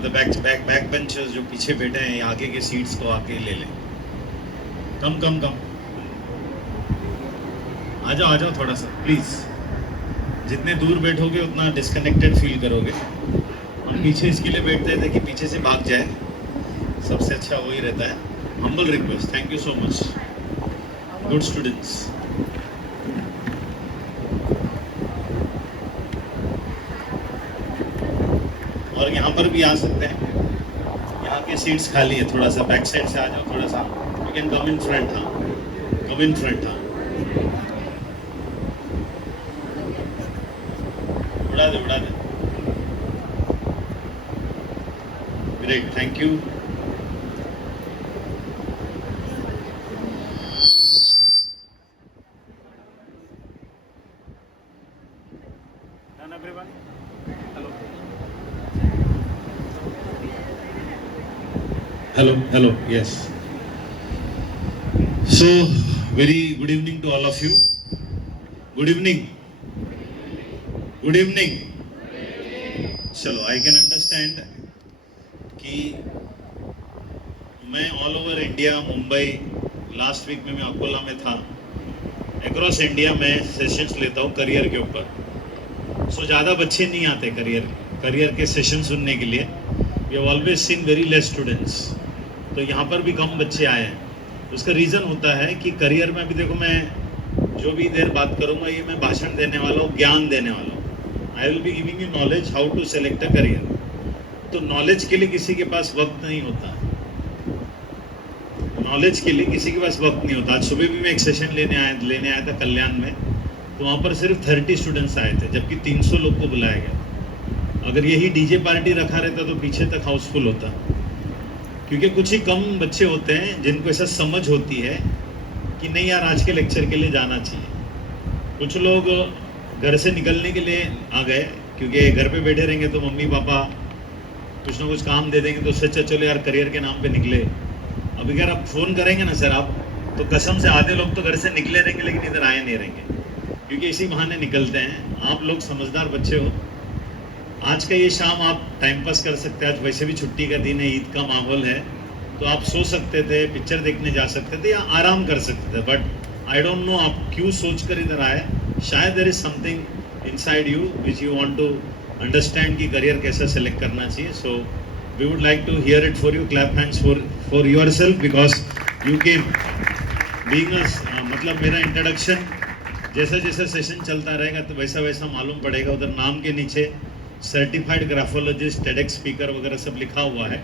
The back benchers जो पीछे बैठे हैं आगे के सीट्स को आके ले लें। कम कम कम आ जाओ थोड़ा सा प्लीज। जितने दूर बैठोगे उतना डिस्कनेक्टेड फील करोगे। हम पीछे इसके लिए बैठते थे कि पीछे से भाग जाए, सबसे अच्छा वही रहता है। Humble request, thank you so much, good students. और यहाँ पर भी आ सकते हैं, यहाँ के सीट्स खाली है, थोड़ा सा बैक साइड से आ जाओ, थोड़ा सा you can come in front. हाँ कम इन फ्रंट। हाँ उड़ा दे। Great, thank you. Hello, yes. So, very good evening to all of you. Good evening. चलो, I can understand कि मैं all over India, Mumbai, last week में मैं अकोला में था, अक्रॉस इंडिया में सेशंस लेता हूँ करियर के ऊपर। सो ज़्यादा बच्चे नहीं आते करियर के सेशन सुनने के लिए। We have always seen very less students. तो यहाँ पर भी कम बच्चे आए हैं। उसका रीज़न होता है कि करियर में भी देखो, मैं जो भी देर बात करूँगा ये मैं भाषण देने वाला हूँ, ज्ञान देने वाला हूँ। I will be giving you knowledge how to select a career. तो नॉलेज के लिए किसी के पास वक्त नहीं होता, नॉलेज के लिए किसी के पास वक्त नहीं होता। आज सुबह भी मैं एक सेशन लेने आया था कल्याण में, तो वहाँ पर सिर्फ 30 स्टूडेंट्स आए थे, जबकि 300 लोग को बुलाया गया। अगर यही डीजे पार्टी रखा रहता तो पीछे तक हाउसफुल होता, क्योंकि कुछ ही कम बच्चे होते हैं जिनको ऐसा समझ होती है कि नहीं यार आज के लेक्चर के लिए जाना चाहिए। कुछ लोग घर से निकलने के लिए आ गए, क्योंकि घर पे बैठे रहेंगे तो मम्मी पापा कुछ ना कुछ काम दे देंगे, तो उससे अच्छा चलो यार करियर के नाम पे निकले। अब अगर आप फ़ोन करेंगे ना सर आप, तो कसम से आधे लोग तो घर से निकले रहेंगे लेकिन इधर आए नहीं रहेंगे, क्योंकि इसी बहाने निकलते हैं। आप लोग समझदार बच्चे हो, आज का ये शाम आप टाइम पास कर सकते हैं। आज वैसे भी छुट्टी का दिन है, ईद का माहौल है, तो आप सो सकते थे, पिक्चर देखने जा सकते थे या आराम कर सकते थे। बट आई डोंट नो आप क्यों सोच कर इधर आए। शायद there is something inside you which you want to understand कि करियर कैसा सेलेक्ट करना चाहिए। So we would like to hear it for you. Clap hands for yourself because you came being मतलब मेरा इंट्रोडक्शन जैसा जैसा सेशन चलता रहेगा तो वैसा वैसा मालूम पड़ेगा। उधर नाम के नीचे सर्टिफाइड ग्राफोलॉजिस्ट, टेडेक्स स्पीकर वगैरह सब लिखा हुआ है।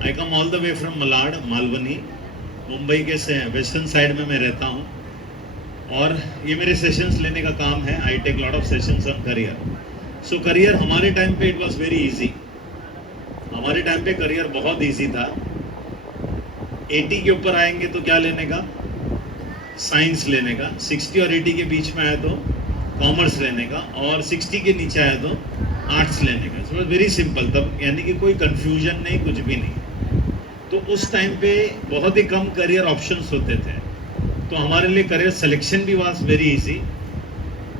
I come all the way from Malad, Malvani, Mumbai के वेस्टर्न साइड में मैं रहता हूँ, और ये मेरे सेशंस लेने का काम है। I take lot of sessions on career. So career हमारे टाइम पे इट वाज वेरी इजी। हमारे टाइम पे करियर बहुत इजी था। 80 के ऊपर आएंगे तो क्या लेने का, साइंस लेने का। 60 और 80 के बीच में आए तो कॉमर्स लेने का, और 60 के नीचे आए तो आर्ट्स लेने का। सो वेरी सिंपल तब, यानी कि कोई कंफ्यूजन नहीं, कुछ भी नहीं। तो उस टाइम पे बहुत ही कम करियर ऑप्शंस होते थे, तो हमारे लिए करियर सिलेक्शन भी वाज वेरी इजी।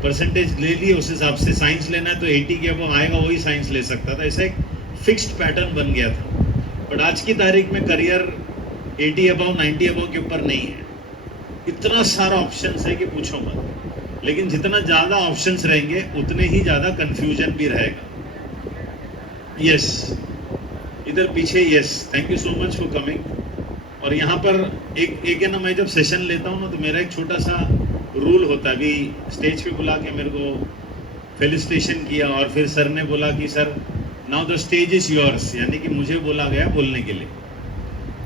परसेंटेज ले लिए उस हिसाब से, साइंस लेना है तो 80 के अब आएगा वही साइंस ले सकता था। ऐसा एक फिक्स्ड पैटर्न बन गया था। बट आज की तारीख में करियर 80 अबव 90 अबव के ऊपर नहीं है। इतना सारा ऑप्शंस है कि पूछो मत। लेकिन जितना ज़्यादा ऑप्शंस रहेंगे उतने ही ज़्यादा कंफ्यूजन भी रहेगा। यस, इधर पीछे, yes, thank you so much for coming. और यहाँ पर एक है ना, मैं जब सेशन लेता हूँ ना तो मेरा एक छोटा सा रूल होता है। अभी स्टेज पे बुला के मेरे को फेलिसिटेशन किया, और फिर सर ने बोला कि sir now the stage is yours, यानी कि मुझे बोला गया बोलने के लिए।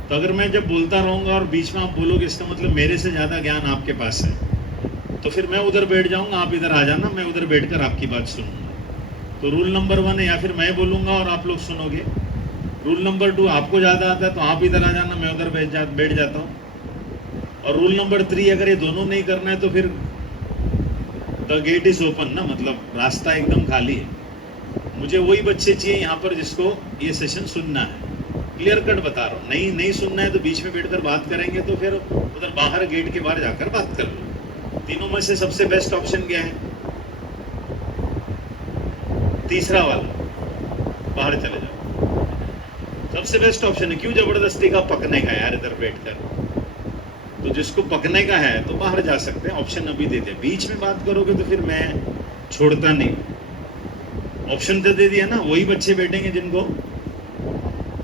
तो अगर मैं जब बोलता रहूँगा और बीच में आप बोलोगे, इसका मतलब मेरे से ज़्यादा ज्ञान आपके पास है, तो फिर मैं उधर बैठ जाऊँगा, आप इधर आ जाना, मैं उधर बैठकर आपकी बात सुनूंगा। तो रूल नंबर 1 है, या फिर मैं बोलूँगा और आप लोग सुनोगे। रूल नंबर 2, आपको ज़्यादा आता है तो आप इधर आ जाना, मैं उधर बैठ जाता हूँ। और रूल नंबर 3, अगर ये दोनों नहीं करना है तो फिर द गेट इज़ ओपन ना, मतलब रास्ता एकदम खाली है। मुझे वही बच्चे चाहिए यहाँ पर जिसको ये सेशन सुनना है। क्लियर कट बता रहा हूँ। नहीं सुनना है तो बीच में बैठकर बात करेंगे, तो फिर उधर बाहर गेट के बाहर जाकर बात कर लो। तीनों में से सबसे बेस्ट ऑप्शन क्या है? तीसरा वाला, बाहर चले जाओ। सबसे बेस्ट ऑप्शन है, क्यों जबरदस्ती का पकने का यार इधर बैठकर। तो जिसको पकने का है तो बाहर जा सकते हैं, ऑप्शन अभी दे दिया। बीच में बात करोगे तो फिर मैं छोड़ता नहीं। ऑप्शन तो दे दिया ना, वही बच्चे बैठेंगे जिनको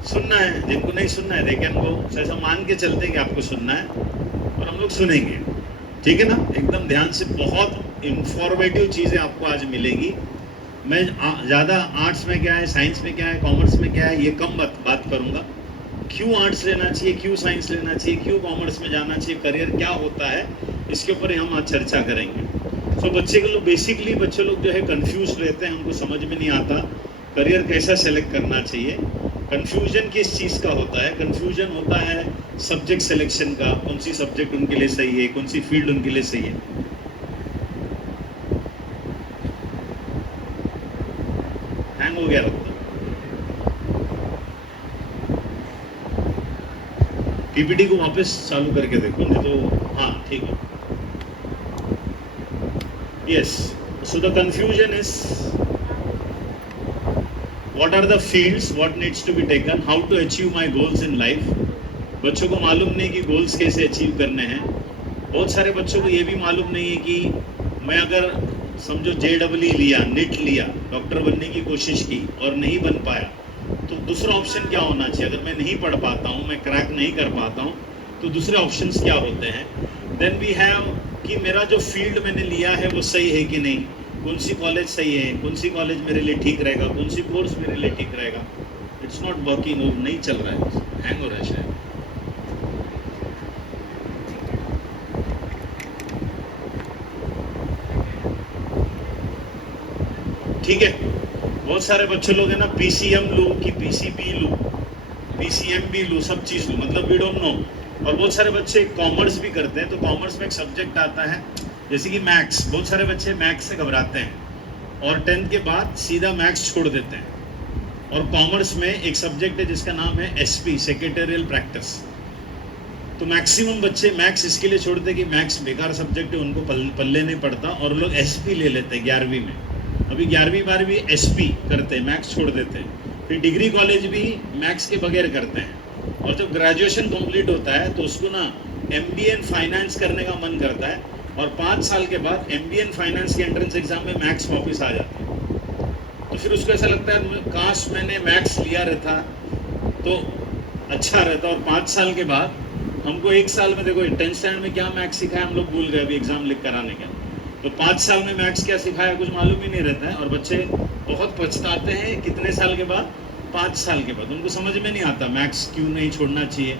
सुनना है, जिनको नहीं सुनना है देखें हमको ऐसा मान के चलते हैं कि आपको सुनना है और हम लोग सुनेंगे, ठीक है ना। एकदम ध्यान से, बहुत इंफॉर्मेटिव चीज़ें आपको आज मिलेगी। मैं ज़्यादा आर्ट्स में क्या है, साइंस में क्या है, कॉमर्स में क्या है, ये कम बात करूँगा। क्यों आर्ट्स लेना चाहिए, क्यों साइंस लेना चाहिए, क्यों कॉमर्स में जाना चाहिए, करियर क्या होता है, इसके ऊपर हम आज चर्चा करेंगे। तो बच्चे के लोग बेसिकली बच्चे लोग जो है कंफ्यूज रहते हैं, उनको समझ में नहीं आता करियर कैसा सेलेक्ट करना चाहिए। कंफ्यूजन किस चीज़ का होता है? कंफ्यूजन होता है सब्जेक्ट सिलेक्शन का, कौन सी सब्जेक्ट उनके लिए सही है, कौन सी फील्ड उनके लिए सही है। हैंग हो गया लगता है। पीपीटी को वापस चालू करके देखो, नहीं तो हाँ ठीक है। Yes, so the confusion is what are the fields, what needs to be taken, how to achieve my goals in life। बच्चों को मालूम नहीं कि गोल्स कैसे अचीव करने हैं। बहुत सारे बच्चों को ये भी मालूम नहीं है कि मैं अगर समझो JEE लिया, नीट लिया, डॉक्टर बनने की कोशिश की और नहीं बन पाया, तो दूसरा ऑप्शन क्या होना चाहिए। अगर मैं नहीं पढ़ पाता हूँ, मैं क्रैक नहीं कर पाता हूँ, तो दूसरे ऑप्शंस क्या होते हैं। देन वी हैव कि मेरा जो फील्ड मैंने लिया है वो सही है कि नहीं, कौन सी कॉलेज सही है, कौन सी कॉलेज मेरे लिए ठीक रहेगा, कौन सी कोर्स मेरे लिए ठीक रहेगा। इट्स नॉट वर्किंग, वो नहीं चल रहा है, हैंग हो रहा है शायद। ठीक है, बहुत सारे बच्चे लोग हैं ना, PCM लूँ कि PCB लूँ, PCMB लूँ, सब चीज़ लूँ, मतलब वी डोंट नो। और बहुत सारे बच्चे कॉमर्स भी करते हैं, तो कॉमर्स में एक सब्जेक्ट आता है जैसे कि मैथ्स। बहुत सारे बच्चे मैथ्स से घबराते हैं और 10th के बाद सीधा मैथ्स छोड़ देते हैं। और कॉमर्स में एक सब्जेक्ट है जिसका नाम है SP, सेक्रेटरियल प्रैक्टिस। तो मैक्सिमम बच्चे मैथ्स इसके लिए छोड़ते हैं कि मैथ्स बेकार सब्जेक्ट है, उनको पल्ले नहीं पड़ता, और लोग SP ले लेते हैं 11वीं में। अभी 11वीं 12वीं SP करते हैं, मैथ्स छोड़ देते हैं। फिर डिग्री कॉलेज भी मैथ्स के बगैर करते हैं। और जब ग्रेजुएशन कंप्लीट होता है तो उसको ना MBA इन फाइनेंस करने का मन करता है, और 5 साल के बाद MBA इन फाइनेंस के एंट्रेंस एग्जाम में मैथ्स वापस आ जाता है। तो फिर उसको ऐसा लगता है काश मैंने मैथ्स लिया रहता तो अच्छा रहता। और 5 साल के बाद हमको 1 साल में, देखो 10th स्टैंडर्ड में क्या मैथ्स सिखाया हम लोग भूल गए, अभी एग्जाम लिख कर आने का। तो 5 साल में मैथ्स क्या सिखाया कुछ मालूम ही नहीं रहता है, और बच्चे बहुत पछताते हैं कितने साल के बाद, 5 साल के बाद। उनको समझ में नहीं आता मैथ्स क्यों नहीं छोड़ना चाहिए,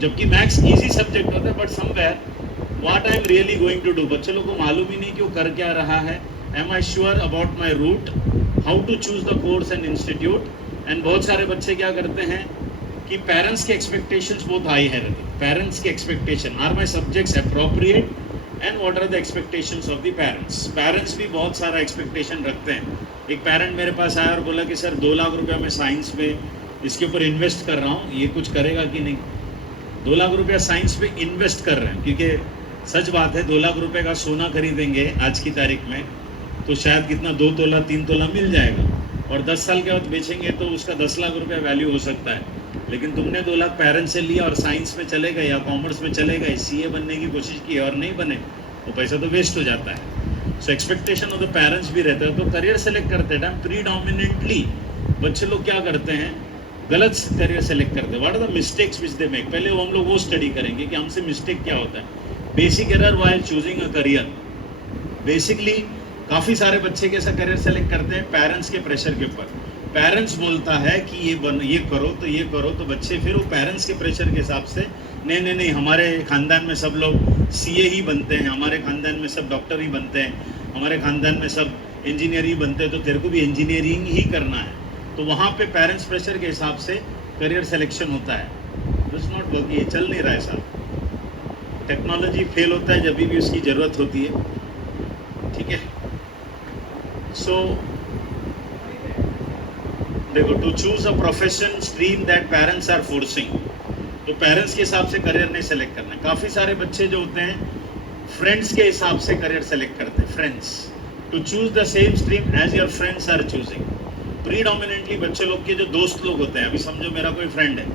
जबकि मैथ्स ईजी सब्जेक्ट होता है। But somewhere what I am really going to do, बच्चे लोगों को मालूम ही नहीं कि वो कर क्या रहा है। Am I sure about my route, how to choose the course and institute. And बहुत सारे बच्चे क्या करते हैं कि पेरेंट्स के एक्सपेक्टेशंस बहुत हाई है रहते। पेरेंट्स के expectation, are my subjects appropriate and what are the expectations of the parents. Parents भी बहुत सारा एक्सपेक्टेशन रखते हैं। एक पेरेंट मेरे पास आया और बोला कि सर 2 लाख रुपया मैं साइंस में इसके ऊपर इन्वेस्ट कर रहा हूँ, ये कुछ करेगा कि नहीं। 2 लाख रुपया साइंस में इन्वेस्ट कर रहे हैं, क्योंकि सच बात है 2 लाख रुपए का सोना खरीदेंगे आज की तारीख में तो शायद कितना 2 तोला 3 तोला मिल जाएगा, और 10 साल के बाद बेचेंगे तो उसका 10 लाख रुपया वैल्यू हो सकता है। लेकिन तुमने 2 लाख पेरेंट्स से लिया और साइंस में चले गए या कॉमर्स में चले गए, CA बनने की कोशिश की और नहीं बने, वो पैसा तो वेस्ट हो जाता है। So expectation of the parents भी रहता है। तो करियर सेलेक्ट करते टाइम प्रीडोमिनेंटली बच्चे लोग क्या करते हैं, गलत करियर सेलेक्ट करते हैं। What are the mistakes which they make, पहले हम लोग वो स्टडी करेंगे कि हमसे मिस्टेक क्या होता है। Basic error while choosing a career. Basically काफ़ी सारे बच्चे कैसा करियर सेलेक्ट करते हैं, पेरेंट्स के प्रेशर के ऊपर। पेरेंट्स बोलता है कि ये करो तो ये करो, तो बच्चे फिर वो पेरेंट्स के प्रेशर के हिसाब से नहीं हमारे ख़ानदान में सब लोग CA ही बनते हैं, हमारे ख़ानदान में सब डॉक्टर ही बनते हैं, हमारे ख़ानदान में सब इंजीनियर ही बनते हैं, तो तेरे को भी इंजीनियरिंग ही करना है। तो वहाँ पे पेरेंट्स प्रेशर के हिसाब से करियर सिलेक्शन होता है। इट्स नॉट वर्किंग, ये चल नहीं रहा है साहब। टेक्नोलॉजी फेल होता है जब भी उसकी ज़रूरत होती है, ठीक है। सो देखो, to choose a profession stream that parents are forcing, तो पेरेंट्स के हिसाब से करियर नहीं सेलेक्ट करना है। काफ़ी सारे बच्चे जो होते हैं फ्रेंड्स के हिसाब से करियर सेलेक्ट करते हैं। Friends, to choose the same stream as your friends are choosing. Predominantly बच्चे लोग के जो दोस्त लोग होते हैं, अभी समझो मेरा कोई फ्रेंड है,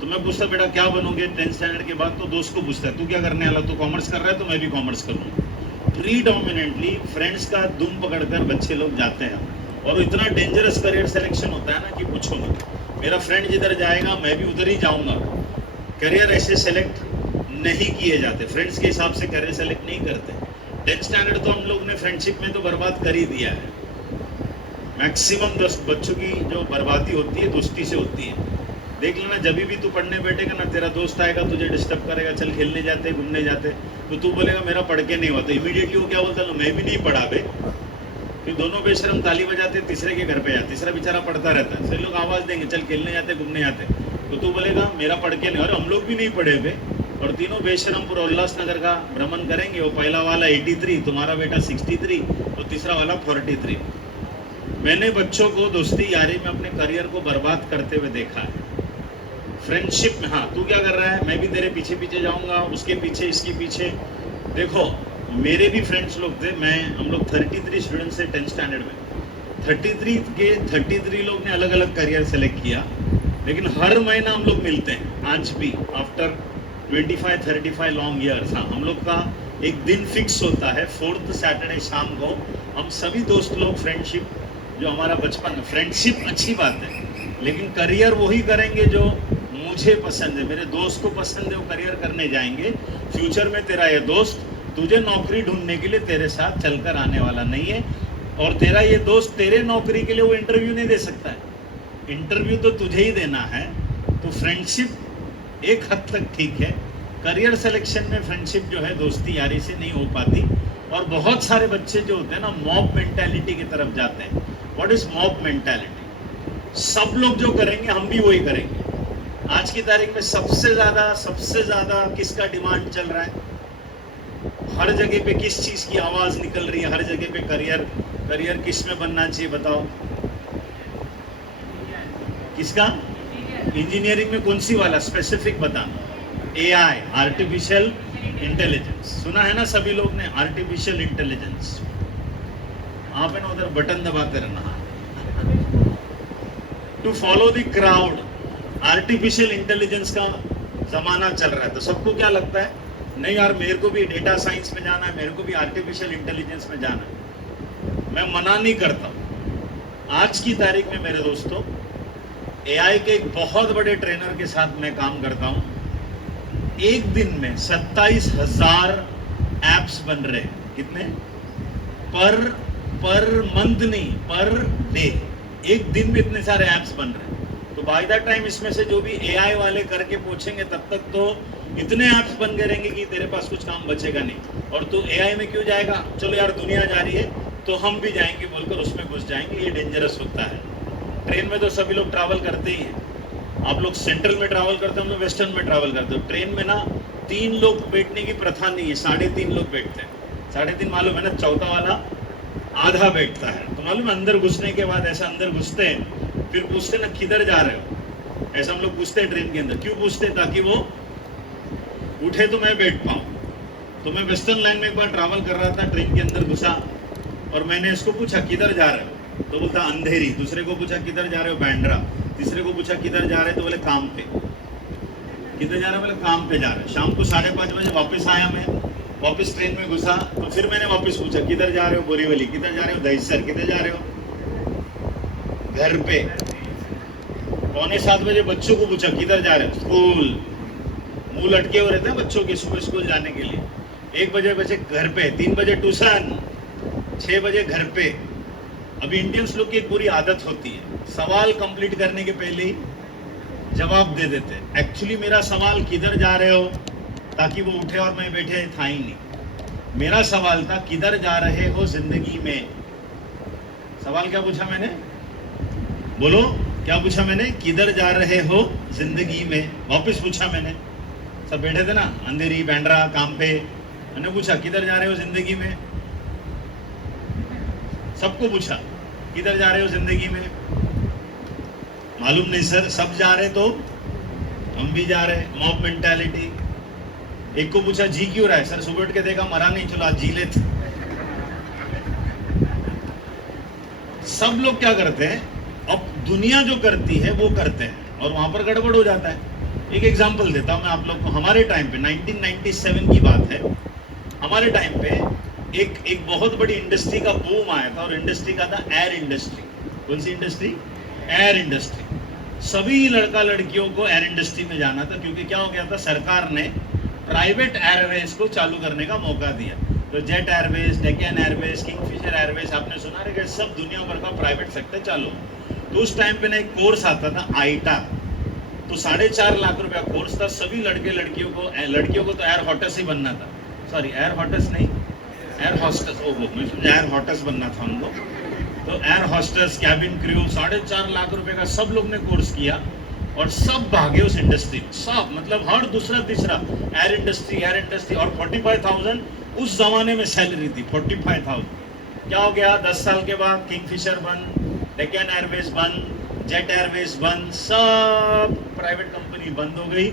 तो मैं पूछता बेटा क्या बनोगे 10th स्टैंडर्ड के बाद, तो दोस्त को पूछता है तू क्या करने वाला, तू कॉमर्स कर रहा है तो मैं भी कॉमर्स करूँगा। प्रीडोमिनेंटली फ्रेंड्स का दुम पकड़कर बच्चे लोग जाते हैं, और इतना डेंजरस करियर सिलेक्शन होता है ना कि पूछो मत। मेरा फ्रेंड जिधर जाएगा मैं भी उधर ही जाऊंगा। करियर ऐसे सेलेक्ट नहीं किए जाते, फ्रेंड्स के हिसाब से करियर सेलेक्ट नहीं करते। 10th स्टैंडर्ड तो हम लोग ने फ्रेंडशिप में तो बर्बाद कर ही दिया है। मैक्सिमम बच्चों की जो बर्बादी होती है दोस्ती से होती है। देख लेना, जब भी तू पढ़ने बैठेगा ना, तेरा दोस्त आएगा तुझे डिस्टर्ब करेगा, चल खेलने जाते घूमने जाते, तो तू बोलेगा मेरा पढ़ के नहीं हुआ, तो इमीडिएटली वो क्या बोलता है, मैं भी नहीं पढ़ा बे। फिर दोनों बेशरम ताली बजाते, तीसरे के घर पे जाते, तीसरा बेचारा पढ़ता रहता है, फिर लोग आवाज़ देंगे चल खेलने जाते घूमने जाते, तो तू बोलेगा मेरा पढ़ के नहीं, और हम लोग भी नहीं पढ़े बे। और तीनों बेशरम पूरा उल्लासनगर का भ्रमण करेंगे, वो पहला वाला 83, तुम्हारा बेटा 63, तो तीसरा वाला 43। मैंने बच्चों को दोस्ती यारी में अपने करियर को बर्बाद करते हुए देखा है। फ्रेंडशिप में, हाँ तू क्या कर रहा है, मैं भी तेरे पीछे पीछे जाऊंगा, उसके पीछे इसके पीछे। देखो मेरे भी फ्रेंड्स लोग थे, हम लोग 33 स्टूडेंट्स थे 10th स्टैंडर्ड में। 33 लोग ने अलग अलग करियर सेलेक्ट किया, लेकिन हर महीना हम लोग मिलते हैं आज भी, आफ्टर 25-35 लॉन्ग ईयर्स। हाँ, हम लोग का एक दिन फिक्स होता है 4th सैटरडे शाम को, हम सभी दोस्त लोग फ्रेंडशिप, जो हमारा बचपन, फ्रेंडशिप अच्छी बात है, लेकिन करियर वही करेंगे जो मुझे पसंद है, मेरे दोस्त को पसंद है, वो करियर करने जाएंगे। फ्यूचर में तेरा ये दोस्त तुझे नौकरी ढूंढने के लिए तेरे साथ चलकर आने वाला नहीं है, और तेरा ये दोस्त तेरे नौकरी के लिए वो इंटरव्यू नहीं दे सकता है, इंटरव्यू तो तुझे ही देना है। तो फ्रेंडशिप एक हद तक ठीक है, करियर सिलेक्शन में फ्रेंडशिप जो है दोस्ती यारी से नहीं हो पाती। और बहुत सारे बच्चे जो होते हैं ना, मॉब मेंटालिटी की तरफ जाते हैं। What is mob mentality? सब लोग जो करेंगे हम भी वही करेंगे। आज की तारीख में सबसे ज्यादा किसका डिमांड चल रहा है? हर जगह पे किस चीज की आवाज निकल रही है? हर जगह पे करियर किस में बनना चाहिए बताओ? किसका? इंजीनियरिंग में कौन सी वाला स्पेसिफिक बताना? AI, artificial intelligence. सुना है ना सभी लोग ने, आर्टिफिशियल इंटेलिजेंस। आप है ना उधर बटन दबाते रहना। To follow the crowd, artificial intelligence का जमाना चल रहा है, तो सबको क्या लगता है, नहीं यार मेरे को भी डेटा साइंस में जाना है, मेरे को भी आर्टिफिशियल इंटेलिजेंस में जाना है। मैं मना नहीं करता। आज की तारीख में मेरे दोस्तों, AI के एक बहुत बड़े ट्रेनर के साथ मैं काम करता हूं। एक दिन में 27,000 एप्स बन रहे हैं। कितने? पर मंथ नहीं, पर डे। एक दिन में इतने सारे एप्स बन रहे हैं। तो बाय द टाइम इसमें से जो भी AI वाले करके पूछेंगे, तब तक तो इतने ऐप्स बन गए रहेंगे कि तेरे पास कुछ काम बचेगा नहीं। और तू AI में क्यों जाएगा? चलो यार दुनिया जा रही है तो हम भी जाएंगे बोलकर उसमें घुस जाएंगे। ये डेंजरस होता है। ट्रेन में तो सभी लोग ट्रैवल करते ही हैं। आप लोग सेंट्रल में ट्रैवल करते हो, हम लोग वेस्टर्न में ट्रैवल करते हो। ट्रेन में ना 3 लोग बैठने की प्रथा नहीं है, 3.5 लोग बैठते हैं। 3.5 मालूम है ना? चौथा वाला आधा बैठता है। तो मालूम अंदर घुसने के बाद ऐसा अंदर घुसते हैं, फिर पूछते ना किधर जा रहे हो, ऐसा हम लोग पूछते हैं ट्रेन के अंदर। क्यों पूछते? ताकि वो उठे तो मैं बैठ पाऊँ। तो मैं वेस्टर्न लाइन में एक बार ट्रैवल कर रहा था, ट्रेन के अंदर घुसा और मैंने इसको पूछा किधर जा रहे हो, तो बोलता अंधेरी। दूसरे को पूछा किधर जा रहे हो, बांद्रा। तीसरे को पूछा किधर जा रहे, तो बोले काम पे। किधर जा रहे, बोले काम पे जा रहे। शाम को 5:30 बजे वापस आया, मैं वापस ट्रेन में घुसा, तो फिर मैंने वापस पूछा किधर जा रहे हो, बोरीवली। किधर जा रहे हो, दहीसर। किधर जा रहे हो, घर पे। 6:45 बजे बच्चों को पूछा किधर जा रहे हो, स्कूल। मुंह लटके हुए रहते हैं बच्चों के सुबह स्कूल जाने के लिए। 1 बजे बच्चे घर पे, 3 बजे ट्यूशन, 6 बजे घर पे। अभी इंडियंस लोग की एक बुरी आदत होती है, सवाल कंप्लीट करने के पहले ही जवाब दे देते हैं। एक्चुअली मेरा सवाल किधर जा रहे हो ताकि वो उठे और मैं बैठे था ही नहीं। मेरा सवाल था किधर जा रहे हो जिंदगी में। सवाल क्या पूछा मैंने? बोलो क्या पूछा मैंने? किधर जा रहे हो जिंदगी में। वापस पूछा मैंने, सब बैठे थे ना, अंधेरी, बांद्रा, काम पे। मैंने पूछा किधर जा रहे हो जिंदगी में। सबको पूछा किधर जा रहे हो जिंदगी में। मालूम नहीं सर, सब जा रहे तो हम भी जा रहे। Mob mentality. एक को पूछा जी क्यों रहा है, सर सुबह उठ के देखा मरा नहीं, चलो आज जी लेते। सब लोग क्या करते हैं, अब दुनिया जो करती है वो करते हैं और वहां पर गड़बड़ हो जाता है। एक एग्जांपल देता हूं मैं आप लोग को। हमारे टाइम पे 1997 की बात है, हमारे टाइम पे एक बहुत बड़ी इंडस्ट्री का बूम आया था और इंडस्ट्री का था एयर इंडस्ट्री। कौन सी इंडस्ट्री? Air industry. सभी लड़का लड़कियों को एयर इंडस्ट्री में जाना था, क्योंकि क्या हो गया था, सरकार ने प्राइवेट एयरवेज को चालू करने का मौका दिया। तो jet Airways, Deccan Airways, Kingfisher Airways, आपने सुना है कि सब दुनिया भर का प्राइवेट सेक्टर चालू। तो उस टाइम पे ना एक कोर्स आता था आईटा, तो 4.5 लाख रुपया कोर्स था। सभी लड़कियों को तो एयर हॉस्टेस ही बनना था। सॉरी, एयर हॉस्टेस नहीं, एयर हॉस्टेस, एयर हॉस्टेस बनना था उनको। तो air hostess, cabin crew, 4.5 lakh रुपए का सब लोग ने कोर्स किया और सब भागे उस इंडस्ट्री में। सब मतलब हर दूसरा तीसरा एयर इंडस्ट्री। और 45,000 उस जमाने में सैलरी थी, 45,000। क्या हो गया, 10 साल के बाद किंगफिशर बंद, डेक्कन एयरवेज बंद, जेट एयरवेज बंद, सब प्राइवेट कंपनी बंद हो गई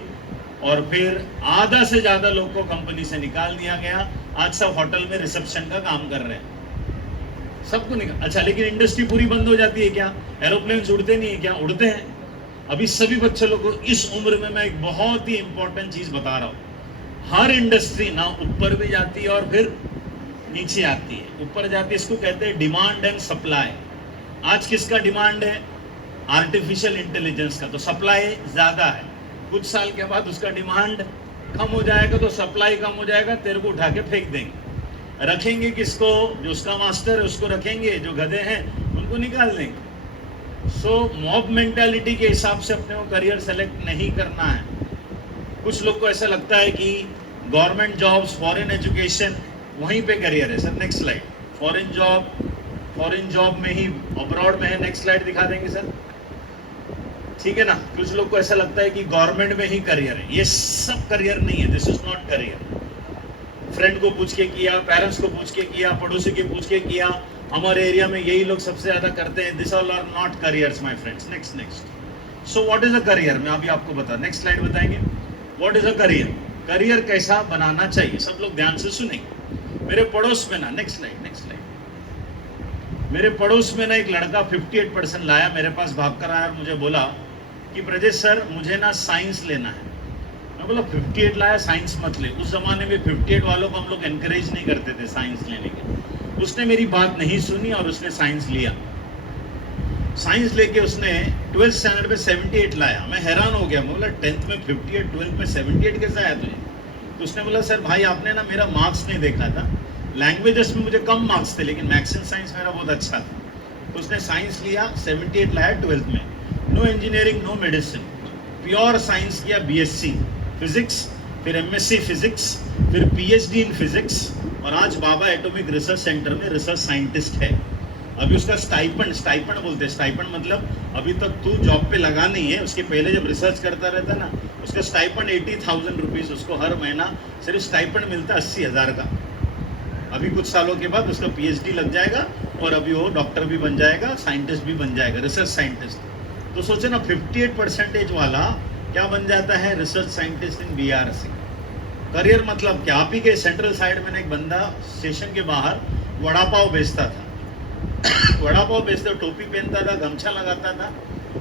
और फिर आधा से ज्यादा लोग को कंपनी से निकाल दिया गया। आज सब होटल में रिसेप्शन का काम कर रहे हैं, सबको निकाल। अच्छा, लेकिन इंडस्ट्री पूरी बंद हो जाती है क्या? एरोप्लेन उड़ते नहीं है क्या? उड़ते हैं। अभी सभी बच्चे लोगों को इस उम्र में मैं एक बहुत ही इंपॉर्टेंट चीज बता रहा हूं। हर इंडस्ट्री ना ऊपर भी जाती है और फिर नीचे आती है। ऊपर जाती है, इसको कहते हैं डिमांड एंड सप्लाई। आज किसका डिमांड है? आर्टिफिशियल इंटेलिजेंस का। तो सप्लाई ज्यादा है, कुछ साल के बाद उसका डिमांड कम हो जाएगा, तो सप्लाई कम हो जाएगा, तेरे को उठा के फेंक देंगे। रखेंगे किसको? जो उसका मास्टर है उसको रखेंगे, जो गधे हैं उनको निकाल देंगे। सो मॉब मेंटालिटी के हिसाब से अपने को करियर सेलेक्ट नहीं करना है। कुछ लोग को ऐसा लगता है कि गवर्नमेंट जॉब्स, फॉरेन एजुकेशन, वहीं पे करियर है। Sir next slide. Foreign job में ही, अब्रॉड में है। नेक्स्ट स्लाइड दिखा देंगे सर, ठीक है ना। कुछ लोग को ऐसा लगता है कि गवर्नमेंट में ही करियर है। ये सब करियर नहीं है, this is not career. Friend को पूछ के किया, पेरेंट्स को पूछ के किया, पड़ोसी के पूछ के किया, हमारे एरिया में यही लोग सबसे ज्यादा करते हैं। This all are not careers my friends. Next. So what is a career? मैं अभी आपको बता, नेक्स्ट स्लाइड बताएंगे what is a career. Career कैसा बनाना चाहिए, सब लोग ध्यान से सुनेंगे। मेरे पड़ोस में ना, नेक्स्ट स्लाइड, मेरे पड़ोस में ना एक लड़का 58% लाया, मेरे पास भाग कर आया और मुझे बोला कि ब्रजेश सर मुझे ना साइंस लेना है। मैं बोला 58 लाया, साइंस मत ले। उस जमाने में 58 वालों को हम लोग एनकरेज नहीं करते थे साइंस लेने के। उसने मेरी बात नहीं सुनी और उसने साइंस लिया। साइंस लेके उसने 12th स्टैंडर्ड में 78 लाया। मैं हैरान हो गया, मैं बोला 10th में 58, 12th में 78 कैसे आया तुझे? तो उसने बोला सर भाई आपने ना मेरा मार्क्स नहीं देखा था, लैंग्वेजेस में मुझे कम मार्क्स थे लेकिन मैथ्स एंड साइंस मेरा बहुत अच्छा था। तो उसने साइंस लिया, 78 लाया 12th में। No engineering, no medicine, pure science किया, बीएससी फिजिक्स, फिर एमएससी फिजिक्स, फिर पीएचडी इन फिजिक्स और आज बाबा एटॉमिक रिसर्च सेंटर में रिसर्च साइंटिस्ट है। अभी उसका स्टाइपेंड बोलते हैं, स्टाइपेंड मतलब अभी तक तू जॉब पे लगा नहीं है, उसके पहले जब रिसर्च करता रहता ना, उसका स्टाइपेंड 80,000 रुपीज उसको हर महीना सिर्फ स्टाइपेंड मिलता 80,000 का। अभी कुछ सालों के बाद उसका पीएचडी लग जाएगा और अभी वो डॉक्टर भी बन जाएगा, साइंटिस्ट भी बन जाएगा, रिसर्च साइंटिस्ट। तो सोचे ना 58% वाला क्या बन जाता है? Research scientist in BRC. Career मतलब क्या? आप ही के सेंट्रल साइड में एक बंदा स्टेशन के बाहर वड़ा पाव बेचता था। वड़ा पाव बेचते, टोपी पहनता था, गमछा लगाता था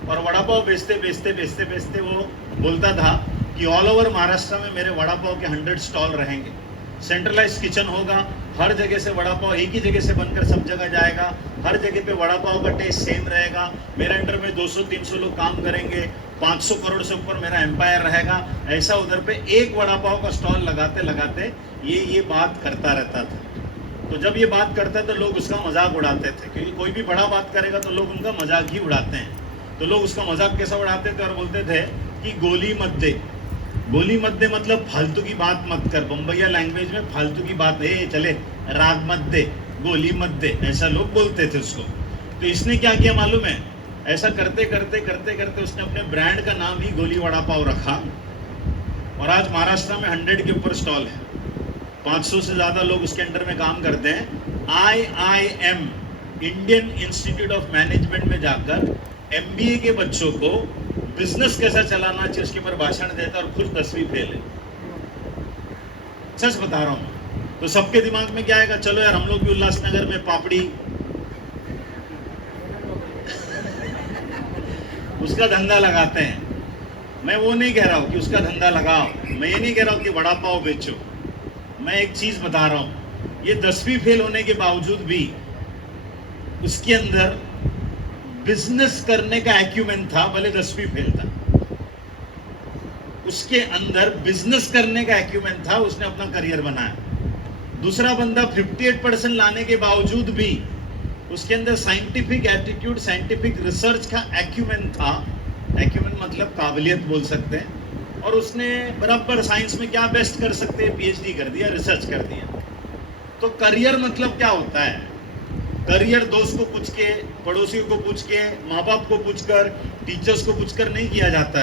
और वड़ा पाव बेचते वो बोलता था कि ऑल ओवर महाराष्ट्र में मेरे वड़ा पाव के 100 स्टॉल रहेंगे, सेंट्रलाइज किचन होगा, हर जगह से वड़ा पाव एक ही जगह से बनकर सब जगह जाएगा, हर जगह पे वड़ा पाव का टेस्ट सेम रहेगा, मेरे अंडर में 200-300 लोग काम करेंगे, 500 करोड़ से ऊपर मेरा एम्पायर रहेगा। ऐसा उधर पे एक वड़ा पाव का स्टॉल लगाते लगाते ये बात करता रहता था। तो जब ये बात करता तो लोग उसका मजाक उड़ाते थे, क्योंकि कोई भी बड़ा बात करेगा तो लोग उनका मजाक ही उड़ाते हैं। तो लोग उसका मजाक कैसा उड़ाते थे और बोलते थे कि गोली मत दे। गोली मत दे मतलब फालतू की बात मत कर, बम्बैया लैंग्वेज में फालतू की बात है, चले राग मत दे, गोली मत दे, ऐसा लोग बोलते थे उसको। तो इसने क्या किया मालूम है? ऐसा करते करते उसने अपने ब्रांड का नाम ही गोली वड़ा पाव रखा और आज महाराष्ट्र में 100 के ऊपर स्टॉल है, 500 से ज्यादा लोग उसके अंडर में काम करते हैं। IIM, Indian institute of management में जाकर MBA के बच्चों को बिजनेस कैसा चलाना चाहिए उसके ऊपर भाषण देता और खुद 10वीं फेल है। सच बता रहा हूं। तो सबके दिमाग में क्या आएगा? चलो यार हम लोग भी उल्लासनगर में पापड़ी उसका धंधा लगाते हैं। मैं वो नहीं कह रहा हूँ कि उसका धंधा लगाओ, मैं ये नहीं कह रहा हूँ कि वड़ा पाव बेचो। मैं एक चीज बता रहा हूँ, ये 10वीं फेल होने के बावजूद भी उसके अंदर बिजनेस करने का एक्यूमेन था, भले 10वीं फेल था, उसके अंदर बिजनेस करने का एक्यूमेन था, उसने अपना करियर बनाया। दूसरा बंदा 58% लाने के बावजूद भी उसके अंदर साइंटिफिक एटीट्यूड, साइंटिफिक रिसर्च का एक्यूमेन था। एक्यूमेन मतलब काबिलियत बोल सकते हैं। और उसने बराबर साइंस में क्या बेस्ट कर सकते हैं, पीएचडी कर दिया, रिसर्च कर दिया। तो करियर मतलब क्या होता है? करियर दोस्त को पूछ के, पड़ोसियों को पूछ के, माँ बाप को पूछकर, टीचर्स को पूछकर नहीं किया जाता।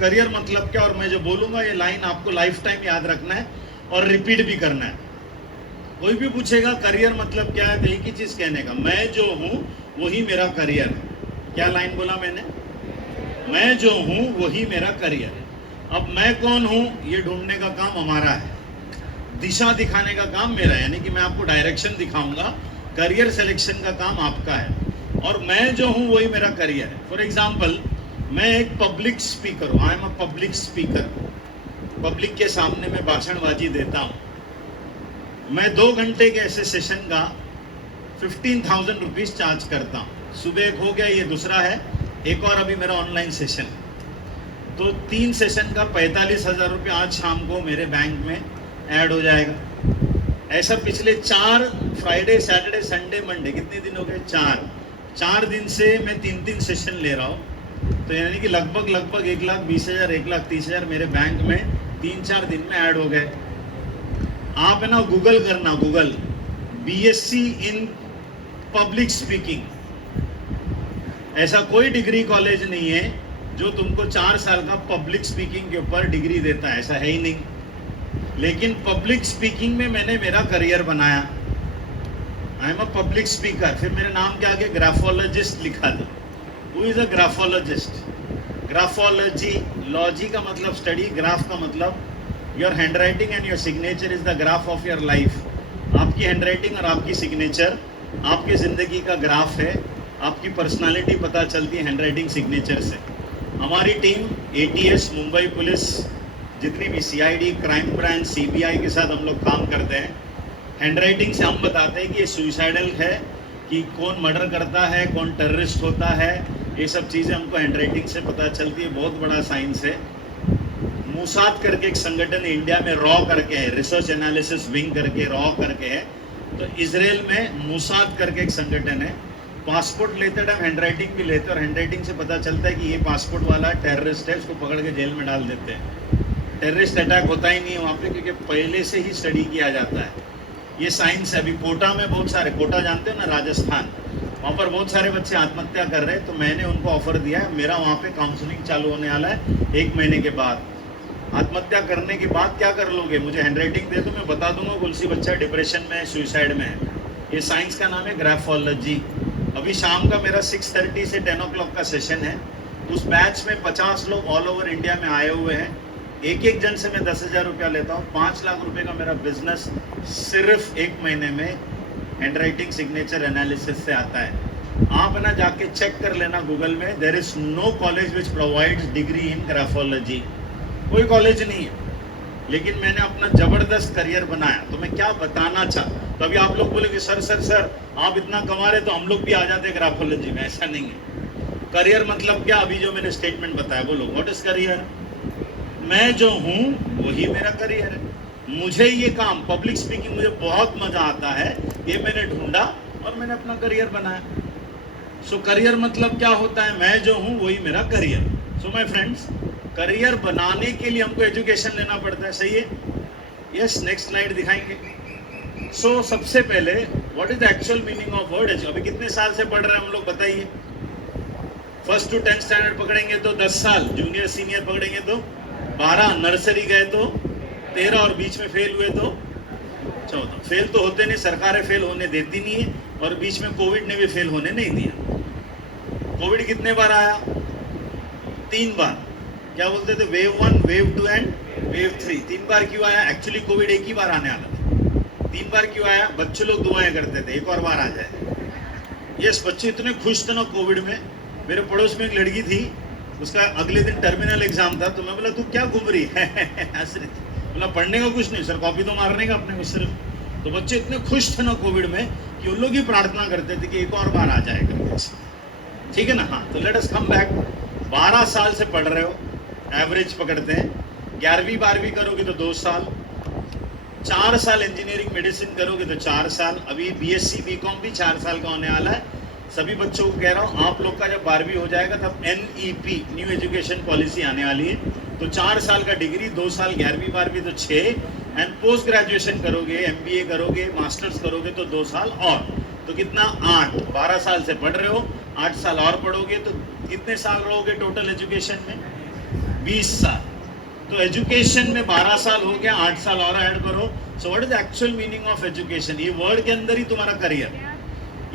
करियर मतलब क्या, और मैं जो बोलूंगा ये लाइन आपको लाइफ टाइम याद रखना है और रिपीट भी करना है। कोई भी पूछेगा करियर मतलब क्या है, तो एक ही चीज कहने का, मैं जो हूं वही मेरा करियर है। क्या लाइन बोला मैंने? मैं जो हूं वही मेरा करियर है। अब मैं कौन हूं ये ढूंढने का काम हमारा है, दिशा दिखाने का काम मेरा है, यानी कि मैं आपको डायरेक्शन दिखाऊंगा, करियर सिलेक्शन का काम आपका है। और मैं जो हूं वही मेरा करियर है। फॉर एग्जाम्पल, मैं एक पब्लिक स्पीकर हूं, I am a public speaker. Public के सामने मैं भाषणबाजी देता हूं। मैं 2 घंटे के ऐसे सेशन का 15,000 रुपीज चार्ज करता हूं। सुबह एक हो गया, ये दूसरा है, एक और अभी मेरा ऑनलाइन सेशन। तो 3 सेशन का 45,000 रुपये आज शाम को मेरे बैंक में ऐड हो जाएगा। ऐसा पिछले 4 फ्राइडे, सैटरडे, संडे, मंडे, कितने दिन हो गए? 4 दिन से मैं 3 सेशन ले रहा हूँ। तो यानी कि लगभग 1,20,000, 1,30,000 मेरे बैंक में 3-4 दिन में ऐड हो गए। आप है ना गूगल करना, Google BSc in public speaking. ऐसा कोई डिग्री कॉलेज नहीं है जो तुमको 4 साल का पब्लिक स्पीकिंग के ऊपर डिग्री देता है, ऐसा है ही नहीं। लेकिन पब्लिक स्पीकिंग में मैंने मेरा करियर बनाया। I am a public speaker. फिर मेरे नाम के आगे ग्राफोलॉजिस्ट लिखा था। Who is a graphologist? Graphology, logy का मतलब स्टडी, ग्राफ का मतलब your hand writing and your signature is the graph of your life. आपकी हैंड राइटिंग और आपकी सिग्नेचर आपकी ज़िंदगी का ग्राफ है। आपकी पर्सनालिटी पता चलती है हैंड राइटिंग, सिग्नेचर से। हमारी टीम ATS, मुंबई पुलिस, जितनी भी CID, क्राइम ब्रांच, CBI के साथ हम लोग काम करते हैं। हैंड राइटिंग से हम बताते हैं कि ये सुइसाइडल है, कि कौन मर्डर करता है, कौन टेररिस्ट होता है। ये सब चीज़ें हमको हैंड राइटिंग से पता चलती है। बहुत बड़ा साइंस है। मूसाद करके एक संगठन इंडिया में, रॉ करके है, रिसर्च एनालिसिस विंग करके, रॉ करके है। तो इजराइल में मूसाद करके एक संगठन है। पासपोर्ट लेते टाइम हैंड राइटिंग भी लेते हैं, और हैंड राइटिंग से पता चलता है कि ये पासपोर्ट वाला टेररिस्ट है, उसको पकड़ के जेल में डाल देते हैं। टेररिस्ट अटैक होता ही नहीं है वहाँ पे, क्योंकि पहले से ही स्टडी किया जाता है। ये साइंस है। अभी कोटा में बहुत सारे, कोटा जानते हो ना, राजस्थान, वहाँ पर बहुत सारे बच्चे आत्महत्या कर रहे हैं। तो मैंने उनको ऑफर दिया है, मेरा वहाँ पे काउंसलिंग चालू होने वाला है 1 महीने के बाद। आत्महत्या करने के बाद क्या कर लोगे, मुझे हैंड राइटिंग दे दो, मैं बता दूंगा कौन सी बच्चा डिप्रेशन में है, सुइसाइड में है। ये साइंस का नाम है ग्राफोलॉजी। अभी शाम का मेरा 6:30 से 10 o'clock का सेशन है। उस बैच में 50 लोग ऑल ओवर इंडिया में आए हुए हैं। एक जन से मैं 10,000 रुपया लेता हूँ। 5 लाख रुपए का मेरा बिजनेस सिर्फ 1 महीने में हैंड राइटिंग, सिग्नेचर एनालिसिस से आता है। आप ना जाके चेक कर लेना गूगल में, there is no college which provides degree in graphology. कोई कॉलेज नहीं है। लेकिन मैंने अपना जबरदस्त करियर बनाया। तो मैं क्या बताना चाहता, तो अभी आप लोग बोलेंगे सर आप इतना कमा रहे तो हम लोग भी आ जाते ग्राफोलॉजी में। ऐसा नहीं है। करियर मतलब क्या, अभी जो मैंने स्टेटमेंट बताया, बोलो व्हाट इज करियर? मैं जो हूं वही मेरा करियर है। मुझे ये काम पब्लिक स्पीकिंग, मुझे बहुत मजा आता है, ये मैंने ढूंढा और मैंने अपना करियर बनाया। सो करियर मतलब क्या होता है, मैं जो हूं वही मेरा career. So my friends, career बनाने के लिए हमको एजुकेशन लेना पड़ता है, सही है? यस, नेक्स्ट स्लाइड दिखाएंगे। सो सबसे पहले what is the actual meaning of word education? अभी कितने साल से पढ़ रहे हैं हम लोग, बताइए। 1st to 10th स्टैंडर्ड पकड़ेंगे तो 10 साल, जूनियर सीनियर पकड़ेंगे तो 12, नर्सरी गए तो 13, और बीच में फेल हुए तो 14। फेल तो होते नहीं, सरकारें फेल होने देती नहीं है, और बीच में कोविड ने भी फेल होने नहीं दिया। कोविड कितने बार आया? 3 बार। क्या बोलते थे, वेव 1, वेव 2 एंड वेव 3। 3 बार क्यों आया? एक्चुअली कोविड एक ही बार आने वाला था। 3 बार क्यों आया? बच्चे लोग दुआएं करते थे एक और बार आ जाए। यस, बच्चे इतने खुश थे ना कोविड में, मेरे पड़ोस में एक लड़की थी, उसका अगले दिन टर्मिनल एग्जाम था, तो मैं बोला तू क्या घूम रही है हंस रही थी। बोला पढ़ने का कुछ नहीं सर, कॉपी तो मारने का अपने को सिर्फ। तो बच्चे इतने खुश थे ना कोविड में कि उन लोग ही प्रार्थना करते थे कि एक और बार आ जाए करके। ठीक है ना। हाँ, तो लेट अस कम बैक। 12 साल से पढ़ रहे हो, एवरेज पकड़ते हैं। 11वीं 12वीं करोगे तो 2 साल, 4 साल इंजीनियरिंग मेडिसिन करोगे तो 4 साल, अभी बीएससी बीकॉम भी 4 साल का होने वाला है। सभी बच्चों को कह रहा हूँ, आप लोग का जब 12वीं हो जाएगा तब NEP न्यू एजुकेशन पॉलिसी आने वाली है। तो 4 साल का डिग्री, 2 साल 11वीं 12वीं तो 6, एंड पोस्ट ग्रेजुएशन करोगे, MBA करोगे, मास्टर्स करोगे तो 2 साल और, तो कितना 8। 12 साल से पढ़ रहे हो, 8 साल और पढ़ोगे तो कितने साल रहोगे टोटल एजुकेशन में? 20 साल। तो एजुकेशन में 12 साल हो गया, 8 साल और ऐड करो। सो what is actual meaning of education? ये वर्ड के अंदर ही तुम्हारा करियर,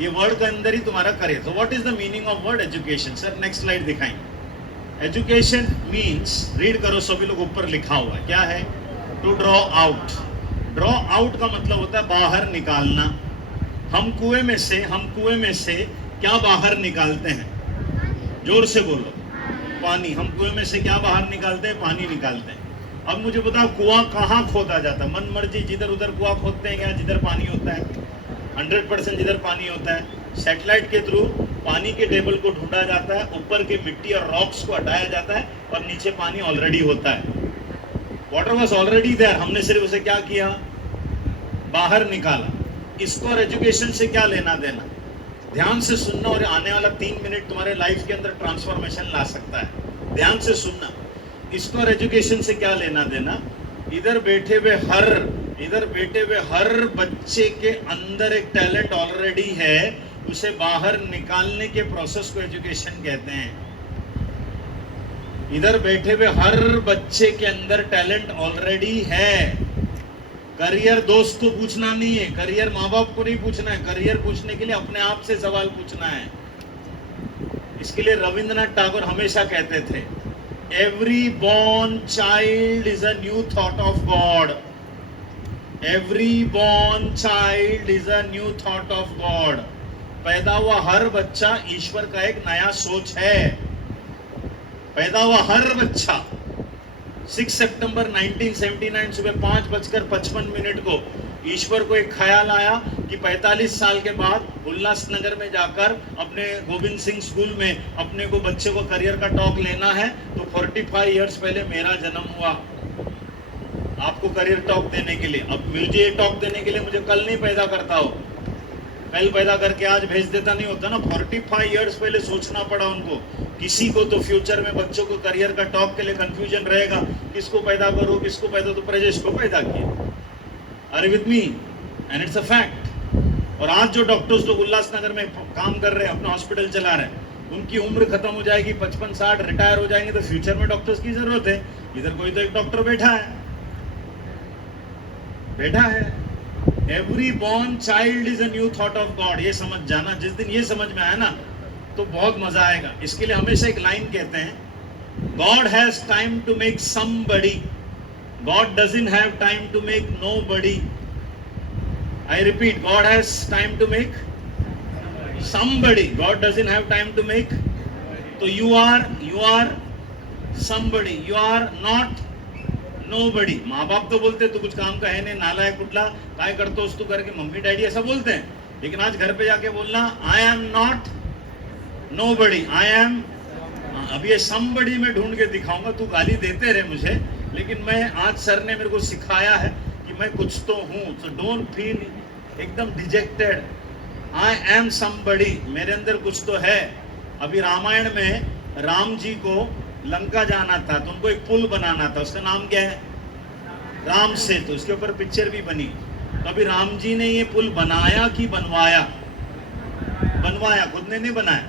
ये वर्ड के अंदर ही तुम्हारा करियर। तो what is the meaning of word education? Sir next slide दिखाएंगे। एजुकेशन मीन्स, रीड करो सभी लोग, ऊपर लिखा हुआ है क्या है? To draw out. Draw out का मतलब होता है बाहर निकालना। हम कुएं में से क्या बाहर निकालते हैं? जोर से बोलो। पानी। हम कुएं में से क्या बाहर निकालते हैं? पानी निकालते हैं। अब मुझे बताओ कुआं कहाँ खोदा जाता है? मन मर्जी जिधर उधर कुआं खोदते हैं क्या? जिधर पानी होता है 100% जिधर पानी होता है। सैटेलाइट के थ्रू पानी के टेबल को ढूंढा जाता है, ऊपर के मिट्टी और रॉक्स को हटाया जाता है और नीचे पानी ऑलरेडी होता है। वाटर वॉज ऑलरेडी देयर, हमने सिर्फ उसे क्या किया? बाहर निकाला। इसको और एजुकेशन से क्या लेना देना? ध्यान से सुनना, और आने वाला 3 मिनट तुम्हारे लाइफ के अंदर ट्रांसफॉर्मेशन ला सकता है। ध्यान से सुनना, इसको और एजुकेशन से क्या लेना देना? इधर बैठे हुए हर बच्चे के अंदर एक टैलेंट ऑलरेडी है, उसे बाहर निकालने के प्रोसेस को एजुकेशन कहते हैं। इधर बैठे हुए हर बच्चे के अंदर टैलेंट ऑलरेडी है। करियर दोस्त को पूछना नहीं है, करियर माँ बाप को नहीं पूछना है, करियर पूछने के लिए अपने आप से सवाल पूछना है। इसके लिए रविंद्रनाथ टैगोर हमेशा कहते थे, every born child is a new thought of God. Every born child is a new thought of God. पैदा हुआ हर बच्चा ईश्वर का एक नया सोच है। पैदा हुआ हर बच्चा। 6 सितंबर 1979 सुबह 5:55 को ईश्वर को एक ख्याल आया कि 45 साल के बाद उल्लासनगर में जाकर अपने गोविंद सिंह स्कूल में अपने को बच्चे को करियर का टॉक लेना है। तो 45 इयर्स पहले मेरा जन्म हुआ आपको करियर टॉक देने के लिए। अब मुझे ये टॉक देने के लिए मुझे कल नहीं पैदा करता हो, कल पैदा करके आज भेज देता नहीं होता ना। 45 इयर्स पहले सोचना पड़ा उनको। किसी को तो फ्यूचर में बच्चों को करियर का टॉक के लिए कंफ्यूजन रहेगा, किसको पैदा करो किसको पैदा, तो प्रजेश को पैदा किया। Are you with me? And it's a fact. और आज जो डॉक्टर्स लोग उल्लासनगर में काम कर रहे हैं, अपना हॉस्पिटल चला रहे हैं, उनकी उम्र खत्म हो जाएगी, 55-60 रिटायर हो जाएंगे, तो फ्यूचर में डॉक्टर्स की जरूरत है। इधर कोई तो एक डॉक्टर बैठा है। Every born child is a new thought of God. ये समझ जाना, जिस दिन ये समझ में आया ना तो बहुत मजा आएगा। इसके लिए हमेशा एक लाइन कहते हैं, God has time to make somebody, God doesn't have time to make nobody. I repeat, God has time to make somebody, God doesn't have time to make। तो you are somebody, you are not nobody। माँ बाप तो बोलते तू कुछ काम का है नहीं, नाला है कुटला, काय करतोस तू करके, मम्मी डैडी ऐसा बोलते हैं। लेकिन आज घर पे जाके बोलना, I am not nobody, I am। अब ये somebody में ढूंढ के दिखाऊंगा, तू गाली देते रहे मुझे, लेकिन मैं आज सर ने मेरे को सिखाया है कि मैं कुछ तो हूँ। So don't feel एकदम डिजेक्टेड। I am somebody, मेरे अंदर कुछ तो है। अभी रामायण में राम जी को लंका जाना था, तो उनको एक पुल बनाना था, उसका नाम क्या है? राम सेतु। उसके ऊपर पिक्चर भी बनी। तो अभी राम जी ने ये पुल बनाया कि बनवाया? बनवाया, खुद ने नहीं बनाया।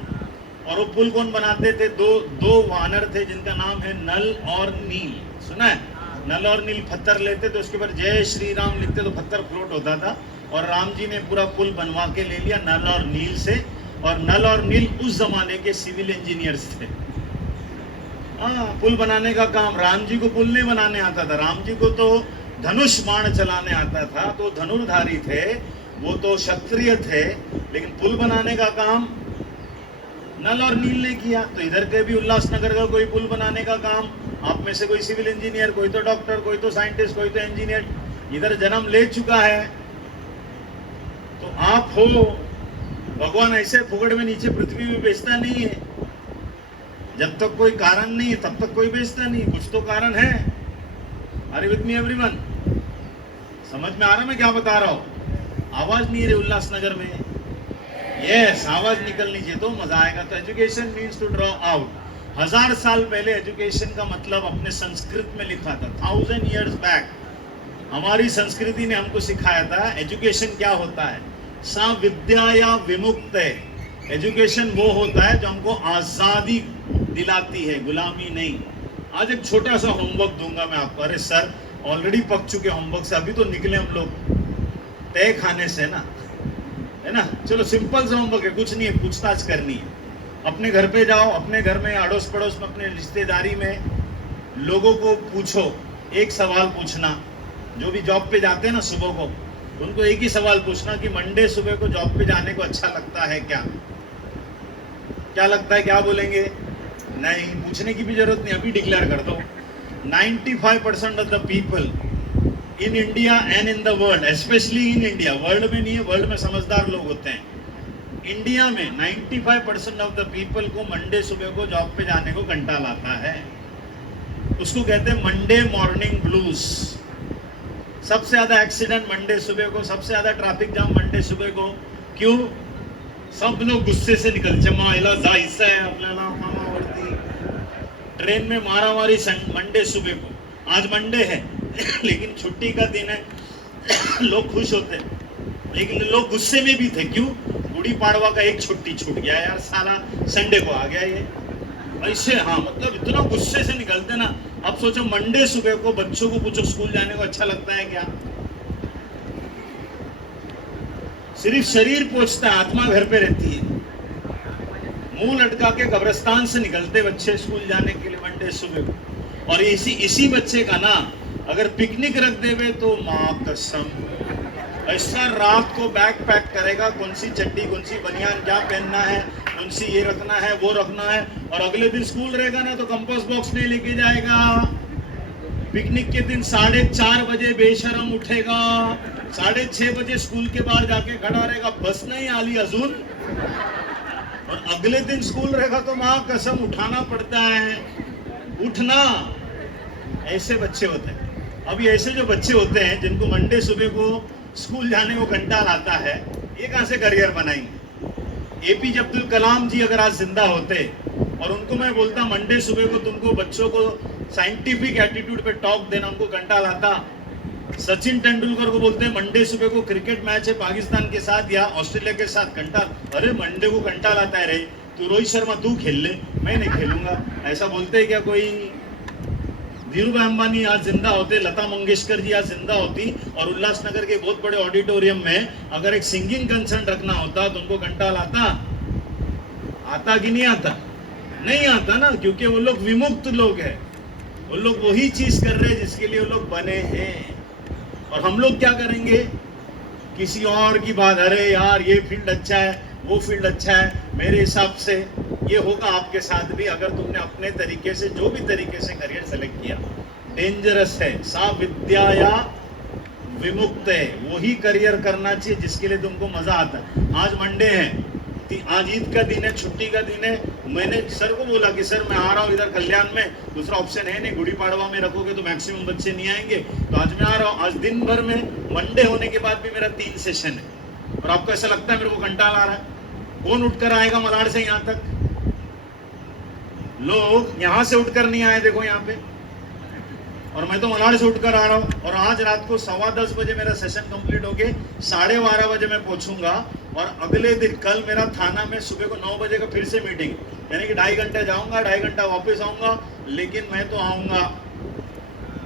और वो पुल कौन बनाते थे? दो वानर थे जिनका नाम है नल और नील। सुना है? नल और नील पत्थर लेते तो उसके ऊपर जय श्री राम लिखते तो पत्थर फ्लोट होता था। और राम जी ने पूरा पुल बनवा के ले लिया नल और नील से। और नल और नील उस जमाने के सिविल इंजीनियर्स थे। पुल बनाने का काम, राम जी को पुल नहीं बनाने आता था, राम जी को तो धनुष बाण चलाने आता था, तो धनुर्धारी थे, वो तो क्षत्रिय थे। लेकिन पुल बनाने का काम नल और नील ने किया, तो इधर के भी उल्लासनगर का कोई पुल बनाने का काम, आप में से कोई सिविल इंजीनियर, कोई तो डॉक्टर, कोई तो साइंटिस्ट, कोई तो इंजीनियर इधर जन्म ले चुका है। तो आप हो, भगवान ऐसे फुकड़ में नीचे पृथ्वी में बेचता नहीं है। जब तक कोई कारण नहीं है तब तक कोई बेचता नहीं, कुछ तो कारण है। अरे विद मी एवरीवन, समझ में आ रहा मैं क्या बता रहा हूं? आवाज नहीं रही उल्लासनगर में, यस आवाज निकलनी चाहिए तो मजा आएगा। तो education means to draw out. 1000 साल पहले एजुकेशन का मतलब अपने संस्कृत में लिखा था, 1000 years बैक हमारी संस्कृति ने हमको सिखाया था एजुकेशन क्या होता है। सा विद्या या विमुक्त है, एजुकेशन वो होता है जो हमको आजादी दिलाती है, गुलामी नहीं। आज एक छोटा सा होमवर्क दूंगा मैं आपको। अरे सर ऑलरेडी पक चुके होमवर्क से, अभी तो निकले हम लोग तय खाने से ना, है ना। चलो सिंपल सा होमवर्क है, कुछ नहीं है, पूछताछ करनी है। अपने घर पे जाओ, अपने घर में अड़ोस पड़ोस में, अपने रिश्तेदारी में लोगों को पूछो, एक सवाल पूछना। जो भी जॉब पे जाते हैं ना सुबह को, उनको एक ही सवाल पूछना कि मंडे सुबह को जॉब पे जाने को अच्छा लगता है क्या? क्या लगता है? क्या बोलेंगे? नहीं, पूछने की भी जरूरत नहीं, अभी डिक्लेयर कर दो। 95% of the people in India and in the world, specially in India, world में नहीं है, वर्ल्ड में समझदार लोग होते हैं, इंडिया में 95% ऑफ द पीपल को मंडे सुबह को जॉब पे जाने को घंटा लाता है। उसको कहते हैं मंडे मॉर्निंग ब्लूज। सबसे ज्यादा एक्सीडेंट मंडे सुबह को, सबसे ज्यादा ट्रैफिक जाम मंडे सुबह को। क्यों? सब लोग गुस्से से निकल जमायला जायचं आहे आपल्याला मामावरती, ट्रेन में मारामारी मंडे सुबह को। आज मंडे है लेकिन छुट्टी का दिन है, लोग खुश होते हैं, लेकिन लोग गुस्से में भी थे। क्यों? गुड़ी पाड़वा का एक छुट्टी छूट गया यार, साला संडे को आ गया ये, ऐसे। हाँ मतलब इतना गुस्से से निकलते ना। अब सोचो मंडे सुबह को बच्चों को पूछो स्कूल जाने को अच्छा लगता है क्या? सिर्फ शरीर पहुंचता है, आत्मा घर पे रहती है। मुंह लटका के कब्रिस्तान से निकलते बच्चे स्कूल जाने के लिए मंडे सुबह को। और इसी बच्चे का ना अगर पिकनिक रख देवे तो माँ कसम ऐसा रात को बैग पैक करेगा, कौन सी चड्डी, कौन सी बनियान, क्या पहनना है, कौन सी ये रखना है, वो रखना है। और अगले दिन स्कूल रहेगा ना तो कंपास बॉक्स नहीं लेके जाएगा। पिकनिक के दिन 4:30 बजे बेशरम उठेगा, 6:30 बजे स्कूल के बाहर जाके खड़ा रहेगा, बस नहीं आली अजून। और अगले दिन स्कूल रहेगा तो माँ कसम उठाना पड़ता है, उठना। ऐसे बच्चे होते हैं। अभी ऐसे जो बच्चे होते हैं जिनको मंडे सुबह को स्कूल जाने को घंटा लाता है, ये कहां से करियर बनाएंगे? एपीजे अब्दुल कलाम जी अगर आज जिंदा होते और उनको मैं बोलता मंडे सुबह को तुमको बच्चों को साइंटिफिक एटीट्यूड पे टॉक देना उनको घंटा लाता। सचिन तेंदुलकर को बोलते हैं मंडे सुबह को क्रिकेट मैच है पाकिस्तान के साथ या ऑस्ट्रेलिया के साथ, घंटा, अरे मंडे को घंटा लाता है रे तू, रोहित शर्मा तू खेल ले, मैं नहीं खेलूंगा, ऐसा बोलते हैं क्या कोई? धीरूभाई अंबानी आज जिंदा होते, लता मंगेशकर जी आज जिंदा होती और उल्लासनगर के बहुत बड़े ऑडिटोरियम में अगर एक सिंगिंग कंसर्ट रखना होता तो उनको घंटा लाता? आता कि नहीं आता? नहीं आता ना, क्योंकि वो लोग विमुक्त लोग हैं, वो लोग वही चीज कर रहे हैं जिसके लिए वो लोग बने हैं। और हम लोग क्या करेंगे? किसी और की बात, अरे यार ये फील्ड अच्छा है, वो फील्ड अच्छा है, मेरे हिसाब से ये होगा आपके साथ भी अगर तुमने अपने तरीके से जो भी तरीके से करियर सेलेक्ट किया। डेंजरस है। सा विद्या या विमुक्त है, वही करियर करना चाहिए जिसके लिए तुमको मजा आता है। आज मंडे है, आज ईद का दिन है, छुट्टी का दिन है। मैंने सर को बोला कि सर मैं आ रहा हूँ इधर कल्याण में, दूसरा ऑप्शन है नहीं, गुड़ी पाड़वा में रखोगे तो मैक्सिमम बच्चे नहीं आएंगे, तो आज मैं आ रहा हूँ। आज दिन भर में मंडे होने के बाद भी मेरा 3 सेशन है और आपको ऐसा लगता है मेरे को घंटा ला रहा है? कौन उठकर आएगा मलाड से यहाँ तक? लोग यहाँ से उठकर नहीं आए, देखो यहाँ पे, और मैं तो मलाड से उठकर आ रहा हूँ। और आज रात को 10:15 बजे मेरा सेशन कंप्लीट होके 12:30 बजे मैं पहुंचूंगा और अगले दिन कल मेरा थाना में सुबह को 9 बजे का फिर से मीटिंग, यानी कि 2.5 घंटे जाऊंगा, 2.5 घंटा वापस आऊंगा। लेकिन मैं तो आऊंगा,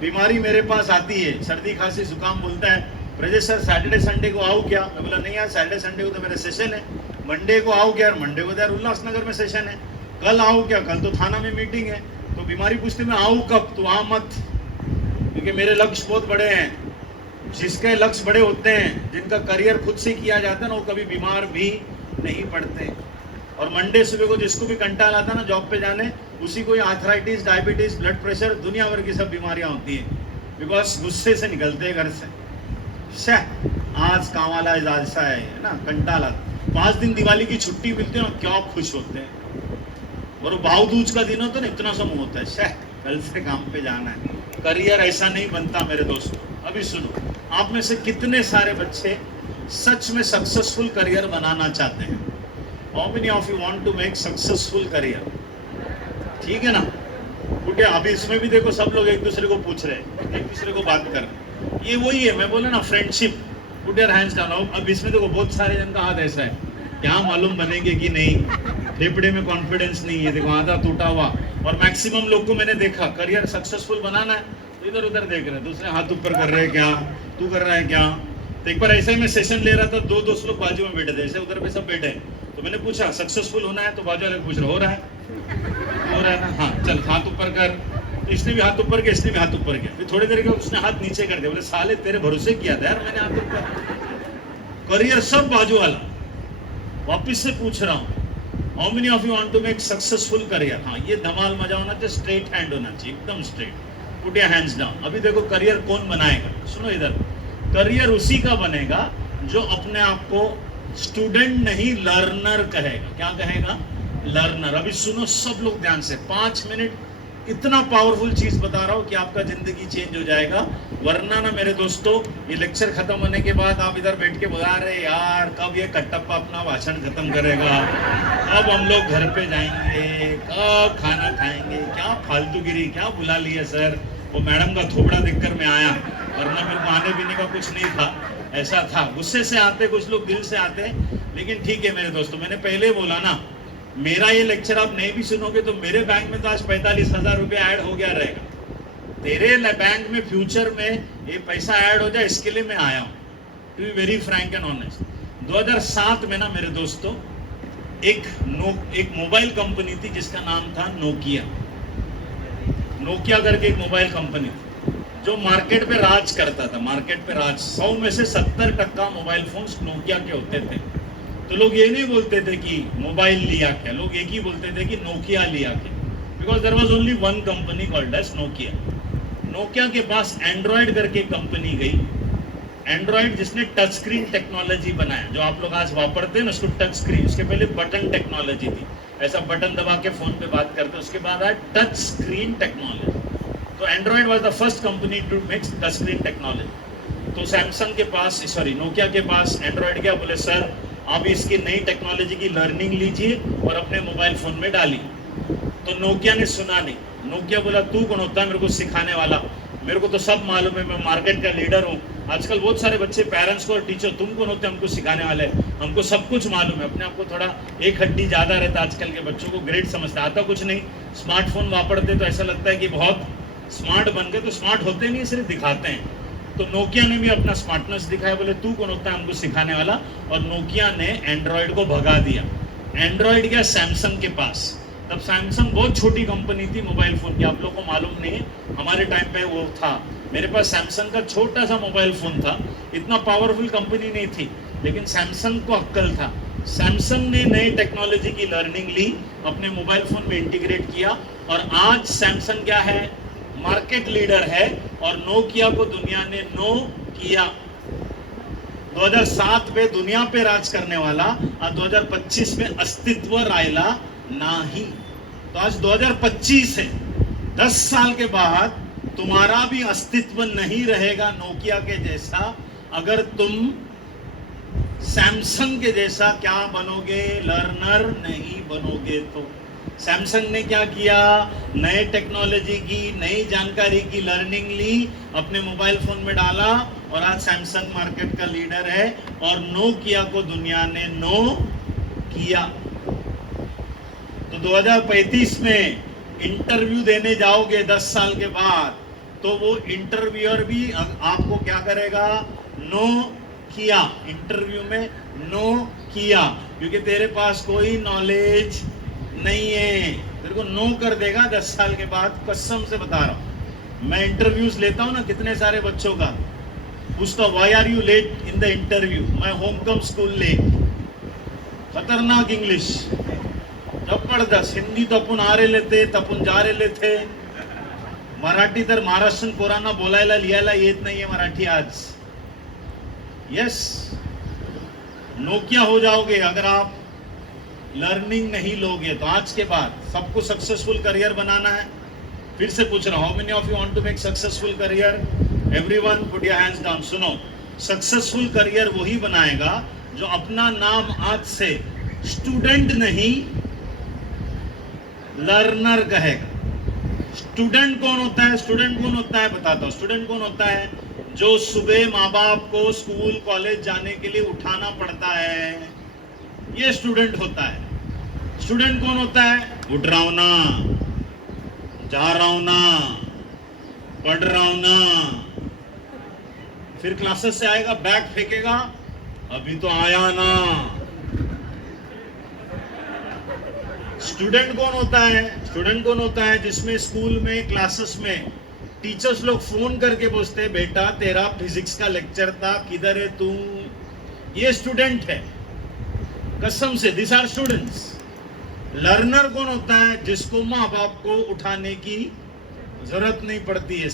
बीमारी मेरे पास आती है, सर्दी खांसी जुकाम, बोलता है ब्रजेश सर सैटरडे संडे को आओ क्या? मैं बोला नहीं यार सैटरडे संडे को तो मेरा सेशन है। मंडे को आओ क्या? मंडे को यार उल्लासनगर में सेशन है। कल आओ क्या? कल तो थाना में मीटिंग है। तो बीमारी पूछते मैं आऊँ कब? तो आ मत, क्योंकि मेरे लक्ष्य बहुत बड़े हैं। जिसके लक्ष्य बड़े होते हैं, जिनका करियर खुद से किया जाता है ना, वो कभी बीमार भी नहीं पड़ते। और मंडे सुबह को जिसको भी कंटाल आता ना जॉब पे जाने, उसी को आर्थराइटिस, डायबिटीज, ब्लड प्रेशर, दुनिया भर की सब बीमारियां होती हैं, बिकॉज गुस्से से निकलते हैं घर से। आज काम वाला ऐसा है ना, कंटाला। 5 दिन दिवाली की छुट्टी मिलती है ना, क्या खुश होते हैं। और भाव दूज का दिन होता है ना, इतना समूह होता है, कल से काम पे जाना है। करियर ऐसा नहीं बनता मेरे दोस्तों। अभी सुनो, आप में से कितने सारे बच्चे सच में सक्सेसफुल करियर बनाना चाहते हैं? How many of you want to make successful career? ठीक है ना? उठे। अभी इसमें भी देखो, सब लोग एक दूसरे को पूछ रहे हैं, एक दूसरे को बात कर रहे हैं। ये वही है, मैं बोला ना, friendship. Put your hands down. अब इसमें देखो बहुत सारे जन का हाथ ऐसा है, क्या मालूम बनेंगे कि नहीं, फेफड़े में कॉन्फिडेंस नहीं है, देखो आधा टूटा हुआ। और मैक्सिमम लोग को मैंने देखा, करियर सक्सेसफुल बनाना है तो इधर उधर देख रहे हैं, दूसरे हाथ ऊपर कर रहे हैं, क्या तू कर रहा है क्या? तो एक बार ऐसे ही मैं सेशन ले रहा था, 2 दोस्त लोग बाजू में बैठे थे, ऐसे उधर पे सब बैठे। तो मैंने पूछा सक्सेसफुल होना है? तो बाजू वाले पूछ रहे, हो रहा है ना? हाँ चल हाथ ऊपर कर। तो इसने भी हाथ ऊपर किया, इसने भी हाथ ऊपर किया। फिर थोड़ी देर के उसने हाथ नीचे कर दिया। बोले साले तेरे भरोसे किया था यार मैंने हाथ ऊपर। करियर सब बाजू वाला। वापिस से पूछ रहा हूँ, how many of you want to make successful career? हाँ, ये धमाल मजा होना चाहिए, स्ट्रेट हैंड होना चाहिए, एकदम straight. Put your hands down. अभी देखो करियर कौन बनाएगा, सुनो इधर। करियर उसी का बनेगा जो अपने आप को स्टूडेंट नहीं लर्नर कहेगा। क्या कहेगा? लर्नर। अभी सुनो सब लोग ध्यान से, 5 मिनट इतना पावरफुल चीज बता रहा हूं कि आपका जिंदगी चेंज हो जाएगा। वरना ना मेरे दोस्तों, ये लेक्चर खत्म होने के बाद आप इधर बैठ के बता रहे यार कब ये कट्टप्पा अपना भाषण खत्म करेगा, कब हम लोग घर पे जाएंगे, कब खाना खाएंगे, क्या फालतूगिरी, क्या बुला लिया सर, वो मैडम का थोबड़ा देखकर मैं आया, वरना मेरे को आने पीने का कुछ नहीं था। ऐसा था, गुस्से से आते, कुछ लोग दिल से आते। लेकिन ठीक है मेरे दोस्तों, मैंने पहले बोला ना, मेरा ये लेक्चर आप नहीं भी सुनोगे तो मेरे बैंक में तो आज 45,000 रुपये ऐड हो गया रहेगा। तेरे बैंक में फ्यूचर में ये पैसा ऐड हो जाए, इसके लिए मैं आया हूँ, to be very frank and honest. 2007 में ना मेरे दोस्तों एक मोबाइल कंपनी थी जिसका नाम था नोकिया। नोकिया करके एक मोबाइल कंपनी थी जो मार्केट पे राज करता था। मार्केट पे राज, 100 में से 70% मोबाइल फोन्स नोकिया के होते थे। तो लोग ये नहीं बोलते थे कि मोबाइल लिया क्या, लोग एक ही बोलते थे कि नोकिया लिया क्या, because there was only one company called as Nokia. Nokia के पास एंड्रॉयड करके कंपनी गई, एंड्रॉयड जिसने टच स्क्रीन टेक्नोलॉजी बनाया, जो आप लोग आज वापरते हैं ना उसको टच स्क्रीन। उसके पहले बटन टेक्नोलॉजी थी, ऐसा बटन दबा के फोन पे बात करते, उसके बाद आया टच स्क्रीन टेक्नोलॉजी। तो Android was the first company to make touch screen technology. तो सैमसंग के पास, सॉरी नोकिया के पास एंड्रॉयड गया, बोले सर आप इसकी नई टेक्नोलॉजी की लर्निंग लीजिए और अपने मोबाइल फोन में डालिए। तो नोकिया ने सुना नहीं। नोकिया बोला तू कौन होता है मेरे को सिखाने वाला, मेरे को तो सब मालूम है, मैं मार्केट का लीडर हूँ। आजकल बहुत सारे बच्चे पेरेंट्स को और टीचर, तुम कौन होते हैं हमको सिखाने वाले, हमको सब कुछ मालूम है। अपने आप को थोड़ा एक हड्डी ज़्यादा रहता है। आजकल के बच्चों को ग्रेट समझता, आता कुछ नहीं। स्मार्टफोन वापरते तो ऐसा लगता है कि बहुत स्मार्ट बन गए, तो स्मार्ट होते नहीं, सिर्फ दिखाते हैं। तो नोकिया ने भी अपना स्मार्टनेस दिखाया, बोले तू कौन होता है हमको सिखाने वाला, और नोकिया ने एंड्रॉयड को भगा दिया। एंड्रॉयड गया सैमसंग के पास। तब सैमसंग बहुत छोटी कंपनी थी मोबाइल फोन की, आप लोगों को मालूम नहीं है, हमारे टाइम पे वो था। मेरे पास सैमसंग का छोटा सा मोबाइल फोन था, इतना पावरफुल कंपनी नहीं थी, लेकिन सैमसंग को अक्ल था। सैमसंग ने नई टेक्नोलॉजी की लर्निंग ली, अपने मोबाइल फोन में इंटीग्रेट किया, और आज सैमसंग क्या है, मार्केट लीडर है। और नोकिया को दुनिया ने नो किया। 2007 में दुनिया पे राज करने वाला, और 2025 में अस्तित्व रायला नाही। तो आज 2025 है, 10 साल के बाद तुम्हारा भी अस्तित्व नहीं रहेगा नोकिया के जैसा, अगर तुम सैमसंग के जैसा क्या बनोगे, लर्नर नहीं बनोगे। तो सैमसंग ने क्या किया, नए टेक्नोलॉजी की, नई जानकारी की लर्निंग ली, अपने मोबाइल फोन में डाला, और आज सैमसंग मार्केट का लीडर है। और नोकिया को दुनिया ने नो किया। तो 2035 में इंटरव्यू देने जाओगे 10 साल के बाद, तो वो इंटरव्यूअर भी आपको क्या करेगा, नो किया। इंटरव्यू में नो किया, क्योंकि तेरे पास कोई नॉलेज नहीं है, तेरे को नो कर देगा 10 साल के बाद, कसम से बता रहा हूं। मैं इंटरव्यूज लेता हूं ना कितने सारे बच्चों का, पूछता why are you late in the interview, मैं होम कम स्कूल लेट, खतरनाक इंग्लिश, जबरदस्त. हिंदी तो आपण आरेले ते तपून जारेले थे. मराठी तर महाराष्ट्रीयन पोरांना बोलायला लिहायला येत नाहीये मराठी आज. यस, नोकिया हो जाओगे अगर आप लर्निंग नहीं लोगे तो. आज के बाद सबको सक्सेसफुल करियर बनाना है. फिर से पूछ रहा हूं, how many of you want to make successful career? Everyone put your hands down. सुनो, सक्सेसफुल करियर वही बनाएगा जो अपना नाम आज से स्टूडेंट नहीं लर्नर कहेगा. स्टूडेंट कौन होता है? स्टूडेंट कौन होता है बताता हूं. स्टूडेंट कौन होता है? जो सुबह माँ बाप को स्कूल कॉलेज जाने के लिए उठाना पड़ता है, ये स्टूडेंट होता है. स्टूडेंट कौन होता है? उठ रहा हूं ना, जा रहा हूं ना, पढ़ रहा हूं ना. फिर क्लासेस से आएगा, बैग फेंकेगा, अभी तो आया ना. स्टूडेंट कौन होता है? स्टूडेंट कौन होता है जिसमें स्कूल में क्लासेस में टीचर्स लोग फोन करके पूछते हैं, बेटा तेरा फिजिक्स का लेक्चर था, किधर है तू? ये स्टूडेंट है कसम से. This are students. लर्नर कौन होता है? जिसको माँ बाप को उठाने की जरूरत नहीं पड़ती है.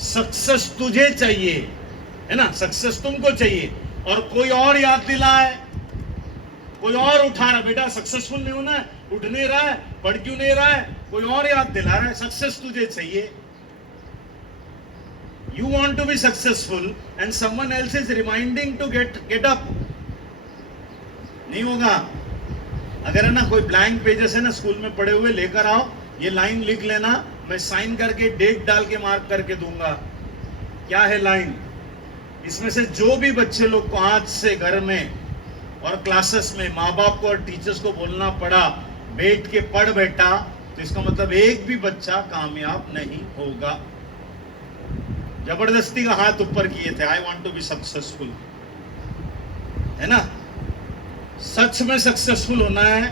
सक्सेस तुझे चाहिए है ना, सक्सेस तुमको चाहिए और कोई और याद दिलाए, कोई और उठा रहा, बेटा सक्सेसफुल नहीं होना है, उठ नहीं रहा है, पढ़ क्यों नहीं रहा है, कोई और याद दिला रहा है. सक्सेस तुझे चाहिए. You want to be successful and someone else is reminding to get up. नहीं होगा. अगर है ना कोई ब्लैंक पेजेस है ना स्कूल में पड़े हुए, लेकर आओ, ये लाइन लिख लेना, मैं साइन करके डेट डाल के मार्क करके दूंगा. क्या है लाइन? इसमें से जो भी बच्चे लोग को आज से घर में और क्लासेस में माँ बाप को और टीचर्स को बोलना पड़ा बैठ के पढ़ बेटा, तो इसका मतलब एक भी बच्चा कामयाब नहीं होगा. जबरदस्ती का हाथ ऊपर किए थे, I want to be successful, है ना. सच में सक्सेसफुल होना है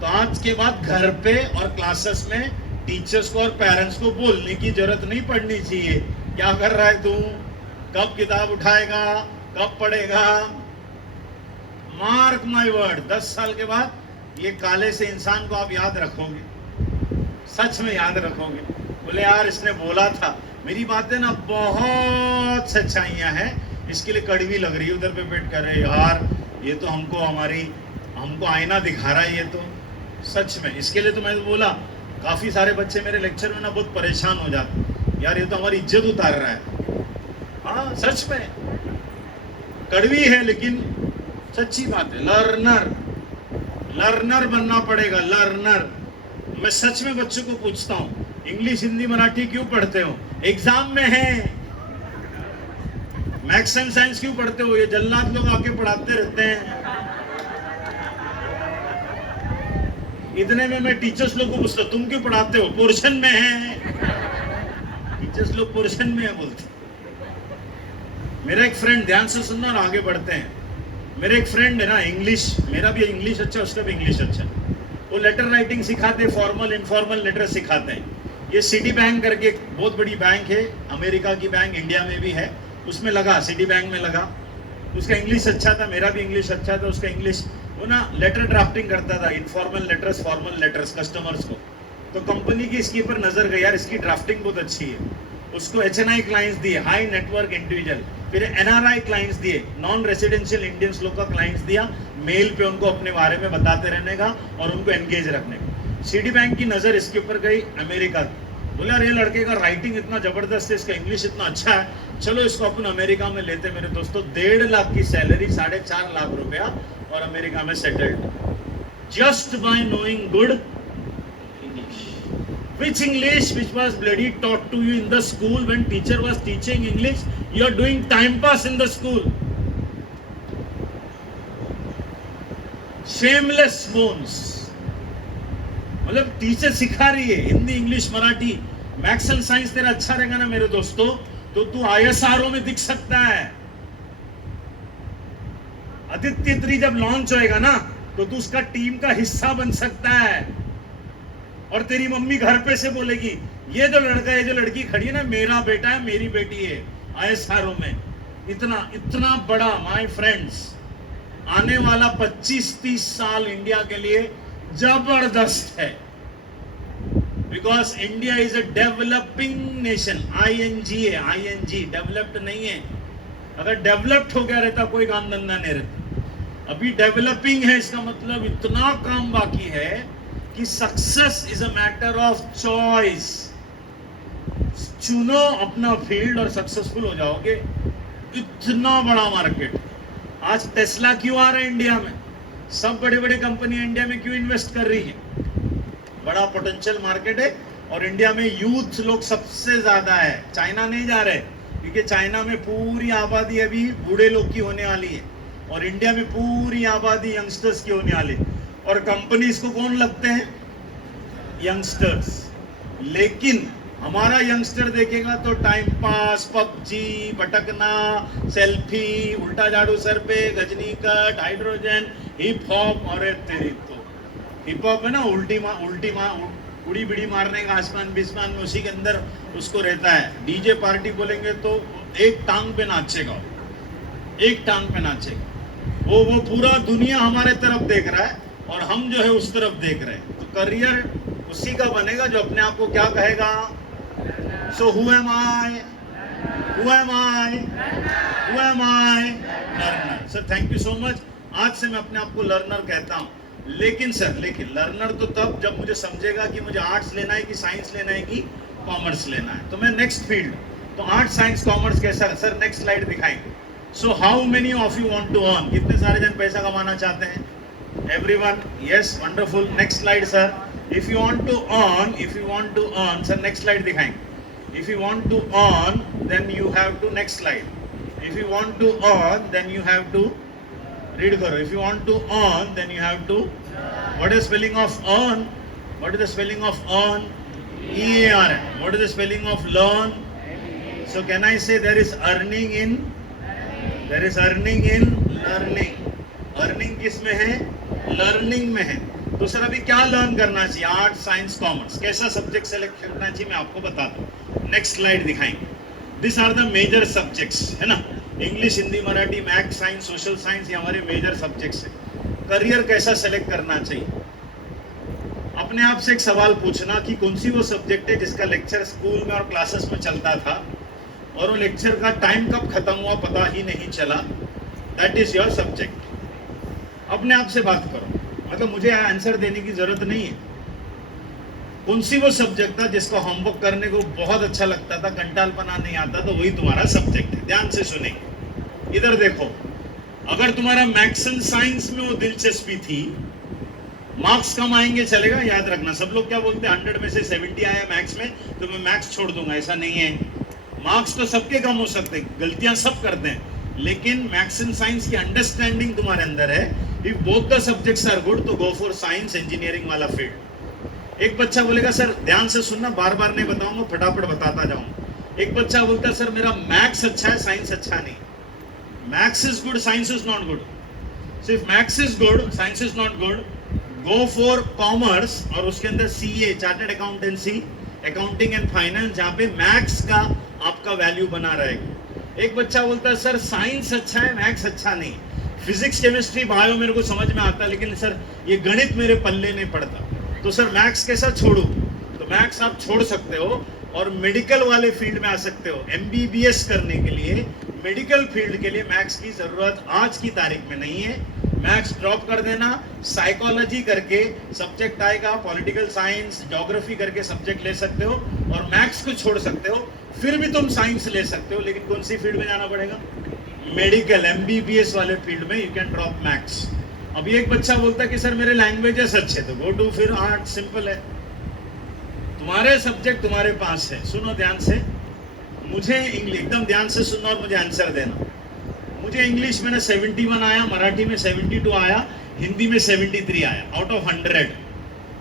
तो आज के बाद घर पे और क्लासेस में टीचर्स को और पेरेंट्स को बोलने की जरूरत नहीं पड़नी चाहिए. क्या कर रहा है तू, कब किताब उठाएगा, कब पढ़ेगा. मार्क माय वर्ड, 10 साल के बाद ये काले से इंसान को आप याद रखोगे, सच में याद रखोगे. बोले यार इसने बोला था. मेरी बातें ना बहुत सच्चाइयां हैं, इसके लिए कड़वी लग रही है उधर पे बैठ कर. यार ये तो हमको आईना दिखा रहा है ये तो. सच में इसके लिए तो मैं बोला, काफी सारे बच्चे मेरे लेक्चर में ना बहुत परेशान हो जाते, यार ये तो हमारी इज्जत उतार रहा है. हाँ सच में कड़वी है लेकिन सच्ची बात है. लर्नर बनना पड़ेगा. लर्नर. मैं सच में बच्चों को पूछता हूं, इंग्लिश हिंदी मराठी क्यों पढ़ते हो? एग्जाम में है. मैथ्स एंड साइंस क्यों पढ़ते हो? ये जल्लाद लोग आके पढ़ाते रहते हैं. इतने में मैं टीचर्स लोग को पूछता तुम क्यों पढ़ाते हो? पोर्शन में है. टीचर्स लोग पोर्शन में है बोलते. मेरा एक फ्रेंड, ध्यान से सुनना और आगे बढ़ते हैं. मेरा एक फ्रेंड है ना, इंग्लिश, मेरा भी इंग्लिश अच्छा, उसका भी इंग्लिश अच्छा. वो लेटर राइटिंग सिखाते, फॉर्मल इनफॉर्मल लेटर सिखाते हैं. ये सिटी बैंक करके एक बहुत बड़ी बैंक है, अमेरिका की बैंक, इंडिया में भी है, उसमें लगा, सिटी बैंक में लगा. उसका इंग्लिश अच्छा था, मेरा भी इंग्लिश अच्छा था. उसका इंग्लिश, वो ना लेटर ड्राफ्टिंग करता था, informal letters, formal letters customers को. तो कंपनी की इसके ऊपर नजर गई, यार इसकी ड्राफ्टिंग बहुत अच्छी है. उसको HNI क्लाइंट्स दिए, हाई नेटवर्क इंडिविजुअल. फिर NRI क्लाइंट्स दिए, नॉन रेसिडेंशियल इंडियंस लोग का क्लाइंट्स दिया. मेल पे उनको अपने बारे में बताते रहने का और उनको एंगेज रखने का. सिटी बैंक की नजर इसके ऊपर गई, अमेरिका. बोले यार ये लड़के का राइटिंग इतना जबरदस्त है, इसका इंग्लिश इतना अच्छा है, चलो इसको अपन अमेरिका में लेते. मेरे दोस्तों 1.5 लाख की सैलरी, 4.5 लाख रुपया, और अमेरिका में settled, just by knowing good English. Which English which was bloody taught to you in the school when teacher was teaching English? You are doing time pass in the school. Shameless bones. मतलब teacher सिखा रही है Hindi, English, Marathi, maths and science तेरा अच्छा रहेगा ना मेरे दोस्तों, तो तू ISRO में दिख सकता है. आदित्य 3 जब लॉन्च होएगा ना तो तू उसका टीम का हिस्सा बन सकता है. और तेरी मम्मी घर पे से बोलेगी ये जो लड़का है, जो लड़की खड़ी है ना, मेरा बेटा है, मेरी बेटी है ISRO में. इतना बड़ा माय फ्रेंड्स, आने वाला 25-30 साल इंडिया के लिए जबरदस्त है, because India is a developing nation. ING है, ING, डेवलप्ड नहीं है। अगर डेवलप्ड हो गया रहता कोई काम धंधा नहीं रहता। अभी डेवलपिंग है, इसका मतलब इतना काम बाकी है कि success is a matter of choice. चुनो अपना फील्ड और सक्सेसफुल हो जाओगे। इतना बड़ा मार्केट। आज टेस्ला क्यों आ रहा है इंडिया में? सब बड़े बड़े कंपनी इंडिया में क्यों इन्वेस्ट कर रही है? बड़ा पोटेंशियल मार्केट है और इंडिया में यूथ लोग सबसे ज्यादा है। चाइना नहीं जा रहे, क्योंकि चाइना में पूरी आबादी अभी बूढ़े लोग की होने वाली है और इंडिया में पूरी आबादी यंगस्टर्स की होने वाली है। और कंपनीज को कौन लगते हैं? यंगस्टर्स। लेकिन हमारा यंगस्टर देखेगा तो टाइम पास, पबजी, भटकना, सेल्फी, उल्टा झाड़ू सर पे, Ghajini cut, hydrogen, hip hop. और तेरी तो हिप हॉप है ना, उड़ी बिड़ी मारने का आसमान बिस्मान में, उसी के अंदर उसको रहता है। डीजे पार्टी बोलेंगे तो एक टांग पे नाचेगा, एक टांग पे नाचेगा। वो पूरा दुनिया हमारे तरफ देख रहा है और हम जो है उस तरफ देख रहे हैं। तो करियर उसी का बनेगा जो अपने आप को क्या कहेगा? So who am I? Who am I? Who am I? Learner. Sir, thank you so much. आज से मैं अपने आप को लर्नर कहता हूँ। लेकिन लर्नर तो तब जब मुझे समझेगा कि मुझे आर्ट्स लेना है कि साइंस लेना है कि कॉमर्स लेना है। तो मैं नेक्स्ट फील्ड, तो आर्ट्स साइंस कॉमर्स कैसा है? सर नेक्स्ट स्लाइड दिखाएंगे। So how many of you want to earn? कितने सारे जन पैसा कमाना चाहते हैं? Everyone? Yes, wonderful. Next slide, sir. If you want to earn, sir, next slide दिखाएंगे। If you want to earn, then you have to, next slide. If you want to earn, then you have to, read करो. If you want to earn, then you have to, what is spelling of earn? What is the spelling of earn? EAR. What is the spelling of learn? So can I say there is earning in learning. Earning किस में है? Learning में है। तो sir अभी क्या learn करना चाहिए? आर्ट, साइंस, कॉमर्स, कैसा सब्जेक्ट सेलेक्ट करना चाहिए मैं आपको बताता हूँ। नेक्स्ट स्लाइड दिखाएंगे। This are the major subjects, है ना? English, Hindi, Marathi, maths, science, social science, ये हमारे मेजर सब्जेक्ट्स है। करियर कैसा सेलेक्ट करना चाहिए? अपने आप से एक सवाल पूछना कि कौन सी वो सब्जेक्ट है जिसका लेक्चर स्कूल में और क्लासेस में चलता था और वो लेक्चर का टाइम कब खत्म हुआ पता ही नहीं चला। That is your subject. अपने आप से बात करो, मतलब मुझे आंसर देने की जरूरत नहीं है। कौन सी वो सब्जेक्ट था जिसको होमवर्क करने को बहुत अच्छा लगता था, कंटालपना नहीं आता, तो वही तुम्हारा सब्जेक्ट है। ध्यान से सुनेंगे, इधर देखो। अगर तुम्हारा मैथ्स एंड साइंस में वो दिलचस्पी थी, मार्क्स कम आएंगे चलेगा, याद रखना। सब लोग क्या बोलते हैं, 100 में से 70 आया मैथ्स में तो मैं मैथ्स छोड़ दूंगा। ऐसा नहीं है। मार्क्स तो सबके कम हो सकते हैं, गलतियां सब करते हैं, लेकिन मैथ्स एंड साइंस की अंडरस्टैंडिंग तुम्हारे अंदर है। If both the subjects are good तो गो फॉर साइंस, इंजीनियरिंग वाला फील्ड। एक बच्चा बोलेगा सर, ध्यान से सुनना, बार बार नहीं बताऊंगा, फटाफट बताता जाऊंगा। एक बच्चा बोलता है सर मेरा मैथ्स अच्छा है, साइंस अच्छा नहीं। Maths is good, science is not good. सिर्फ maths is good, science is not good, go for commerce और उसके अंदर CA, chartered accountancy, accounting and finance, जहाँ पे मैथ्स का आपका वैल्यू बना रहेगा। एक बच्चा बोलता है सर साइंस अच्छा है, मैथ्स अच्छा नहीं। फिजिक्स, केमिस्ट्री, बायो मेरे को समझ में आता है, लेकिन सर ये गणित मेरे पल्ले नहीं पड़ता, तो सर मैथ्स कैसा छोड़ूं? तो मैथ्स आप छोड़ सकते हो और मेडिकल वाले फील्ड में आ सकते हो। MBBS करने के लिए, मेडिकल फील्ड के लिए मैथ्स की जरूरत आज की तारीख में नहीं है। मैथ्स ड्रॉप कर देना, साइकोलॉजी करके सब्जेक्ट आएगा, पॉलिटिकल साइंस, ज्योग्राफी करके सब्जेक्ट ले सकते हो और मैथ्स को छोड़ सकते हो। फिर भी तुम साइंस ले सकते हो, लेकिन कौन सी फील्ड में जाना पड़ेगा? मेडिकल, MBBS वाले फील्ड में यू कैन ड्रॉप मैथ्स। अभी एक बच्चा बोलता है कि सर मेरे लैंग्वेजेस अच्छे, तो गो टू फिर आर्ट, सिंपल है। तुम्हारे सब्जेक्ट तुम्हारे पास है। सुनो ध्यान से, मुझे इंग्लिश, एकदम ध्यान से सुनना और मुझे आंसर देना। मुझे इंग्लिश में 71 आया, मराठी में 72 आया, हिंदी में 73 आया आउट ऑफ 100,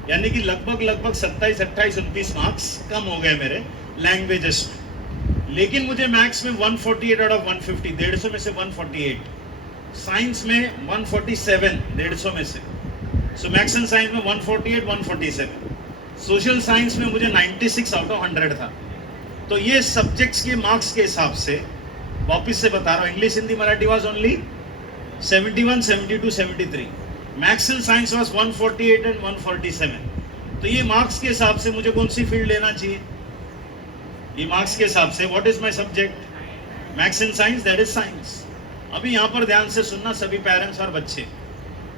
यानी कि लगभग 27, 28, 29 मार्क्स कम हो गए मेरे लैंग्वेजेस में। लेकिन मुझे मैथ्स में 148 आउट ऑफ 150, 150 में से 148, साइंस में 147, 150 में से। सो मैथ्स एंड साइंस में 148, 147, सोशल साइंस में मुझे 96 आउट ऑफ 100 था। तो ये सब्जेक्ट्स के मार्क्स के हिसाब से वापिस से बता रहा हूँ, English, Hindi, Marathi was only 71, 72, 73, maths and science was 148 and 147। तो ये मार्क्स के हिसाब से मुझे कौन सी फील्ड लेना चाहिए? ये मार्क्स के हिसाब से what is my subject? Maths and science, that is science. अभी यहाँ पर ध्यान से सुनना सभी पेरेंट्स और बच्चे,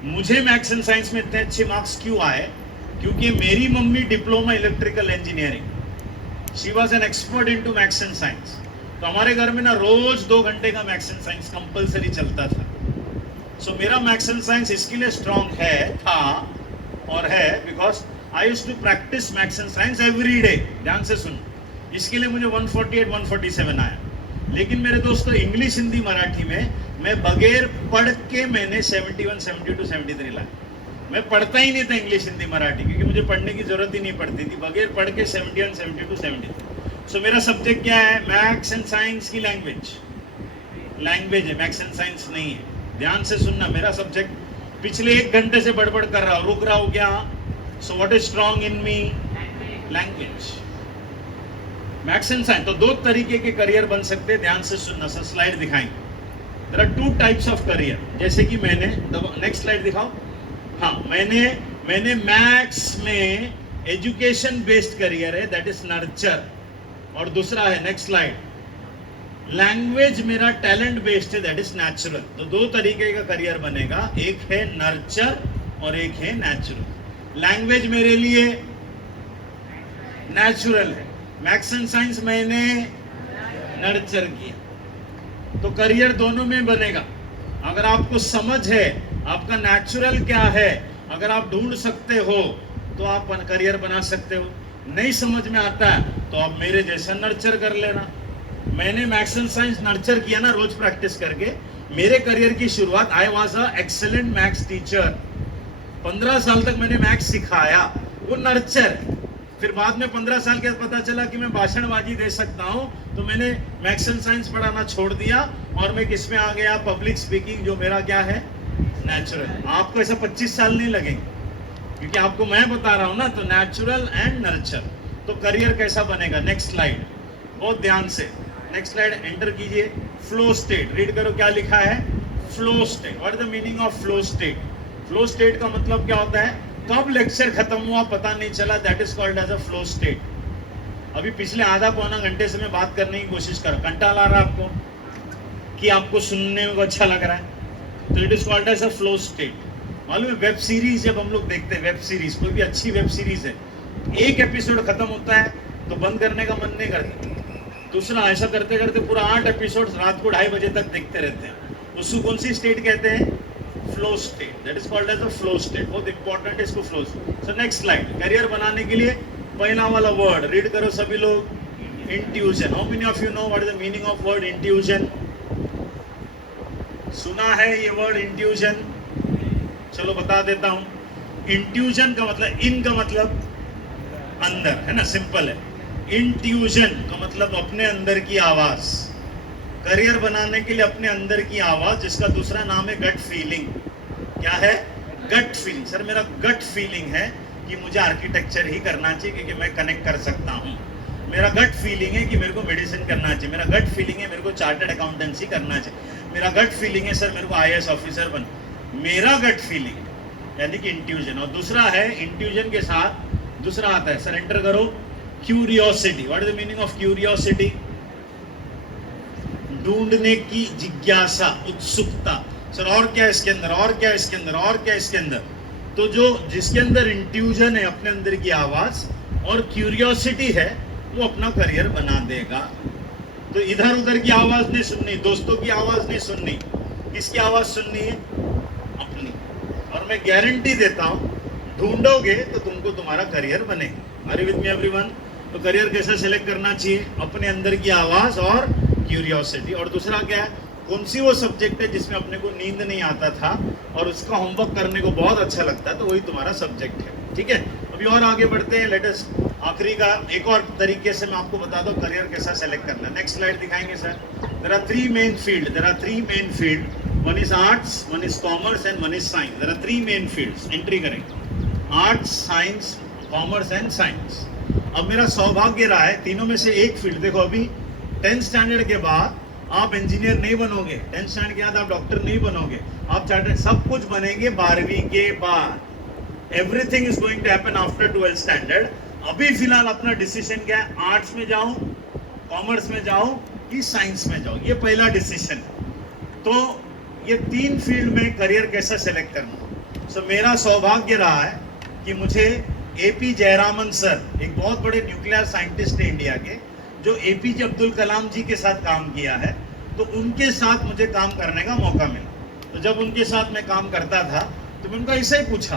मुझे मैथ्स एंड साइंस में इतने अच्छे मार्क्स क्यों आए? क्योंकि मेरी mummy diploma electrical engineering, she was an expert in to maths and science. तो हमारे घर में ना रोज 2 घंटे का मैथ्स एंड साइंस कंपल्सरी चलता था। सो मेरा मैथ्स एंड साइंस इसके लिए स्ट्रॉन्ग था और है because I used to practice maths and science every day. ध्यान से सुन, इसके लिए मुझे 148 147 आया। लेकिन मेरे दोस्तों इंग्लिश हिंदी मराठी में मैं बगैर पढ़ के मैंने 71 72 73 लाया। मैं पढ़ता ही नहीं था इंग्लिश हिंदी मराठी, क्योंकि मुझे पढ़ने की जरूरत ही नहीं पड़ती थी। बगैर पढ़ के 71 72 73। सो मेरा सब्जेक्ट क्या है? मैथ्स एंड साइंस की लैंग्वेज है, मैथ्स एंड साइंस नहीं है। ध्यान से सुनना, मेरा सब्जेक्ट पिछले 1 घंटे से बड़बड़ कर रहा हूँ, रुक रहा हूँ क्या? सो what is strong in me? Language, maths and science. तो 2 तरीके के करियर बन सकते हैं। ध्यान से सुनना, सर स्लाइड दिखाएंगे। There are 2 types of career. जैसे कि मैंने, नेक्स्ट स्लाइड दिखाओ। हाँ, मैंने मैथ्स में एजुकेशन बेस्ड करियर है, दैट इज नर्चर। और दूसरा है, नेक्स्ट स्लाइड, लैंग्वेज मेरा टैलेंट बेस्ड है, दैट इज नेचुरल। तो 2 तरीके का करियर बनेगा, एक है नर्चर और एक है नेचुरल। लैंग्वेज मेरे लिए नेचुरल है, मैथ्स एंड साइंस मैंने नर्चर किया। तो करियर दोनों में बनेगा। अगर आपको समझ है आपका नेचुरल क्या है, अगर आप ढूंढ सकते हो तो आप करियर बना सकते हो। नहीं समझ में आता है तो आप मेरे जैसा नर्चर कर लेना। मैंने मैथ्स एंड साइंस नर्चर किया ना, रोज प्रैक्टिस करके। मेरे करियर की शुरुआत, I was a excellent maths teacher. 15 साल तक मैंने मैथ्स सिखाया, वो नर्चर। फिर बाद में 15 साल के बाद पता चला कि मैं भाषणबाजी दे सकता हूँ, तो मैंने मैथ्स एंड साइंस पढ़ाना छोड़ दिया और मैं किस में आ गया? पब्लिक स्पीकिंग, जो मेरा क्या है? नेचुरल। आपको ऐसा 25 साल नहीं लगेंगे, क्योंकि आपको मैं बता रहा हूँ ना। तो नेचुरल एंड नर्चर। तो करियर कैसा बनेगा? नेक्स्ट स्लाइड, बहुत ध्यान से नेक्स्ट स्लाइड एंटर कीजिए। फ्लो स्टेट, रीड करो क्या लिखा है? Flow state. What is the meaning of flow state? Flow state का मतलब क्या होता है? कब लेक्चर खत्म हुआ पता नहीं चला, that is called as a flow state. अभी पिछले आधा पौना घंटे से मैं बात करने की कोशिश कर रहा, कंटाला आ रहा आपको कि आपको सुनने में अच्छा लग रहा है? तो it is called as a flow state. मालूम है, वेब सीरीज जब हम लोग देखते हैं, वेब सीरीज, कोई भी अच्छी वेब सीरीज है, एक एपिसोड खत्म होता है तो बंद करने का मन नहीं करता, दूसरा ऐसा करते करते पूरा 8 एपिसोड रात को 2:30 बजे तक देखते रहते हैं। उसको कौन सी स्टेट कहते हैं? Flow state. That is called as a flow state. बहुत इंपॉर्टेंट है इसको, flow state. So next slide, career बनाने के लिए पहला वाला वर्ड रीड करो सभी लोग, intuition. How many of you know what is the meaning of word intuition? सुना है ये वर्ड इंट्यूजन? चलो बता देता हूं। इंट्यूजन का मतलब, इन का मतलब अंदर है ना, सिंपल है। इंट्यूजन का मतलब अपने अंदर की आवाज। करियर बनाने के लिए अपने अंदर की आवाज, जिसका दूसरा नाम है गट फीलिंग। क्या है? Gut feeling. सर मेरा गट फीलिंग है कि मुझे आर्किटेक्चर ही करना चाहिए क्योंकि मैं कनेक्ट कर सकता हूँ। मेरा गट फीलिंग है कि मेरे को मेडिसिन करना चाहिए। मेरा गट फीलिंग है मेरे को चार्टर्ड अकाउंटेंसी करना चाहिए। मेरा गट फीलिंग है सर मेरे को IAS ऑफिसर बन। मेरा गट फीलिंग यानी कि इंट्यूजन। और दूसरा है, इंट्यूजन के साथ दूसरा आता है, सरेंडर करो, curiosity. What is the meaning of curiosity? ढूंढने की जिज्ञासा, उत्सुकता। सर और क्या इसके अंदर, और क्या इसके अंदर, और क्या इसके अंदर? तो जो जिसके अंदर इंट्यूजन है, अपने अंदर की आवाज, और क्यूरियोसिटी है, वो अपना करियर बना देगा। तो इधर उधर की आवाज नहीं सुननी, दोस्तों की आवाज नहीं सुननी, किसकी आवाज सुननी है? अपनी। और मैं गारंटी देता हूं, ढूंढोगे तो तुमको तुम्हारा करियर बनेगा। Are you with me everyone? तो करियर कैसे सेलेक्ट करना चाहिए? अपने अंदर की आवाज और क्यूरियोसिटी। और दूसरा क्या है? कौन सी वो सब्जेक्ट है जिसमें अपने को नींद नहीं आता था और उसका होमवर्क करने को बहुत अच्छा लगता है, तो वही तुम्हारा सब्जेक्ट है। ठीक है, अभी और आगे बढ़ते हैं। लेटेस्ट आखिरी का एक और तरीके से मैं आपको बता दूं करियर कैसा सेलेक्ट करना है। नेक्स्ट स्लाइड दिखाएंगे sir. There are 3 main field, there are 3 main field. One is arts, one is commerce and one is science. There are 3 main fields. Entry करेंगे, arts, science, commerce and science. अब मेरा सौभाग्य रहा है तीनों में से एक फील्ड, देखो अभी 10th स्टैंडर्ड के बाद आप इंजीनियर नहीं बनोगे, 10th स्टैंडर्ड के बाद आप डॉक्टर नहीं बनोगे, आप चार्टर्ड, सब कुछ बनेंगे 12वीं के बाद। Everything is going to happen after 12th standard. अभी फिलहाल अपना डिसीजन क्या है, आर्ट्स में जाऊं, कॉमर्स में जाऊं कि साइंस में जाऊं, ये पहला डिसीजन है। तो ये 3 फील्ड में करियर कैसा सेलेक्ट करना। सो मेरा सौभाग्य रहा है कि मुझे एपी जयरामन सर, एक बहुत बड़े न्यूक्लियर साइंटिस्ट है इंडिया के, जो एपीजे अब्दुल कलाम जी के साथ काम किया है, तो उनके साथ मुझे काम करने का मौका मिला। तो जब उनके साथ मैं काम करता था तो मैं उनको ऐसे ही पूछा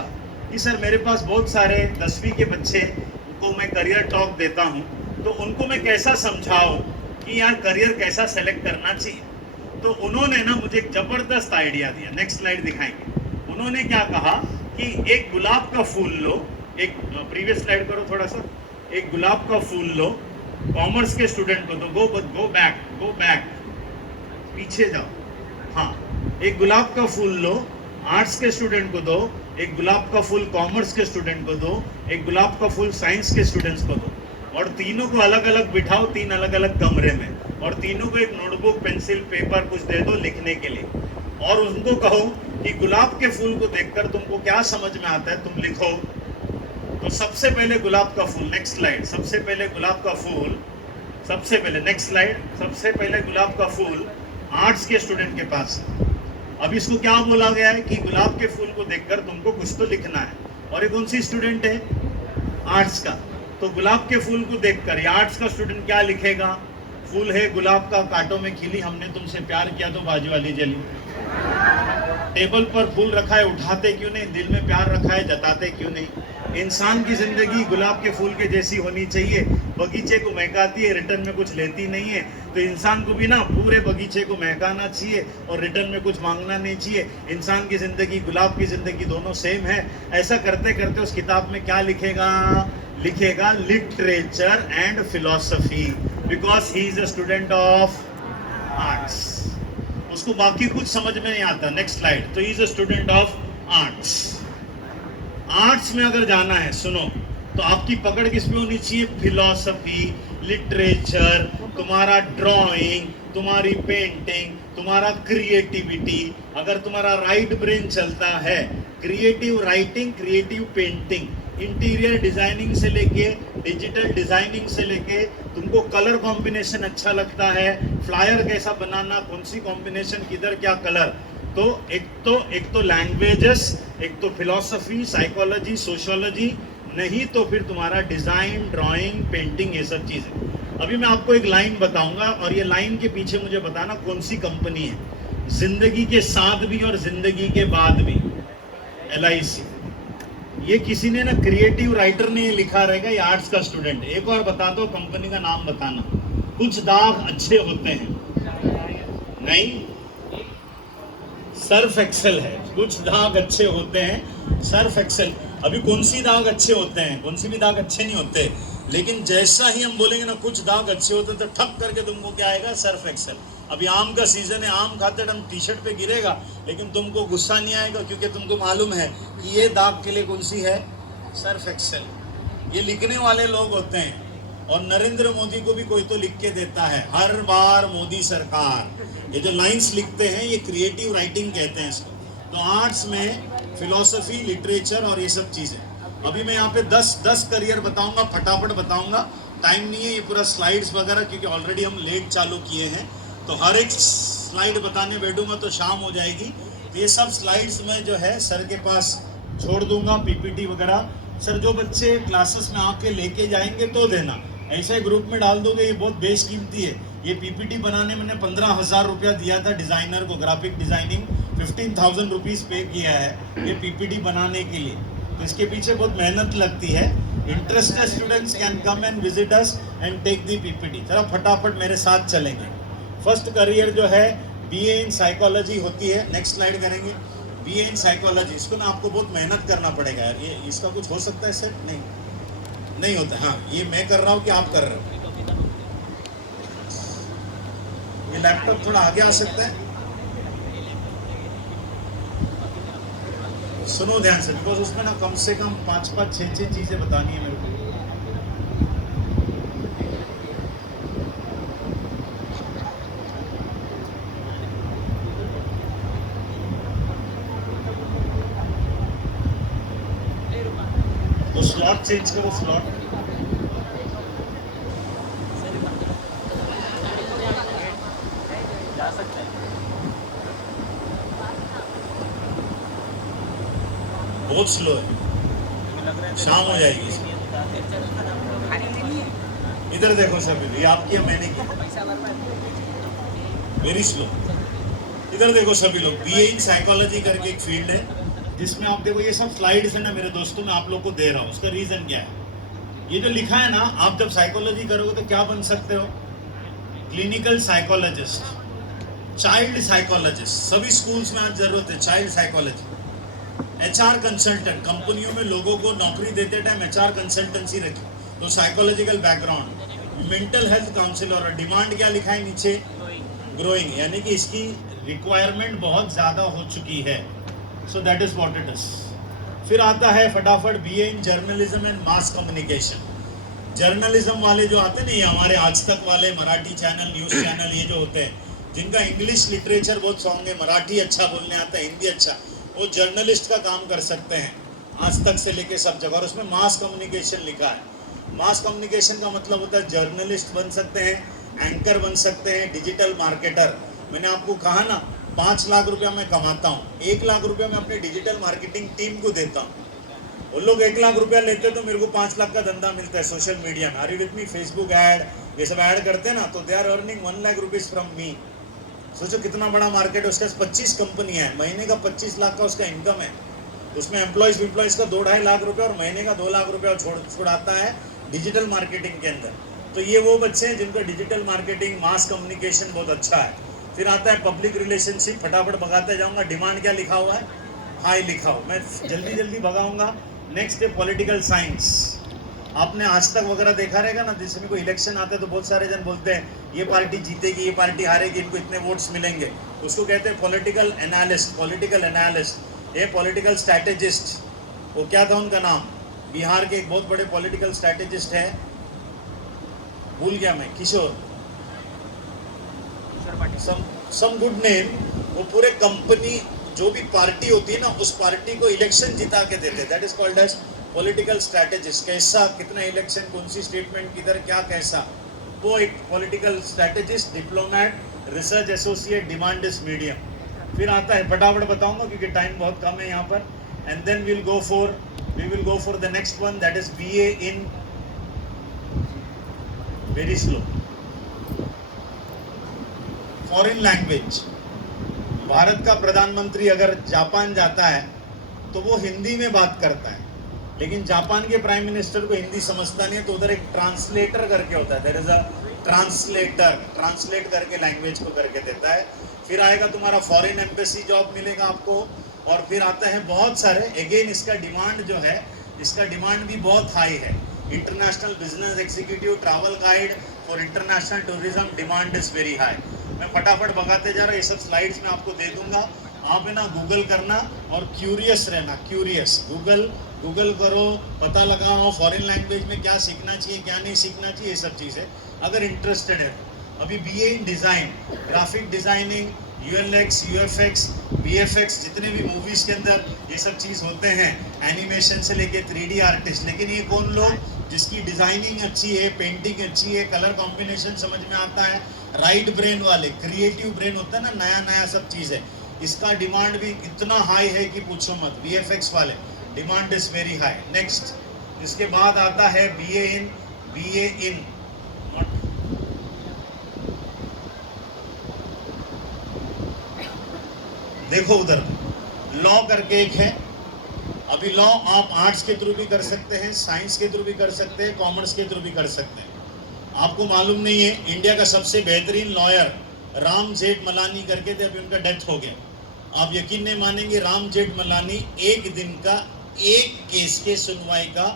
कि सर मेरे पास बहुत सारे 10वीं के बच्चे को मैं करियर टॉक देता हूँ, तो उनको मैं कैसा समझाऊँ कि यार करियर कैसा सेलेक्ट करना चाहिए। तो उन्होंने ना मुझे एक ज़बरदस्त आइडिया दिया। नेक्स्ट स्लाइड दिखाएंगे। उन्होंने क्या कहा कि एक गुलाब का फूल लो, एक प्रीवियस स्लाइड करो थोड़ा सा, एक गुलाब का फूल लो, कॉमर्स के स्टूडेंट को दो, गो बैक, पीछे जाओ, हाँ, एक गुलाब का फूल लो, आर्ट्स के स्टूडेंट को दो, एक गुलाब का फूल कॉमर्स के स्टूडेंट को दो, एक गुलाब का फूल साइंस के स्टूडेंट्स को दो, और तीनों को अलग अलग बिठाओ 3 अलग अलग कमरे में, और तीनों को एक नोटबुक, पेंसिल, पेपर कुछ दे दो लिखने के लिए, और उनको कहो कि गुलाब के फूल को देखकर तुमको क्या समझ में आता है, तुम लिखो। तो सबसे पहले गुलाब का फूल, नेक्स्ट स्लाइड, सबसे पहले गुलाब का फूल, सबसे पहले नेक्स्ट स्लाइड, सबसे पहले गुलाब का फूल आर्ट्स के स्टूडेंट के पास। अब इसको क्या बोला गया है कि गुलाब के फूल को देखकर तुमको कुछ तो लिखना है, और ये कौन सी स्टूडेंट है, आर्ट्स का। तो गुलाब के फूल को देखकर ये आर्ट्स का स्टूडेंट क्या लिखेगा, फूल है गुलाब का, कांटों में खिली, हमने तुमसे प्यार किया तो बाजू वाली जली। टेबल पर फूल रखा है, उठाते क्यों नहीं, दिल में प्यार रखा है, जताते क्यों नहीं। इंसान की जिंदगी गुलाब के फूल के जैसी होनी चाहिए, बगीचे को महकाती है, रिटर्न में कुछ लेती नहीं है। तो इंसान को भी ना पूरे बगीचे को महकाना चाहिए और रिटर्न में कुछ मांगना नहीं चाहिए। इंसान की जिंदगी, गुलाब की जिंदगी दोनों सेम है। ऐसा करते करते उस किताब में क्या लिखेगा, लिखेगा literature and philosophy, because he is a student of arts. उसको बाकी कुछ समझ में नहीं आता। Next slide. तो he is a student of arts. Arts में अगर जाना है, सुनो, तो आपकी पकड़ किस पे होनी चाहिए, फिलॉसफी, लिटरेचर, तुम्हारा ड्राइंग, तुम्हारी पेंटिंग, तुम्हारा क्रिएटिविटी। अगर तुम्हारा राइट ब्रेन चलता है, creative writing, creative painting, interior designing से लेके डिजिटल डिजाइनिंग से लेके, तुमको कलर कॉम्बिनेशन अच्छा लगता है, फ्लायर कैसा बनाना, कौन सी कॉम्बिनेशन, किधर क्या कलर। तो एक तो लैंग्वेजेस, एक तो फिलॉसफी, साइकोलॉजी, सोशियोलॉजी, नहीं तो फिर तुम्हारा डिजाइन, ड्राइंग, पेंटिंग, ये सब चीजें। अभी मैं आपको एक लाइन बताऊंगा और ये लाइन के पीछे मुझे बताना कौन सी कंपनी है। जिंदगी के साथ भी और जिंदगी के बाद भी, LIC। ये किसी ने ना क्रिएटिव राइटर ने लिखा रहेगा, ये आर्ट्स का स्टूडेंट। एक और बता दो, कंपनी का नाम बताना। कुछ दाग अच्छे होते हैं, नहीं, सर्फ एक्सेल है। कुछ दाग अच्छे होते हैं, सर्फ एक्सेल। अभी कौन सी दाग अच्छे होते हैं, कौन सी भी दाग अच्छे नहीं होते, लेकिन जैसा ही हम बोलेंगे ना कुछ दाग अच्छे होते हैं, तो ठप करके तुमको क्या आएगा, सर्फ एक्सेल। अभी आम का सीजन है, आम खाते टाइम टी-शर्ट पे गिरेगा, लेकिन तुमको गुस्सा नहीं आएगा, क्योंकि तुमको मालूम है कि ये दाग के लिए कौन सी है, सर्फ एक्सेल। ये लिखने वाले लोग होते हैं, और नरेंद्र मोदी को भी कोई तो लिख के देता है, हर बार मोदी सरकार। ये जो लाइंस लिखते हैं, ये क्रिएटिव राइटिंग कहते हैं इसको। तो आर्ट्स में फिलॉसफी, लिटरेचर और ये सब चीज़ें। अभी मैं यहाँ पे 10 करियर बताऊंगा, फटाफट बताऊंगा, टाइम नहीं है ये पूरा स्लाइड्स वगैरह, क्योंकि ऑलरेडी हम लेट चालू किए हैं। तो हर एक स्लाइड बताने बैठूंगा तो शाम हो जाएगी। तो ये सब स्लाइड्स में जो है सर के पास छोड़ दूंगा, PPT वगैरह। सर जो बच्चे क्लासेस में आके लेके जाएंगे तो देना, ऐसे ग्रुप में डाल दोगे, ये बहुत बेशकीमती है। ये PPT बनाने मैंने 15,000 रुपया दिया था डिज़ाइनर को, ग्राफिक डिज़ाइनिंग 15,000 रुपीज़ पे किया है ये PPT बनाने के लिए। तो इसके पीछे बहुत मेहनत लगती है। Interested students can come and visit us and take the PPT। जरा फटाफट मेरे साथ चलेंगे। फर्स्ट करियर जो है BA इन साइकोलॉजी होती है। नेक्स्ट स्लाइड करेंगे। BA इन साइकोलॉजी, इसको ना आपको बहुत मेहनत करना पड़ेगा यार। ये इसका कुछ हो सकता है सर? नहीं होता। हाँ, ये मैं कर रहा हूँ कि आप कर रहे हो? ये लैपटॉप थोड़ा आगे आ सकता है? सुनो ध्यान से, बिकॉज उसमें ना कम से कम 5-5, 6-6 चीजें बतानी है मेरे को। स्लॉट चेंज करो, स्लॉट। जा सकते हैं। बहुत स्लो है, लग रहा है शाम हो जाएगी। इधर देखो सभी, ये आपकी है मैंने की, वेरी स्लो। इधर देखो सभी लोग, बीए इन साइकोलॉजी करके एक फील्ड है जिसमें आप देखो ये सब स्लाइड्स है ना मेरे दोस्तों, मैं आप लोग को दे रहा हूँ। उसका रीजन क्या है, ये जो लिखा है ना, आप जब साइकोलॉजी करोगे तो क्या बन सकते हो? क्लिनिकल साइकोलॉजिस्ट, चाइल्ड साइकोलॉजिस्ट, सभी स्कूल्स में आज जरूरत है चाइल्ड साइकोलॉजी। एचआर कंसल्टेंट, कंपनियों में लोगों को नौकरी देते टाइम एचआर कंसल्टेंसी रखी तो psychological background. Mental health counsellor, और डिमांड क्या लिखा है नीचे? ग्रोइंग, यानी कि इसकी रिक्वायरमेंट बहुत ज्यादा हो चुकी है। So that is what it is. फिर आता है फटाफट BA in journalism and mass communication. Journalism वाले जो आते हैं ना, ये हमारे आज तक वाले मराठी चैनल, न्यूज चैनल, ये जो होते हैं जिनका इंग्लिश लिटरेचर बहुत स्ट्रॉन्ग है, मराठी अच्छा बोलने आता है, हिंदी अच्छा, वो जर्नलिस्ट का काम कर सकते हैं आज तक से लेके सब जगह। और उसमें मास कम्युनिकेशन लिखा है। मास कम्युनिकेशन का मतलब होता है जर्नलिस्ट बन सकते हैं, एंकर बन सकते हैं, डिजिटल मार्केटर। मैंने आपको कहा ना 5 लाख रुपया मैं कमाता हूँ, 1 लाख रुपया मैं अपने डिजिटल मार्केटिंग टीम को देता हूँ। वो लोग 1 लाख रुपया लेते हैं तो मेरे को 5 लाख का धंधा मिलता है सोशल मीडिया में। Are you with me? Facebook ad, ये सब ऐड करते हैं ना, तो they are earning 1 lakh rupees from me. सोचो कितना बड़ा मार्केट है। उसके पास 25 कंपनियां हैं, महीने का 25 लाख का उसका इनकम है। उसमें एम्प्लॉयज का 2-2.5 लाख रुपया और महीने का 2 लाख रुपया छुड़ाता है डिजिटल मार्केटिंग के अंदर। तो ये वो बच्चे हैं जिनका डिजिटल मार्केटिंग, मास कम्युनिकेशन बहुत अच्छा है। फिर आता है पब्लिक रिलेशनशिप, फटाफट भगाते जाऊंगा। डिमांड क्या लिखा हुआ है? हाई लिखा हुआ, मैं जल्दी जल्दी भगाऊंगा। नेक्स्ट है पॉलिटिकल साइंस। आपने आज तक वगैरह देखा रहेगा ना, जिसमें कोई इलेक्शन आता है तो बहुत सारे जन बोलते हैं ये पार्टी जीतेगी, ये पार्टी हारेगी, इनको इतने वोट्स मिलेंगे। उसको कहते हैं पॉलिटिकल एनालिस्ट। पॉलिटिकल एनालिस्ट, ये पॉलिटिकल स्ट्रैटेजिस्ट, वो क्या था उनका नाम? बिहार के एक बहुत बड़े पॉलिटिकल स्ट्रैटेजिस्ट है, भूल गया मैं, किशोर सम गुड नेम। वो पूरे कंपनी, जो भी पार्टी होती है ना, उस पार्टी को इलेक्शन जिता के देते हैं। That is called as political strategist. कैसा, कितना इलेक्शन, कौन सी स्टेटमेंट किधर क्या कैसा, वो एक political strategist, diplomat, research associate, demand is medium. फिर आता है, फटाफट बताऊंगा क्योंकि टाइम बहुत कम है यहाँ पर। And then we will go for the next one, that is BA in, very slow, foreign language. Bharat का प्रधानमंत्री अगर जापान जाता है तो वो हिंदी में बात करता है, लेकिन जापान के प्राइम मिनिस्टर को हिंदी समझता नहीं है, तो उधर एक ट्रांसलेटर करके होता है। There is a translator, translate करके लैंग्वेज को करके देता है। फिर आएगा तुम्हारा फॉरेन एम्बेसी जॉब मिलेगा आपको। और फिर आता है बहुत सारे, अगेन इसका डिमांड जो है, इसका डिमांड भी बहुत हाई है। International business executive, travel guide for international tourism, demand is very high. मैं फटाफट भगाते जा रहा हूँ, ये सब स्लाइड्स में आपको दे दूंगा। आप है ना गूगल करना और क्यूरियस रहना, क्यूरियस। गूगल करो, पता लगाओ फॉरेन लैंग्वेज में क्या सीखना चाहिए, क्या नहीं सीखना चाहिए, ये सब चीज़ें अगर इंटरेस्टेड है। अभी BA in design, graphic designing, ULX, UFX, VFX, जितने भी मूवीज़ के अंदर ये सब चीज़ होते हैं, एनिमेशन से लेके 3D आर्टिस्ट। लेकिन ये कौन लोग जिसकी डिज़ाइनिंग अच्छी है, पेंटिंग अच्छी है, कलर कॉम्बिनेशन समझ में आता है, राइट ब्रेन वाले, क्रिएटिव ब्रेन होता है ना, नया नया सब चीज़ है। इसका डिमांड भी इतना हाई है कि पूछो मत। वीएफएक्स वाले demand is very high. Next, इसके बाद आता है बीए इन देखो उधर लॉ करके एक है। अभी लॉ आप आर्ट्स के थ्रू भी कर सकते हैं, साइंस के थ्रू भी कर सकते हैं, कॉमर्स के थ्रू भी कर सकते हैं। आपको मालूम नहीं है, इंडिया का सबसे बेहतरीन लॉयर राम जेठमलानी करके थे, अभी उनका डेथ हो गया। आप यकीन नहीं मानेंगे, राम जेठमलानी एक दिन का एक केस के सुनवाई का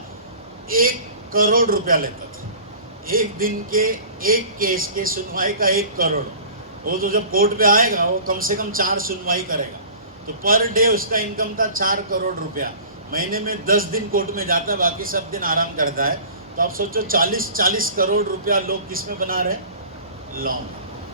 1 करोड़ रुपया लेता था। एक दिन के एक केस के सुनवाई का 1 करोड़। वो तो जब कोर्ट पे आएगा वो कम से कम 4 सुनवाई करेगा, तो पर डे उसका इनकम था 4 करोड़ रुपया। महीने में 10 दिन कोर्ट में जाता है, बाकी सब दिन आराम करता है। तो आप सोचो 40 करोड़ रुपया लोग किस में बना रहे? लॉ।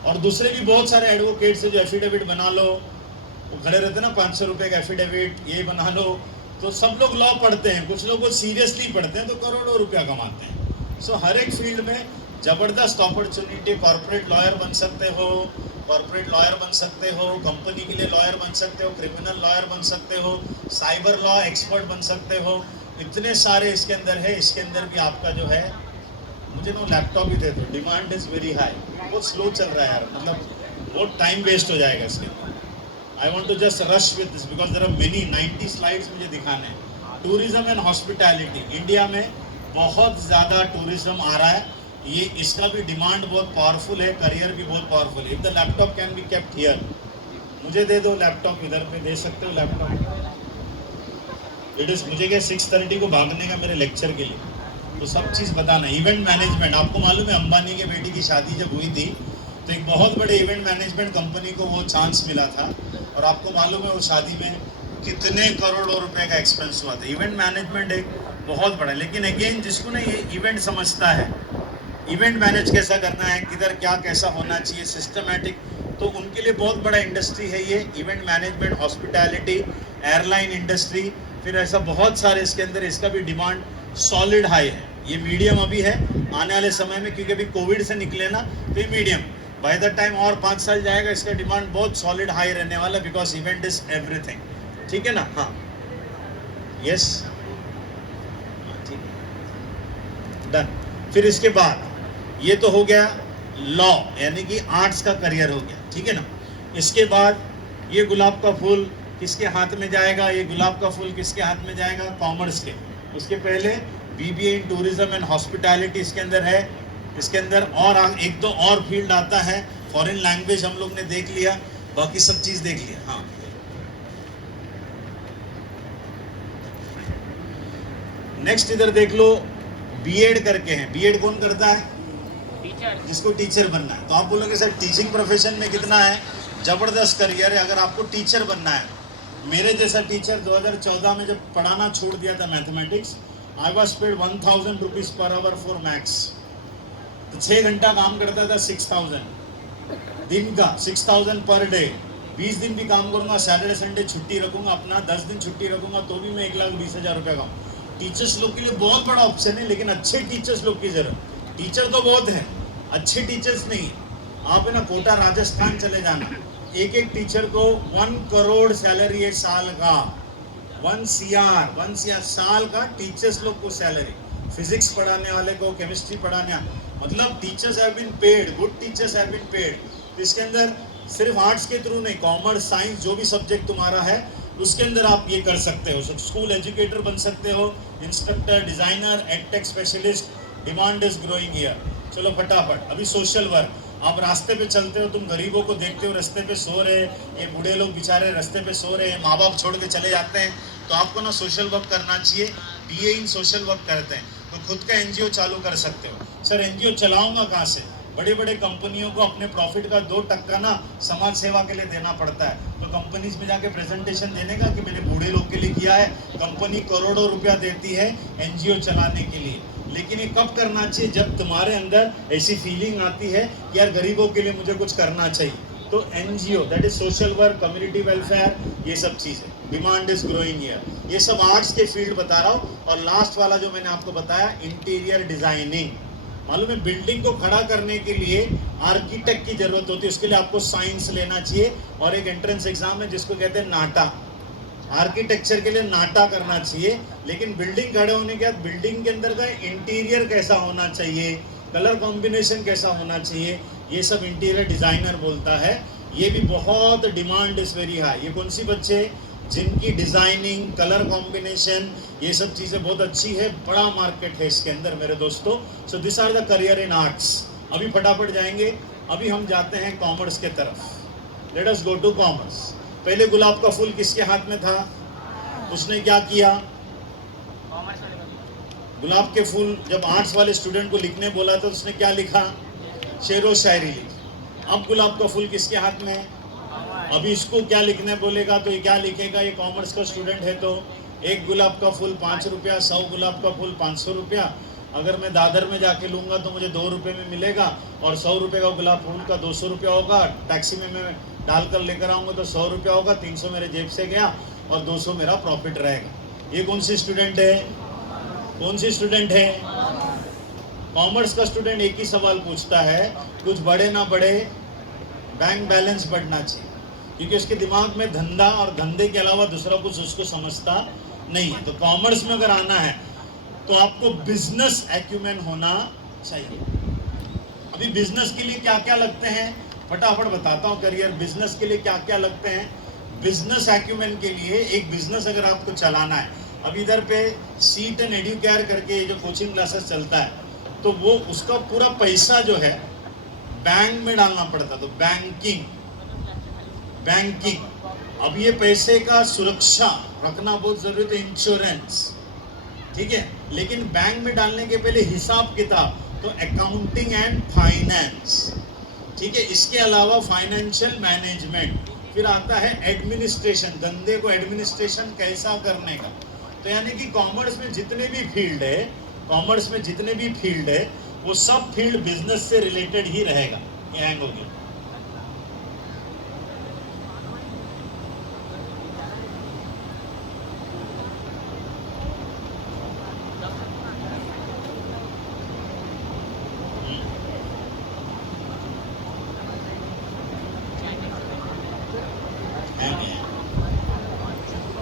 और दूसरे भी बहुत सारे एडवोकेट्स है जो एफिडेविट बना लो, वो खड़े रहते ना 500 रुपये का एफिडेविट, ये बना लो, तो सब लोग लॉ पढ़ते हैं, कुछ लोग वो सीरियसली पढ़ते हैं तो करोड़ों रुपया कमाते हैं। सो हर एक फील्ड में जबरदस्त अपॉर्चुनिटी। कॉर्पोरेट लॉयर बन सकते हो, कॉर्पोरेट लॉयर बन सकते हो, कंपनी के लिए लॉयर बन सकते हो, क्रिमिनल लॉयर बन सकते हो, साइबर लॉ एक्सपर्ट बन सकते हो। इतने सारे इसके अंदर है। इसके अंदर भी आपका जो है, मुझे ना लैपटॉप ही दे दो, डिमांड इज वेरी हाई। बहुत स्लो चल रहा है यार, मतलब बहुत टाइम वेस्ट हो जाएगा इसके अंदर। I want to just rush with this because there are many 90 slides मुझे दिखाने हैं। टूरिज्म एंड हॉस्पिटैलिटी, इंडिया में बहुत ज़्यादा टूरिज्म आ रहा है। ये इसका भी डिमांड बहुत पावरफुल है, करियर भी बहुत पावरफुल है। If the laptop can be kept here, मुझे दे दो लैपटॉप, इधर पे दे सकते हो लैपटॉप। इट इज़, मुझे क्या 6:30 को भागने का मेरे लेक्चर के लिए, तो सब चीज़ बताना। इवेंट मैनेजमेंट, आपको मालूम है अंबानी के बेटी की शादी जब हुई थी तो एक बहुत बड़े इवेंट मैनेजमेंट कंपनी को वो चांस मिला था, और आपको मालूम है वो शादी में कितने करोड़ों रुपए का एक्सपेंस हुआ था। इवेंट मैनेजमेंट एक बहुत बड़ा, लेकिन अगेन जिसको ना ये इवेंट समझता है, इवेंट मैनेज कैसा करना है, किधर क्या कैसा होना चाहिए, सिस्टमैटिक, तो उनके लिए बहुत बड़ा इंडस्ट्री है ये event management, hospitality, airline industry, फिर ऐसा बहुत सारे इसके अंदर। इसका भी डिमांड सॉलिड हाई है। ये मीडियम अभी है, आने वाले समय में क्योंकि अभी कोविड से निकले ना, तो ये मीडियम, बाय द टाइम और 5 साल जाएगा इसका डिमांड बहुत सॉलिड हाई रहने वाला, बिकॉज इवेंट इज एवरीथिंग। ठीक है ना? हाँ, यस, ठीक, डन। फिर इसके बाद ये तो हो गया लॉ, यानी कि आर्ट्स का करियर हो गया, ठीक है ना। इसके बाद ये गुलाब का फूल किसके हाथ में जाएगा? ये गुलाब का फूल किसके हाथ में जाएगा? कॉमर्स के। उसके पहले BBA in tourism and hospitality इसके अंदर है। इसके अंदर और एक दो और फील्ड आता है। फॉरेन लैंग्वेज हम लोग ने देख लिया, बाकी सब चीज देख लिया। हाँ, नेक्स्ट इधर देख लो, बीएड करके हैं। बीएड कौन करता है? टीचर, जिसको टीचर बनना है। तो आप बोलोगे सर टीचिंग प्रोफेशन में कितना है? जबरदस्त करियर है अगर आपको टीचर बनना है। मेरे जैसा टीचर 2014 में जब पढ़ाना छोड़ दिया था mathematics, I was paid 1000 rupees per hour for maths. तो 6 घंटा काम करता था, 6000 दिन का, 6000 पर डे। 20 दिन भी काम करूंगा, सैटरडे संडे छुट्टी रखूंगा अपना, 10 दिन छुट्टी रखूंगा, तो भी मैं 1,20,000 रुपया का। टीचर्स लोग के लिए बहुत बड़ा ऑप्शन है, लेकिन अच्छे टीचर्स लोग की जरूरत। टीचर तो बहुत हैं, अच्छे टीचर्स नहीं। आप है ना कोटा राजस्थान चले जाना, एक एक टीचर को 1 करोड़ सैलरी है साल का। 1 CR साल का टीचर्स लोग को सैलरी। फिजिक्स पढ़ाने वाले को, केमिस्ट्री पढ़ाने, मतलब teachers have been paid, good teachers have been paid. इसके अंदर सिर्फ आर्ट्स के थ्रू नहीं, कॉमर्स, साइंस, जो भी सब्जेक्ट तुम्हारा है उसके अंदर आप ये कर सकते हो। स्कूल एजुकेटर बन सकते हो, instructor, designer, edtech specialist. Demand is growing here. चलो फटाफट, अभी सोशल वर्क। आप रास्ते पे चलते हो, तुम गरीबों को देखते हो रास्ते पे सो रहे, ये बूढ़े लोग बेचारे रास्ते पे सो रहे हैं, माँ बाप छोड़ के चले जाते हैं, तो आपको ना सोशल वर्क करना चाहिए। बीए इन सोशल वर्क करते हैं तो खुद का एनजीओ चालू कर सकते हो। सर एनजीओ चलाऊंगा कहाँ से? बड़े बड़े कंपनियों को अपने प्रॉफिट का 2% ना समाज सेवा के लिए देना पड़ता है। तो कंपनीज में जाके प्रेजेंटेशन देने का कि मैंने बूढ़े लोग के लिए किया है। कंपनी करोड़ों रुपया देती है एनजीओ चलाने के लिए। लेकिन ये कब करना चाहिए? जब तुम्हारे अंदर ऐसी फीलिंग आती है कि यार गरीबों के लिए मुझे कुछ करना चाहिए। तो NGO, that is social work, community welfare, ये सब चीज़ें। Demand is growing here. ये सब आर्ट्स के फील्ड बता रहा हूँ। और लास्ट वाला जो मैंने आपको बताया, इंटीरियर डिजाइनिंग। मालूम है बिल्डिंग को खड़ा करने के लिए आर्किटेक्ट की जरूरत होती है, उसके लिए आपको साइंस लेना चाहिए। और एक एंट्रेंस एग्जाम है जिसको कहते हैं नाटा। आर्किटेक्चर के लिए नाटा करना चाहिए। लेकिन बिल्डिंग खड़े होने के बाद बिल्डिंग के अंदर का इंटीरियर कैसा होना चाहिए, कलर कॉम्बिनेशन कैसा होना चाहिए, ये सब इंटीरियर डिजाइनर बोलता है। ये भी बहुत डिमांड इज वेरी हाई। ये कौन सी बच्चे? जिनकी डिजाइनिंग, कलर कॉम्बिनेशन, ये सब चीज़ें बहुत अच्छी है, बड़ा मार्केट है इसके अंदर मेरे दोस्तों। So this are the career in arts. अभी फटाफट जाएंगे, अभी हम जाते हैं कॉमर्स के तरफ। Let us go to commerce. पहले गुलाब का फूल किसके हाथ में था? उसने क्या किया? गुलाब के फूल जब आर्ट्स वाले स्टूडेंट को लिखने बोला तो उसने क्या लिखा? शेरो शायरी लिखी। अब गुलाब का फूल किसके हाथ में है? अभी इसको क्या लिखने बोलेगा तो ये क्या लिखेगा? ये कॉमर्स का स्टूडेंट है तो एक गुलाब का फूल 5 रुपया, 100 गुलाब का फूल 500 रुपया। अगर मैं दादर में जाके लूँगा तो मुझे 2 रुपये में मिलेगा, और 100 रुपये का गुलाब फूल का 200 रुपया होगा। टैक्सी में मैं डालकर लेकर आऊँगा तो 100 रुपया होगा, 300 मेरे जेब से गया और 200 मेरा प्रॉफिट रहेगा। ये कौन सी स्टूडेंट है? कौन सी स्टूडेंट है? कॉमर्स का स्टूडेंट एक ही सवाल पूछता है, कुछ बढ़े ना बढ़े बैंक बैलेंस बढ़ना चाहिए, क्योंकि उसके दिमाग में धंधा और धंधे के अलावा दूसरा कुछ उसको समझता नहीं है। तो कॉमर्स में अगर आना है तो आपको बिजनेस एक्यूमेन होना चाहिए। अभी बिजनेस के लिए क्या क्या लगते हैं फटाफट बताता हूँ। करियर बिजनेस के लिए क्या क्या लगते हैं। बिजनेस एक्यूमेन के लिए एक बिजनेस अगर आपको चलाना है, अब इधर पे सीट एंड एडुकेयर करके जो कोचिंग क्लासेस चलता है, तो वो उसका पूरा पैसा जो है बैंक में डालना पड़ता। तो बैंकिंग अब ये पैसे का सुरक्षा रखना बहुत जरूरी है, इंश्योरेंस, ठीक है। लेकिन बैंक में डालने के पहले हिसाब किताब, तो अकाउंटिंग एंड फाइनेंस, ठीक है। इसके अलावा फाइनेंशियल मैनेजमेंट, फिर आता है एडमिनिस्ट्रेशन, धंधे को एडमिनिस्ट्रेशन कैसा करने का। तो यानी कि कॉमर्स में जितने भी फील्ड है वो सब फील्ड बिजनेस से रिलेटेड ही रहेगा। ये हैंग हो गया।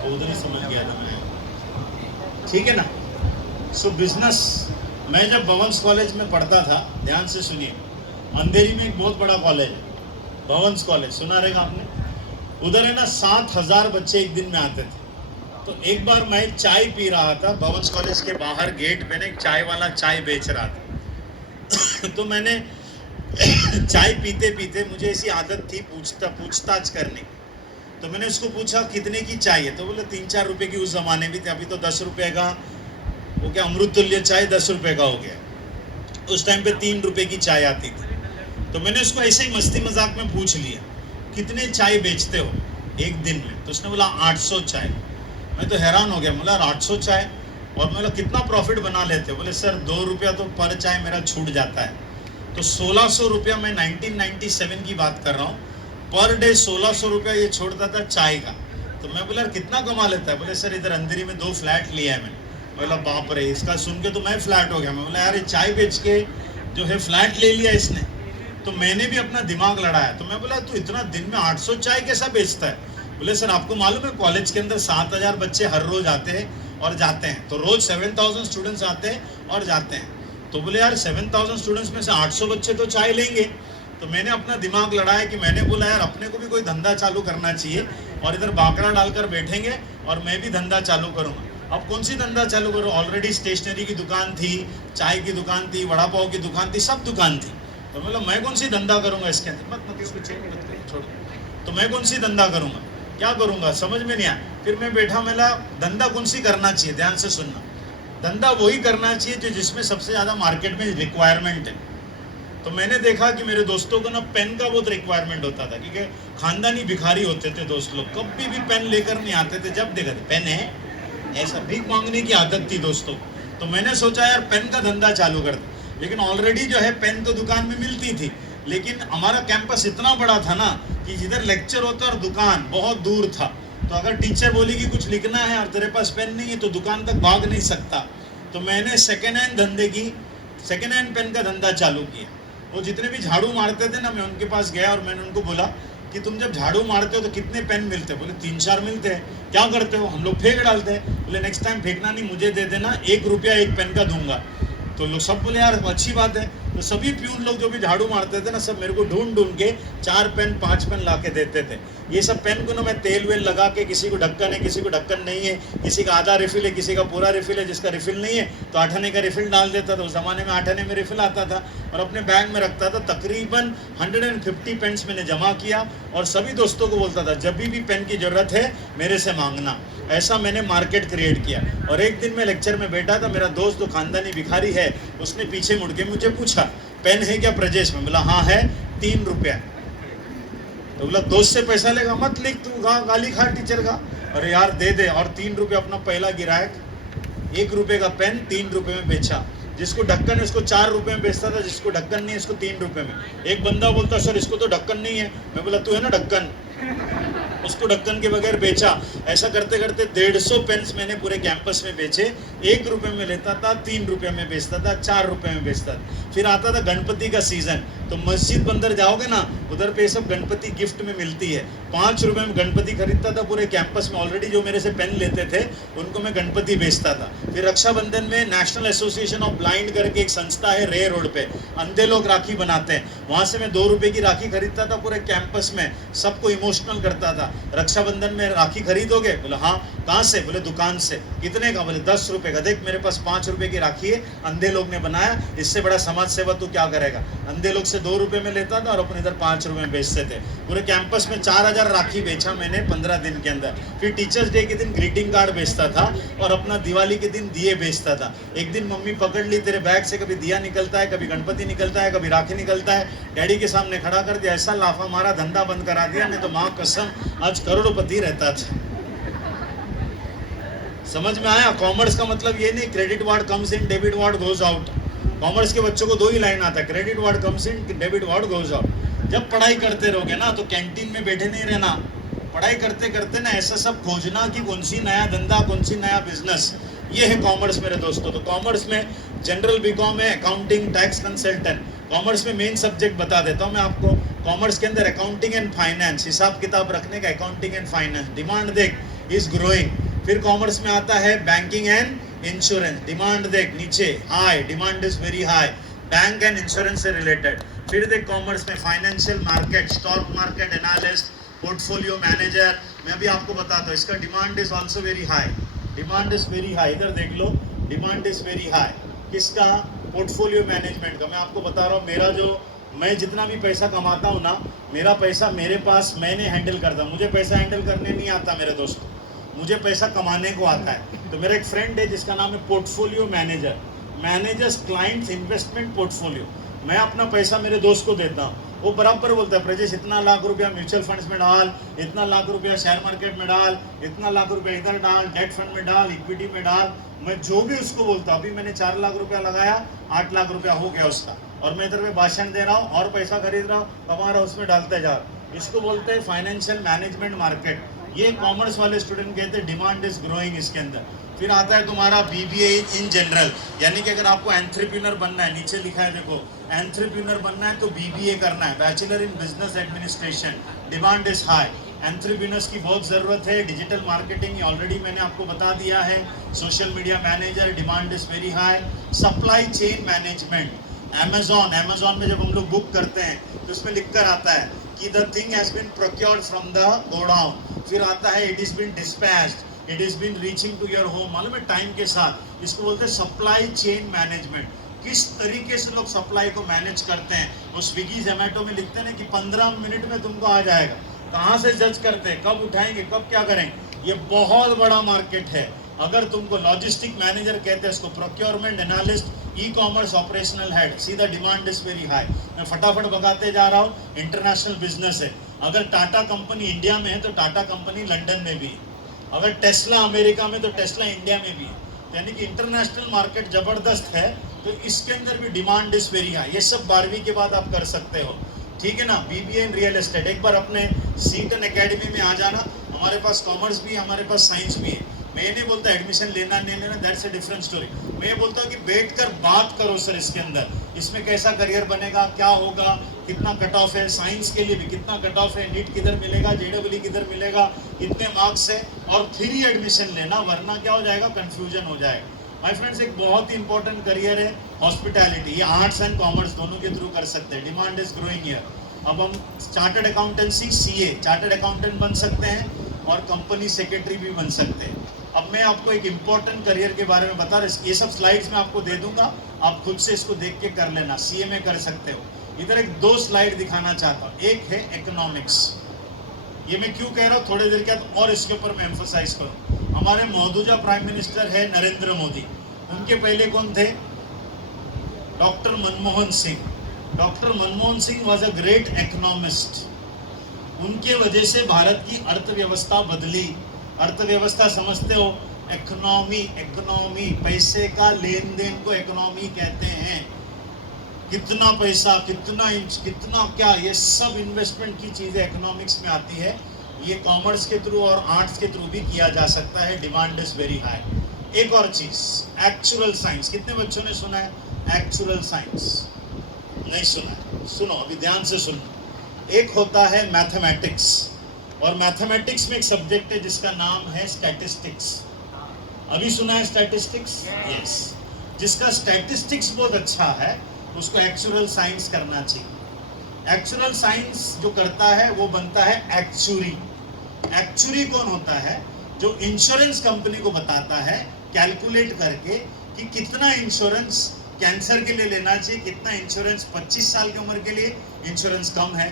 उधर ही समझ गया था मैं, ठीक है ना। सो बिजनेस, मैं जब भवंस कॉलेज में पढ़ता था, ध्यान से सुनिए, अंधेरी में एक बहुत बड़ा कॉलेज है, भवंस कॉलेज, सुना रहेगा आपने। उधर है ना 7,000 बच्चे एक दिन में आते थे। तो एक बार मैं चाय पी रहा था, भवंस कॉलेज के बाहर गेट पे ना एक चाय वाला चाय बेच रहा था। तो मैंने चाय पीते पीते मुझे ऐसी आदत थी पूछताछ करने की। तो मैंने उसको पूछा कितने की चाय है, तो बोले 3-4 रुपए की उस जमाने में थी, अभी तो 10 रुपए का वो क्या अमृत तुल्य चाय 10 रुपए का हो गया। उस टाइम पे 3 रुपए की चाय आती थी। तो मैंने उसको ऐसे ही मस्ती मजाक में पूछ लिया, कितने चाय बेचते हो एक दिन में? तो उसने बोला 800 चाय। मैं तो हैरान हो गया, बोला 800 चाय, और मैं कितना प्रॉफिट बना लेते हो? बोले सर 2 रुपया तो पर चाय मेरा छूट जाता है। तो 1600 रुपया, मैं 1997 की बात कर रहा हूँ, पर डे 1600 रुपया ये छोड़ता था चाय का। तो मैं बोला कितना कमा लेता है? बोले सर इधर अंधेरी में 2 फ्लैट लिया है मैंने। बोला बाप रे, इसका सुन के तो मैं फ्लैट हो गया। मैं बोला यार ये चाय बेच के जो है फ्लैट ले लिया इसने। तो मैंने भी अपना दिमाग लड़ाया। तो मैं बोला तू इतना दिन में 800 चाय कैसा बेचता है? बोले सर आपको मालूम है कॉलेज के अंदर 7,000 बच्चे हर रोज आते हैं और जाते हैं, तो रोज 7,000 स्टूडेंट्स आते हैं और जाते हैं। तो बोले यार 7,000 स्टूडेंट्स में से 800 बच्चे तो चाय लेंगे। तो मैंने अपना दिमाग लड़ाया कि मैंने बोला यार अपने को भी कोई धंधा चालू करना चाहिए, और इधर बाकरा डालकर बैठेंगे और मैं भी धंधा चालू करूँगा। अब कौन सी धंधा चालू करूँ? ऑलरेडी स्टेशनरी की दुकान थी, चाय की दुकान थी, वड़ा पाव की दुकान थी, सब दुकान थी। तो मतलब मैं कौन सी धंधा करूँगा इसके अंदर? मत इसको चेंज मत करो, छोड़ो। तो मैं कौन सी धंधा करूँगा, क्या करूँगा, समझ में नहीं आया। फिर मैं बैठा, मेरा धंधा कौन सी करना चाहिए, ध्यान से सुनना। धंधा वही करना चाहिए जो जिसमें सबसे ज़्यादा मार्केट में रिक्वायरमेंट है। तो मैंने देखा कि मेरे दोस्तों को ना पेन का बहुत रिक्वायरमेंट होता था, क्योंकि खानदानी भिखारी होते थे दोस्त लोग, कभी भी पेन लेकर नहीं आते थे। जब देखा था पेन है, ऐसा भीख मांगने की आदत थी दोस्तों। तो मैंने सोचा यार पेन का धंधा चालू कर दे। लेकिन ऑलरेडी जो है पेन तो दुकान में मिलती थी, लेकिन हमारा कैंपस इतना बड़ा था ना कि जिधर लेक्चर होता और दुकान बहुत दूर था। तो अगर टीचर बोली कि कुछ लिखना है और तेरे पास पेन नहीं है तो दुकान तक भाग नहीं सकता। तो मैंने सेकेंड हैंड पेन का धंधा चालू किया। वो जितने भी झाड़ू मारते थे ना, मैं उनके पास गया और मैंने उनको बोला कि तुम जब झाड़ू मारते हो तो कितने पेन मिलते हैं? बोले 3-4 मिलते हैं। क्या करते हो? हम लोग फेंक डालते हैं। बोले नेक्स्ट टाइम फेंकना नहीं, मुझे दे देना, 1 रुपया 1 पेन का दूंगा। तो लोग सब बोले यार अच्छी बात है। तो सभी प्यून लोग जो भी झाड़ू मारते थे ना, सब मेरे को ढूंढ के 4 पेन 5 पेन ला के देते थे। ये सब पेन को ना मैं तेल वेल लगा के, किसी को ढक्कन है, किसी को ढक्कन नहीं है, किसी का आधा रिफिल है, किसी का पूरा रिफिल है, जिसका रिफिल नहीं है तो 8 आने का रिफिल डाल देता था। उस ज़माने में 8 आने में रिफिल आता था और अपने बैग में रखता था। तकरीबन 150 पेन्स मैंने जमा किया और सभी दोस्तों को बोलता था जब भी पेन की ज़रूरत है मेरे से मांगना। ऐसा मैंने मार्केट क्रिएट किया। और एक दिन मैं लेक्चर में बैठा था, मेरा दोस्त जो खानदानी भिखारी है उसने पीछे मुड़ के मुझे पूछा पेन है क्या प्रजेश में? बोला हाँ है, 3 रुपया। तो बोला दोस्त से पैसा लेगा, मत लिख, तू गाली खा टीचर का। अरे यार दे दे। और 3 रुपये अपना पहला गिरायक, 1 रुपये का पेन 3 रुपये में बेचा। जिसको ढक्कन है उसको 4 रुपये में बेचता था, जिसको ढक्कन नहीं है इसको 3 रुपये में। एक बंदा बोलता सर इसको तो ढक्कन नहीं है। मैं बोला तू है ना ढक्कन। उसको ढक्कन के बगैर बेचा। ऐसा करते करते 150 पेन्स मैंने पूरे कैंपस में बेचे। 1 रुपए में लेता था, 3 रुपए में बेचता था, 4 रुपए में बेचता था। फिर आता था गणपति का सीजन, तो मस्जिद अंदर जाओगे ना, उधर पे सब गणपति गिफ्ट में मिलती है। 5 रुपए में गणपति खरीदता था पूरे कैंपस में। ऑलरेडी जो मेरे से पेन लेते थे उनको मैं गणपति बेचता था। फिर रक्षाबंधन में नेशनल एसोसिएशन ऑफ ब्लाइंड करके एक संस्था है रे रोड पे, अंधे लोग राखी बनाते हैं, वहां से मैं 2 रुपए की राखी खरीदता था पूरे कैंपस में, सबको इमोशनल करता था। रक्षाबंधन में राखी खरीदोगे? बोले हाँ। कहाँ से? बोले दुकान से। कितने का? बोले 10 रुपए का। देख मेरे पास 5 रुपए की राखी है, अंधे लोग ने बनाया, इससे बड़ा समाज सेवा तू क्या करेगा। अंधे लोग से 2 रुपए में लेता था और अपने इधर 5 रुपए में बेचते थे। पूरे कैंपस में 4000 राखी बेचा मैंने 15 दिन के अंदर। फिर टीचर्स डे के दिन ग्रीटिंग कार्ड बेचता था और अपना दिवाली के दिन दिए बेचता था। एक दिन मम्मी पकड़ ली, तेरे बैग से कभी दिया निकलता है, कभी गणपति निकलता है, कभी राखी निकलता है। डैडी के सामने खड़ा कर दिया, ऐसा लाफा मारा, धंधा बंद करा दिया, नहीं तो माँ कसम आज करोड़पति रहता था। समझ में आया? कॉमर्स का मतलब ये नहीं credit ward comes in, debit ward goes out. Commerce के बच्चों को 2 ही लाइन आता है, credit ward comes in, debit ward goes out. जब पढ़ाई करते रहोगे ना तो कैंटीन में बैठे नहीं रहना, पढ़ाई करते करते ना ऐसा सब खोजना कि कौन सी नया धंधा, कौन सी नया बिजनेस। ये है कॉमर्स मेरे दोस्तों। तो कॉमर्स में जनरल बीकॉम है, अकाउंटिंग, टैक्स कंसल्टेंट। कॉमर्स में मेन सब्जेक्ट बता देता हूँ मैं आपको। कॉमर्स के अंदर अकाउंटिंग एंड फाइनेंस, हिसाब किताब रखने का अकाउंटिंग एंड फाइनेंस। डिमांड देख इज ग्रोइंग। फिर कॉमर्स में आता है बैंकिंग एंड इंश्योरेंस। डिमांड देख नीचे high, demand is very high, bank and insurance से रिलेटेड। फिर देख कॉमर्स में financial market, stock market analyst, portfolio manager. मैं भी आपको बताता हूँ, इसका demand is also very high, demand is very high. इधर देख लो, डिमांड इज वेरी हाई। किसका? पोर्टफोलियो मैनेजमेंट का। मैं आपको बता रहा हूँ, मेरा जो मैं जितना भी पैसा कमाता हूँ ना, मेरा पैसा मेरे पास मैंने हैंडल करता हूँ। मुझे पैसा हैंडल करने नहीं आता मेरे दोस्त, मुझे पैसा कमाने को आता है। तो मेरा एक फ्रेंड है जिसका नाम है portfolio manager, managers clients investment portfolio. मैं अपना पैसा मेरे दोस्त को देता हूँ, वो बराबर बोलता है प्रजेश इतना लाख रुपया म्यूचुअल फंड्स में डाल, इतना लाख रुपया शेयर मार्केट में डाल, इतना लाख रुपया इधर डाल, डेट फंड में डाल, इक्विटी में डाल। मैं जो भी उसको बोलता हूँ, अभी मैंने 4 लाख रुपया लगाया, 8 लाख रुपया हो गया उसका, और मैं इधर में भाषण दे रहा हूँ और पैसा खरीद रहा हूँ, कमा रहा हूँ, उसमें डालते जा रहा हूँ। इसको बोलते हैं फाइनेंशियल मैनेजमेंट मार्केट। ये कॉमर्स वाले स्टूडेंट कहते हैं डिमांड इज ग्रोइंग इसके अंदर। फिर आता है तुम्हारा बीबीए इन जनरल, यानी कि अगर आपको एंट्रप्रेन्योर बनना है, नीचे लिखा है देखो, एंट्रप्रेन्योर बनना है तो बीबीए करना है, bachelor in business administration. Demand is high, entrepreneurs की बहुत ज़रूरत है। डिजिटल मार्केटिंग ऑलरेडी मैंने आपको बता दिया है, social media manager, demand is very high. Supply chain management, Amazon में जब हम लोग बुक करते हैं तो उसमें लिख कर आता है कि the thing has been procured from the godown. फिर आता है it is been dispatched, it is been reaching to your home. मालूम है टाइम के साथ इसको बोलते हैं सप्लाई चेन मैनेजमेंट। किस तरीके से लोग सप्लाई को मैनेज करते हैं, वो स्विगी जोमेटो में लिखते हैं ना कि 15 मिनट में तुमको आ जाएगा। कहाँ से जज करते हैं, कब उठाएंगे, कब क्या करेंगे। ये बहुत बड़ा मार्केट है। अगर तुमको लॉजिस्टिक मैनेजर कहते हैं इसको, procurement analyst, e commerce operational head, सीधा डिमांड इज वेरी हाई। मैं फटाफट भगाते जा रहा हूँ। इंटरनेशनल बिजनेस है, अगर टाटा कंपनी इंडिया में है तो टाटा कंपनी लंदन में भी है, अगर टेस्ला अमेरिका में तो टेस्ला इंडिया में भी है, यानी कि इंटरनेशनल मार्केट ज़बरदस्त है। तो इसके अंदर भी डिमांड इज वेरी हाई। ये सब 12वीं के बाद आप कर सकते हो, ठीक है ना। बीबीए इन रियल एस्टेट, एक बार अपने सीटन एकेडमी में आ जाना। हमारे पास कॉमर्स भी है, हमारे पास साइंस भी है। मैं ये नहीं बोलता एडमिशन लेना नहीं लेना, दैट्स अ डिफरेंट स्टोरी। मैं ये बोलता हूँ कि बैठकर बात करो सर इसके अंदर, इसमें कैसा करियर बनेगा, क्या होगा, कितना कट ऑफ है, साइंस के लिए भी कितना कट ऑफ है, नीट किधर मिलेगा, जेडब्ल्यू किधर मिलेगा, कितने मार्क्स है, और फिर ही एडमिशन लेना, वरना क्या हो जाएगा, कन्फ्यूजन हो जाएगा। माय फ्रेंड्स, एक बहुत ही इंपॉर्टेंट करियर है हॉस्पिटैलिटी। ये आर्ट्स एंड कॉमर्स दोनों के थ्रू कर सकते हैं। Demand is growing here. अब हम chartered accountancy, CA, chartered accountant बन सकते हैं और कंपनी सेक्रेटरी भी बन सकते हैं। अब मैं आपको एक इम्पॉर्टेंट करियर के बारे में बता रहा हूँ, ये सब स्लाइड्स मैं आपको दे दूंगा, आप खुद से इसको देख के कर लेना। सीए में कर सकते हो। इधर एक 2 स्लाइड दिखाना चाहता हूँ। एक है इकोनॉमिक्स, ये मैं क्यों कह रहा हूँ थोड़ी देर के बाद और इसके ऊपर मैं एम्फोसाइज करूँ। हमारे मौजूदा प्राइम मिनिस्टर है नरेंद्र मोदी, उनके पहले कौन थे, doctor Manmohan Singh. Doctor Manmohan Singh was a great economist. उनके वजह से भारत की अर्थव्यवस्था बदली। अर्थव्यवस्था समझते हो, इकोनॉमी, पैसे का लेन देन को इकोनॉमी कहते हैं। कितना पैसा, कितना इंच, कितना क्या, ये सब इन्वेस्टमेंट की चीज़ें इकोनॉमिक्स में आती है। ये कॉमर्स के थ्रू और आर्ट्स के थ्रू भी किया जा सकता है. Demand is very high. एक और चीज, एक्चुअल साइंस. कितने बच्चों ने सुना है एक्चुअल साइंस? नहीं सुना है? सुनो, अभी ध्यान से सुनो. एक होता है मैथमेटिक्स, और मैथमेटिक्स में एक सब्जेक्ट है जिसका नाम है स्टैटिस्टिक्स. अभी सुना है स्टैटिस्टिक्स? यस. जिसका स्टैटिस्टिक्स बहुत अच्छा है उसको एक्चुअल साइंस करना चाहिए. एक्चुअल साइंस जो करता है वो बनता है एक्चुरी. एक्चुरी कौन होता है? जो इंश्योरेंस कंपनी को बताता है कैलकुलेट करके कि कितना इंश्योरेंस कैंसर के लिए लेना चाहिए, कितना इंश्योरेंस 25 साल की उम्र के लिए इंश्योरेंस कम है,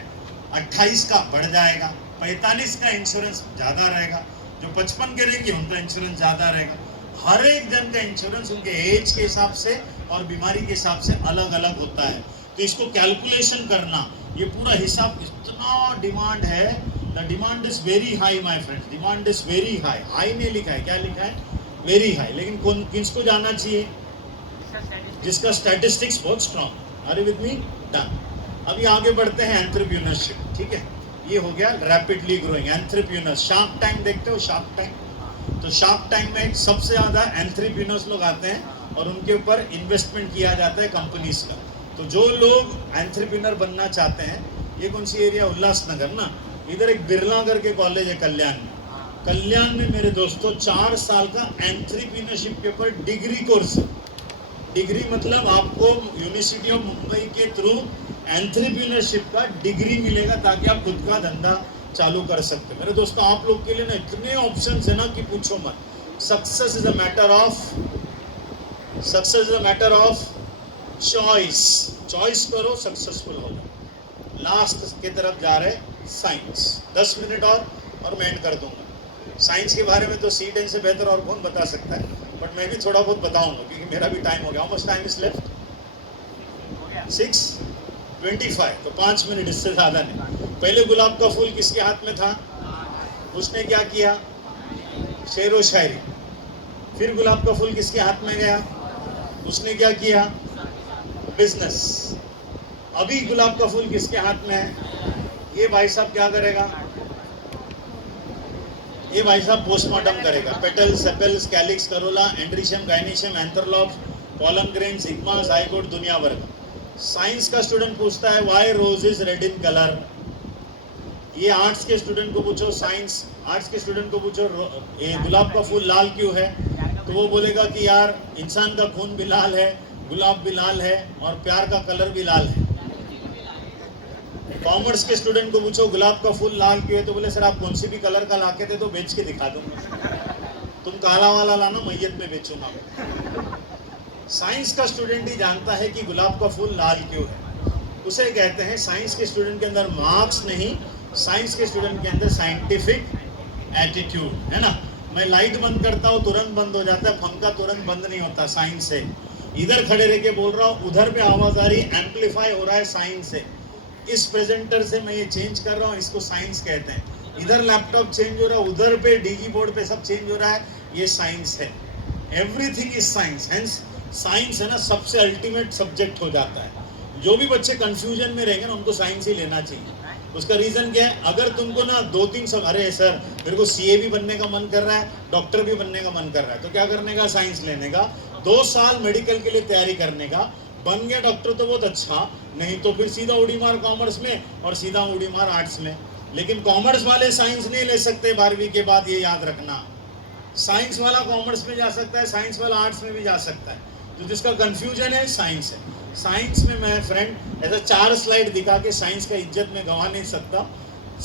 28 का बढ़ जाएगा, 45 का इंश्योरेंस ज़्यादा रहेगा, जो 55 के रहेंगे उनका इंश्योरेंस ज़्यादा रहेगा. हर एक जन का इंश्योरेंस उनके एज के हिसाब से और बीमारी के हिसाब से अलग अलग होता है. तो इसको कैलकुलेशन करना, ये पूरा हिसाब, इतना डिमांड है. The demand is very high my friends. Demand is very high. High नहीं लिखा है, क्या लिखा है? Very high. लेकिन कौन किसको जाना चाहिए? जिसका स्टैटिस्टिक्स बहुत strong. Are you with me? Done. अभी आगे बढ़ते हैं एंटरप्रेन्योरशिप. ठीक है, ये हो गया rapidly growing entrepreneur. Shark tank देखते हो? Shark tank. तो शार्क टैंक में सबसे ज़्यादा एंटरप्रेन्योर्स लोग आते हैं और उनके ऊपर इन्वेस्टमेंट किया जाता है कंपनीज का. तो जो लोग एंटरप्रेन्योर बनना चाहते हैं, ये कौन सी एरिया? उल्लासनगर ना. इधर एक बिरला करके कॉलेज है कल्याण में. कल्याण में मेरे दोस्तों 4 साल का एंटरप्रेन्योरशिप के ऊपर डिग्री कोर्स. डिग्री मतलब आपको यूनिवर्सिटी ऑफ मुंबई के थ्रू एंटरप्रेन्योरशिप का डिग्री मिलेगा ताकि आप खुद का धंधा चालू कर सकते हैं. मेरे दोस्तों आप लोग के लिए ना इतने ऑप्शंस है ना कि पूछो मत. Success is a matter of choice. Choice करो, सक्सेसफुल हो जाओ. लास्ट की तरफ जा रहे साइंस. 10 मिनट और मैं एंड कर दूंगा. साइंस के बारे में तो C10 से बेहतर और कौन बता सकता है, बट मैं भी थोड़ा बहुत बताऊंगा क्योंकि मेरा भी टाइम हो गया. How much time is left? 6:25. तो 5 मिनट, इससे ज़्यादा नहीं. पहले गुलाब का फूल किसके हाथ में था? उसने क्या किया? शेरो शायरी. फिर गुलाब का फूल किसके हाथ में गया? उसने क्या किया? बिजनेस. अभी गुलाब का फूल किसके हाथ में है? ये भाई साहब क्या करेगा? ये भाई साहब पोस्टमार्टम करेगा. Petal, sepals, calyx, corolla, androecium, gynoecium, anther lobes, pollen grain, sigma, zygote, दुनिया भर. साइंस का स्टूडेंट पूछता है why rose is red in colour. ये आर्ट्स के स्टूडेंट को पूछो, साइंस आर्ट्स के स्टूडेंट को पूछो ये गुलाब का फूल लाल क्यों है, तो वो बोलेगा कि यार इंसान का खून भी लाल है, गुलाब भी लाल है और प्यार का कलर भी लाल है. कॉमर्स के स्टूडेंट को पूछो गुलाब का फूल लाल क्यों है, तो बोले सर आप कौन सी भी कलर का लाके दे तो बेच के दिखा दूंगा. तुम काला वाला लाना, मैयत में बेचूंगा. साइंस का स्टूडेंट ही जानता है कि गुलाब का फूल लाल क्यों है. उसे कहते हैं साइंस के स्टूडेंट के अंदर मार्क्स नहीं, साइंस के स्टूडेंट के अंदर साइंटिफिक एटीट्यूड है ना. मैं लाइट बंद करता हूँ तुरंत बंद हो जाता है, पंखा तुरंत बंद नहीं होता, साइंस है. इधर खड़े रह के बोल रहा हूँ, उधर पे आवाज आ रही, एम्पलीफाई हो रहा है, साइंस है. इस प्रेजेंटर से मैं ये चेंज कर रहा हूँ, इसको साइंस कहते हैं. इधर लैपटॉप चेंज हो रहा है, उधर पे डीजी बोर्ड पे सब चेंज हो रहा है, ये साइंस है. Everything is science. Hence science है ना सबसे अल्टीमेट सब्जेक्ट हो जाता है. जो भी बच्चे कंफ्यूजन में रहेंगे ना उनको साइंस ही लेना चाहिए. उसका रीजन क्या है? अगर तुमको ना 2-3 सब, अरे सर मेरे को CA भी बनने का मन कर रहा है, डॉक्टर भी बनने का मन कर रहा है, तो क्या करने का? साइंस लेने का. 2 साल मेडिकल के लिए तैयारी करने का. बन गया डॉक्टर तो बहुत अच्छा, नहीं तो फिर सीधा उड़ी मार कॉमर्स में और सीधा उड़ी मार आर्ट्स में. लेकिन कॉमर्स वाले साइंस नहीं ले सकते 12वीं के बाद, ये याद रखना. साइंस वाला कॉमर्स में जा सकता है, साइंस वाला आर्ट्स में भी जा सकता है. तो जिसका कंफ्यूजन है साइंस है. साइंस में मैं फ्रेंड ऐसा 4 स्लाइड दिखा के साइंस का इज्जत में गंवा नहीं सकता.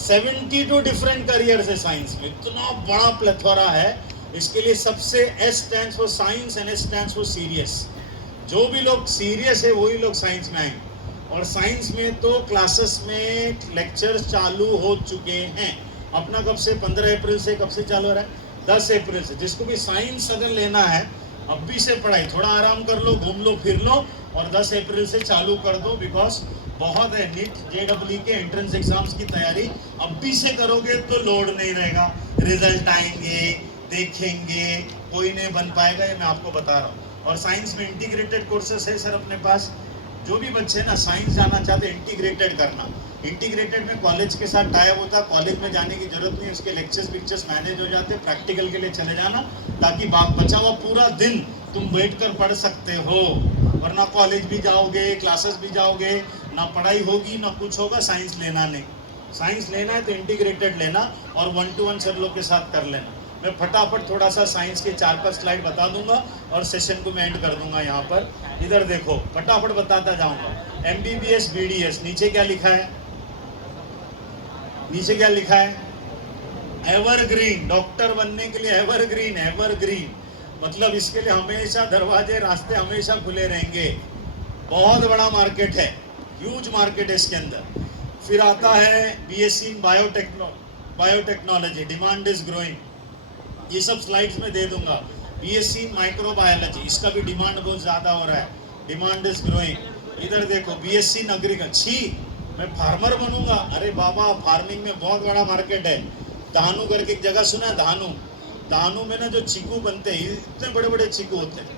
72 डिफरेंट करियर्स है साइंस में, इतना बड़ा प्लेथोरा है. इसके लिए सबसे S stands for science and S stands for serious. जो भी लोग सीरियस है वही लोग साइंस में आएंगे. और साइंस में तो क्लासेस में लेक्चर्स चालू हो चुके हैं. अपना कब से? 15 अप्रैल से. कब से चालू हो रहा है? 10 अप्रैल से. जिसको भी साइंस अगर लेना है अभी से पढ़ाई, थोड़ा आराम कर लो, घूम लो, फिर लो और 10 अप्रैल से चालू कर दो. बिकॉज बहुत है, नीट JEE के एंट्रेंस एग्जाम्स की तैयारी अभी से करोगे तो लोड नहीं रहेगा. रिजल्ट आएंगे, देखेंगे, कोई नहीं बन पाएगा, ये मैं आपको बता रहा हूँ. और साइंस में इंटीग्रेटेड कोर्सेस है सर अपने पास. जो भी बच्चे ना साइंस जाना चाहते इंटीग्रेटेड करना, इंटीग्रेटेड में कॉलेज के साथ टाई अप होता है, कॉलेज में जाने की जरूरत नहीं, उसके लेक्चर्स पिक्चर्स मैनेज हो जाते, प्रैक्टिकल के लिए चले जाना, ताकि बचा हुआ पूरा दिन तुम बैठ कर पढ़ सकते हो। वरना कॉलेज भी जाओगे, क्लासेस भी जाओगे, ना पढ़ाई होगी ना कुछ होगा। साइंस लेना नहीं, साइंस लेना है तो इंटीग्रेटेड लेना और 1-to-1 सर लोग के साथ कर लेना। मैं फटाफट थोड़ा सा साइंस के 4-5 स्लाइड बता दूंगा और सेशन को मैं एंड कर दूंगा। यहाँ पर इधर देखो, फटाफट बताता जाऊंगा। MBBS BDS, नीचे क्या लिखा है? नीचे क्या लिखा है? एवरग्रीन। डॉक्टर बनने के लिए एवरग्रीन, एवरग्रीन मतलब इसके लिए हमेशा दरवाजे रास्ते हमेशा खुले रहेंगे। बहुत बड़ा मार्केट है, ह्यूज मार्केट है इसके अंदर। फिर आता है BSc in biotechnology, demand is growing. ये सब स्लाइड्स में दे दूंगा। BSc इन माइक्रोबायोलॉजी, इसका भी डिमांड बहुत ज़्यादा हो रहा है, डिमांड इज ग्रोइंग। इधर देखो BSc इन एग्रीकल्चर, मैं फार्मर बनूंगा। अरे बाबा, फार्मिंग में बहुत बड़ा मार्केट है। दानू करके एक जगह सुना है, दानू। दानू में ना जो चीकू बनते हैं, इतने बड़े बड़े चीकू होते हैं।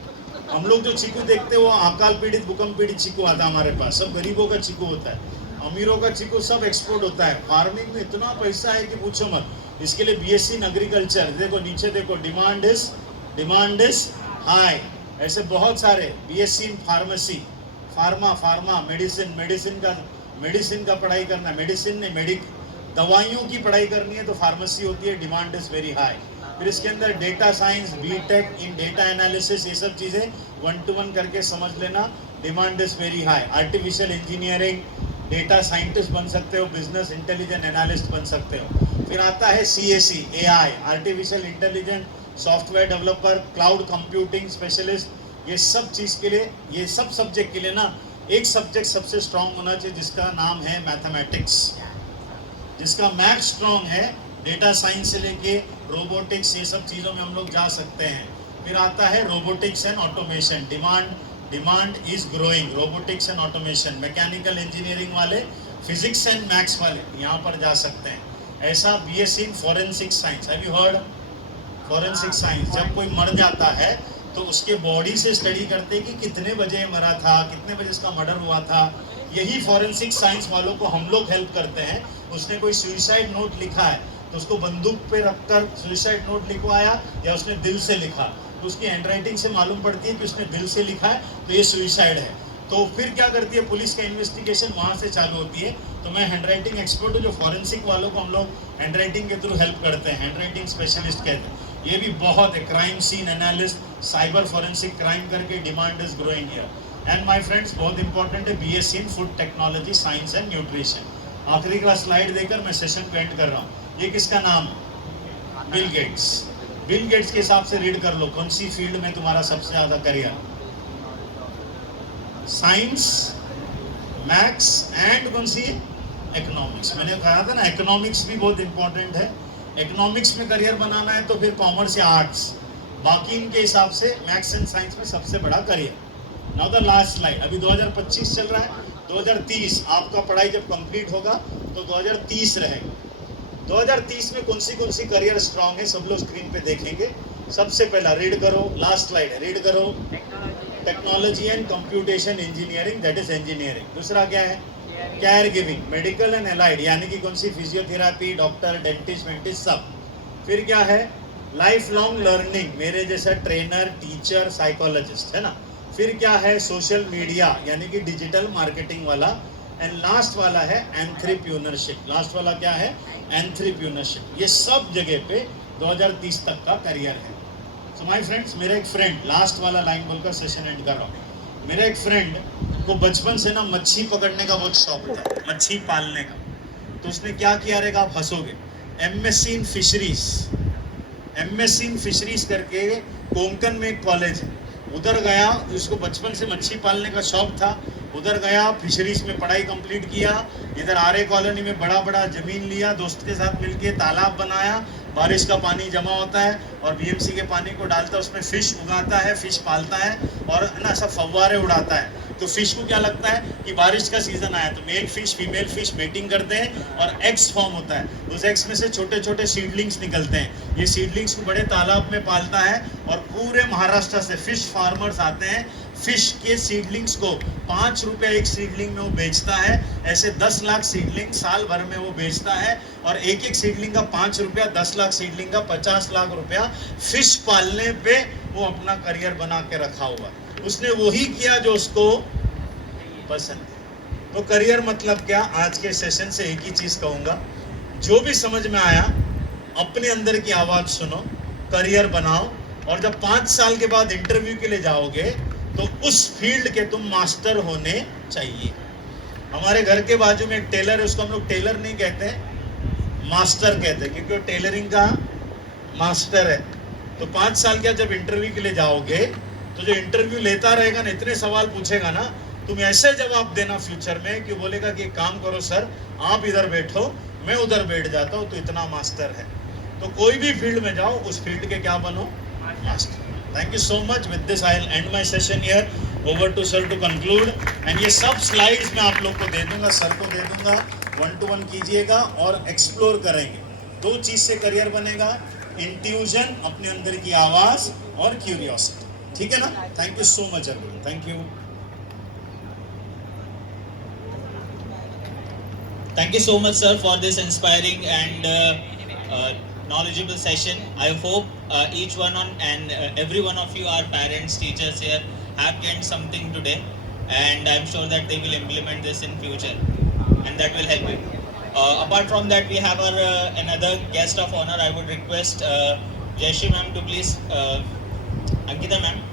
हम लोग जो चीकू देखते हैं वो अकाल पीड़ित, भूकंप पीड़ित चीकू आता है हमारे पास। सब गरीबों का चीकू होता है, अमीरों का चीकू सब एक्सपोर्ट होता है। फार्मिंग में इतना पैसा है कि पूछो मत। इसके लिए BSc इन एग्रीकल्चर, देखो नीचे देखो, डिमांड इज हाई। ऐसे बहुत सारे BSc in pharmacy, pharma, medicine का पढ़ाई करना है, मेडिसिन ने दवाइयों की पढ़ाई करनी है तो फार्मेसी होती है, डिमांड इज वेरी हाई। फिर इसके अंदर डेटा साइंस, BTech इन डेटा एनालिसिस, ये सब चीज़ें 1-to-1 करके समझ लेना, demand is very high. Artificial engineering, data scientist बन सकते हो, बिजनेस इंटेलिजेंट एनालिस्ट बन सकते हो। फिर आता है CSE, AI, artificial intelligent software developer, cloud computing specialist. ये सब चीज़ के लिए, ये सब सब्जेक्ट के लिए ना एक सब्जेक्ट सबसे स्ट्रांग होना चाहिए, जिसका नाम है मैथमेटिक्स। जिसका मैथ स्ट्रांग है, डेटा साइंस से लेके रोबोटिक्स, ये सब चीज़ों में हम लोग जा सकते हैं। फिर आता है robotics and automation, demand is growing, robotics and automation. Mechanical engineering वाले, फिजिक्स एंड मैथ्स वाले यहाँ पर जा सकते हैं। ऐसा BSc in forensic science, have you heard? Forensic science, जब कोई मर जाता है तो उसके बॉडी से स्टडी करते कि कितने बजे मरा था, कितने बजे इसका मर्डर हुआ था। यही फॉरेंसिक साइंस वालों को हम लोग हेल्प करते हैं। उसने कोई सुसाइड नोट लिखा है तो उसको बंदूक पे रखकर सुसाइड नोट लिखवाया या उसने दिल से लिखा, तो उसकी हैंडराइटिंग से मालूम पड़ती है कि उसने दिल से लिखा है तो ये सुसाइड है। तो फिर क्या करती है पुलिस का इन्वेस्टिगेशन वहाँ से चालू होती है। तो मैं हैंडराइटिंग एक्सपर्ट हूँ, जो फॉरेंसिक वालों को हम लोग हैंडराइटिंग के थ्रू हेल्प करते हैं, हैंडराइटिंग स्पेशलिस्ट कहते हैं। ये भी बहुत है, crime scene analyst, cyber forensic crime करके, demand is growing here. And my friends, बहुत इंपॉर्टेंट है BSc in food technology, science and nutrition. आखिरी क्लास स्लाइड देकर मैं सेशन को एंड कर रहा हूँ। ये किसका नाम है? Bill Gates. बिल गेट्स के हिसाब से रीड कर लो, कौन सी फील्ड में तुम्हारा सबसे ज़्यादा करियर? साइंस, मैथ्स एंड कौन सी? इकोनॉमिक्स। मैंने कहा था ना, इकोनॉमिक्स भी बहुत इंपॉर्टेंट है। इकोनॉमिक्स में करियर बनाना है तो फिर कॉमर्स या आर्ट्स, बाकी इनके हिसाब से मैथ्स एंड साइंस में सबसे बड़ा career. Now the last slide. अभी 2025 चल रहा है, 2030 आपका पढ़ाई जब कंप्लीट होगा तो 2030 रहेगा। 2030 में कौन सी करियर स्ट्रांग है, सब लोग स्क्रीन पे देखेंगे। सबसे पहला रीड करो, लास्ट स्लाइड है, रीड करो, technology and computation engineering, that is engineering. दूसरा क्या है? Care giving, medical and allied, यानी कि कौन सी? फिजियोथेरापी, डॉक्टर, डेंटिस्ट, वेंटिस्ट सब। फिर क्या है? लाइफ लॉन्ग लर्निंग, मेरे जैसा ट्रेनर, टीचर, साइकोलॉजिस्ट, है ना। फिर क्या है? सोशल मीडिया, यानी कि डिजिटल मार्केटिंग वाला। एंड लास्ट वाला है एंथ्रेप्रेन्योरशिप। लास्ट वाला क्या है? एंथ्रेप्रेन्योरशिप। ये सब जगह पे 2030 तक का करियर है। सो माय फ्रेंड्स, मेरा एक फ्रेंड, लास्ट वाला लाइन बोलकर सेशन एंड कर रहा हूँ। मेरा एक फ्रेंड को बचपन से ना मच्छी पकड़ने का बहुत शौक था, मच्छी पालने का। तो उसने क्या किया रहेगा, आप हंसोगे, MSc in fisheries, MSc in fisheries करके कोंकण में एक कॉलेज है, उधर गया। जिसको बचपन से मच्छी पालने का शौक था, उधर गया, फिशरीज में पढ़ाई कंप्लीट किया। इधर आर्य कॉलोनी में बड़ा बड़ा ज़मीन लिया, दोस्त के साथ मिलके तालाब बनाया, बारिश का पानी जमा होता है और BMC के पानी को डालता है, उसमें फ़िश उगाता है, फ़िश पालता है और ना सब फव्वारे उड़ाता है। तो फिश को क्या लगता है कि बारिश का सीजन आया, तो male fish female fish mating करते हैं और एग्स फॉर्म होता है। उस एग्स में से छोटे छोटे सीडलिंग्स निकलते हैं। ये सीडलिंग्स को बड़े तालाब में पालता है और पूरे महाराष्ट्र से फिश फार्मर्स आते हैं, फिश के सीडलिंग्स को 5 रुपए एक सीडलिंग में वो बेचता है। ऐसे 10 लाख सीडलिंग साल भर में वो बेचता है और एक एक सीडलिंग का 5 रुपया, 10 लाख सीडलिंग का 50 लाख रुपया फिश पालने पे वो अपना करियर बना के रखा हुआ। उसने वही किया जो उसको पसंद है। तो करियर मतलब क्या, आज के सेशन से एक ही चीज कहूंगा, जो भी समझ में आया अपने अंदर की आवाज सुनो, करियर बनाओ, और जब 5 साल के बाद इंटरव्यू के लिए जाओगे तो उस फील्ड के तुम मास्टर होने चाहिए। हमारे घर के बाजू में एक टेलर है, उसको हम लोग टेलर नहीं कहते, मास्टर कहते हैं, क्योंकि वो टेलरिंग का मास्टर है। तो 5 साल के जब इंटरव्यू के लिए जाओगे तो जो इंटरव्यू लेता रहेगा ना, इतने सवाल पूछेगा ना, तुम ऐसे जवाब देना फ्यूचर में कि बोलेगा कि एक काम करो सर, आप इधर बैठो, मैं उधर बैठ जाता हूँ, तो इतना मास्टर है। तो कोई भी फील्ड में जाओ, उस फील्ड के क्या बनो, master. Thank you so much. With this I will end my session here. Over to sir to conclude. And ये सब स्लाइड्स मैं आप लोग को दे दूंगा, सर को दे दूंगा, 1 to 1 कीजिएगा और एक्सप्लोर करेंगे। 2 चीज से करियर बनेगा, इंट्यूजन, अपने अंदर की आवाज, और क्यूरियोसिटी। ठीक है ना? Thank you so much everyone. Thank you. Thank you so much, sir, for this inspiring and knowledgeable session. I hope each one and every one of you, our parents, teachers here, have gained something today, and I'm sure that they will implement this in future, and that will help you. Apart from that, we have our another guest of honor. I would request Jayashree ma'am to please, Ankita ma'am.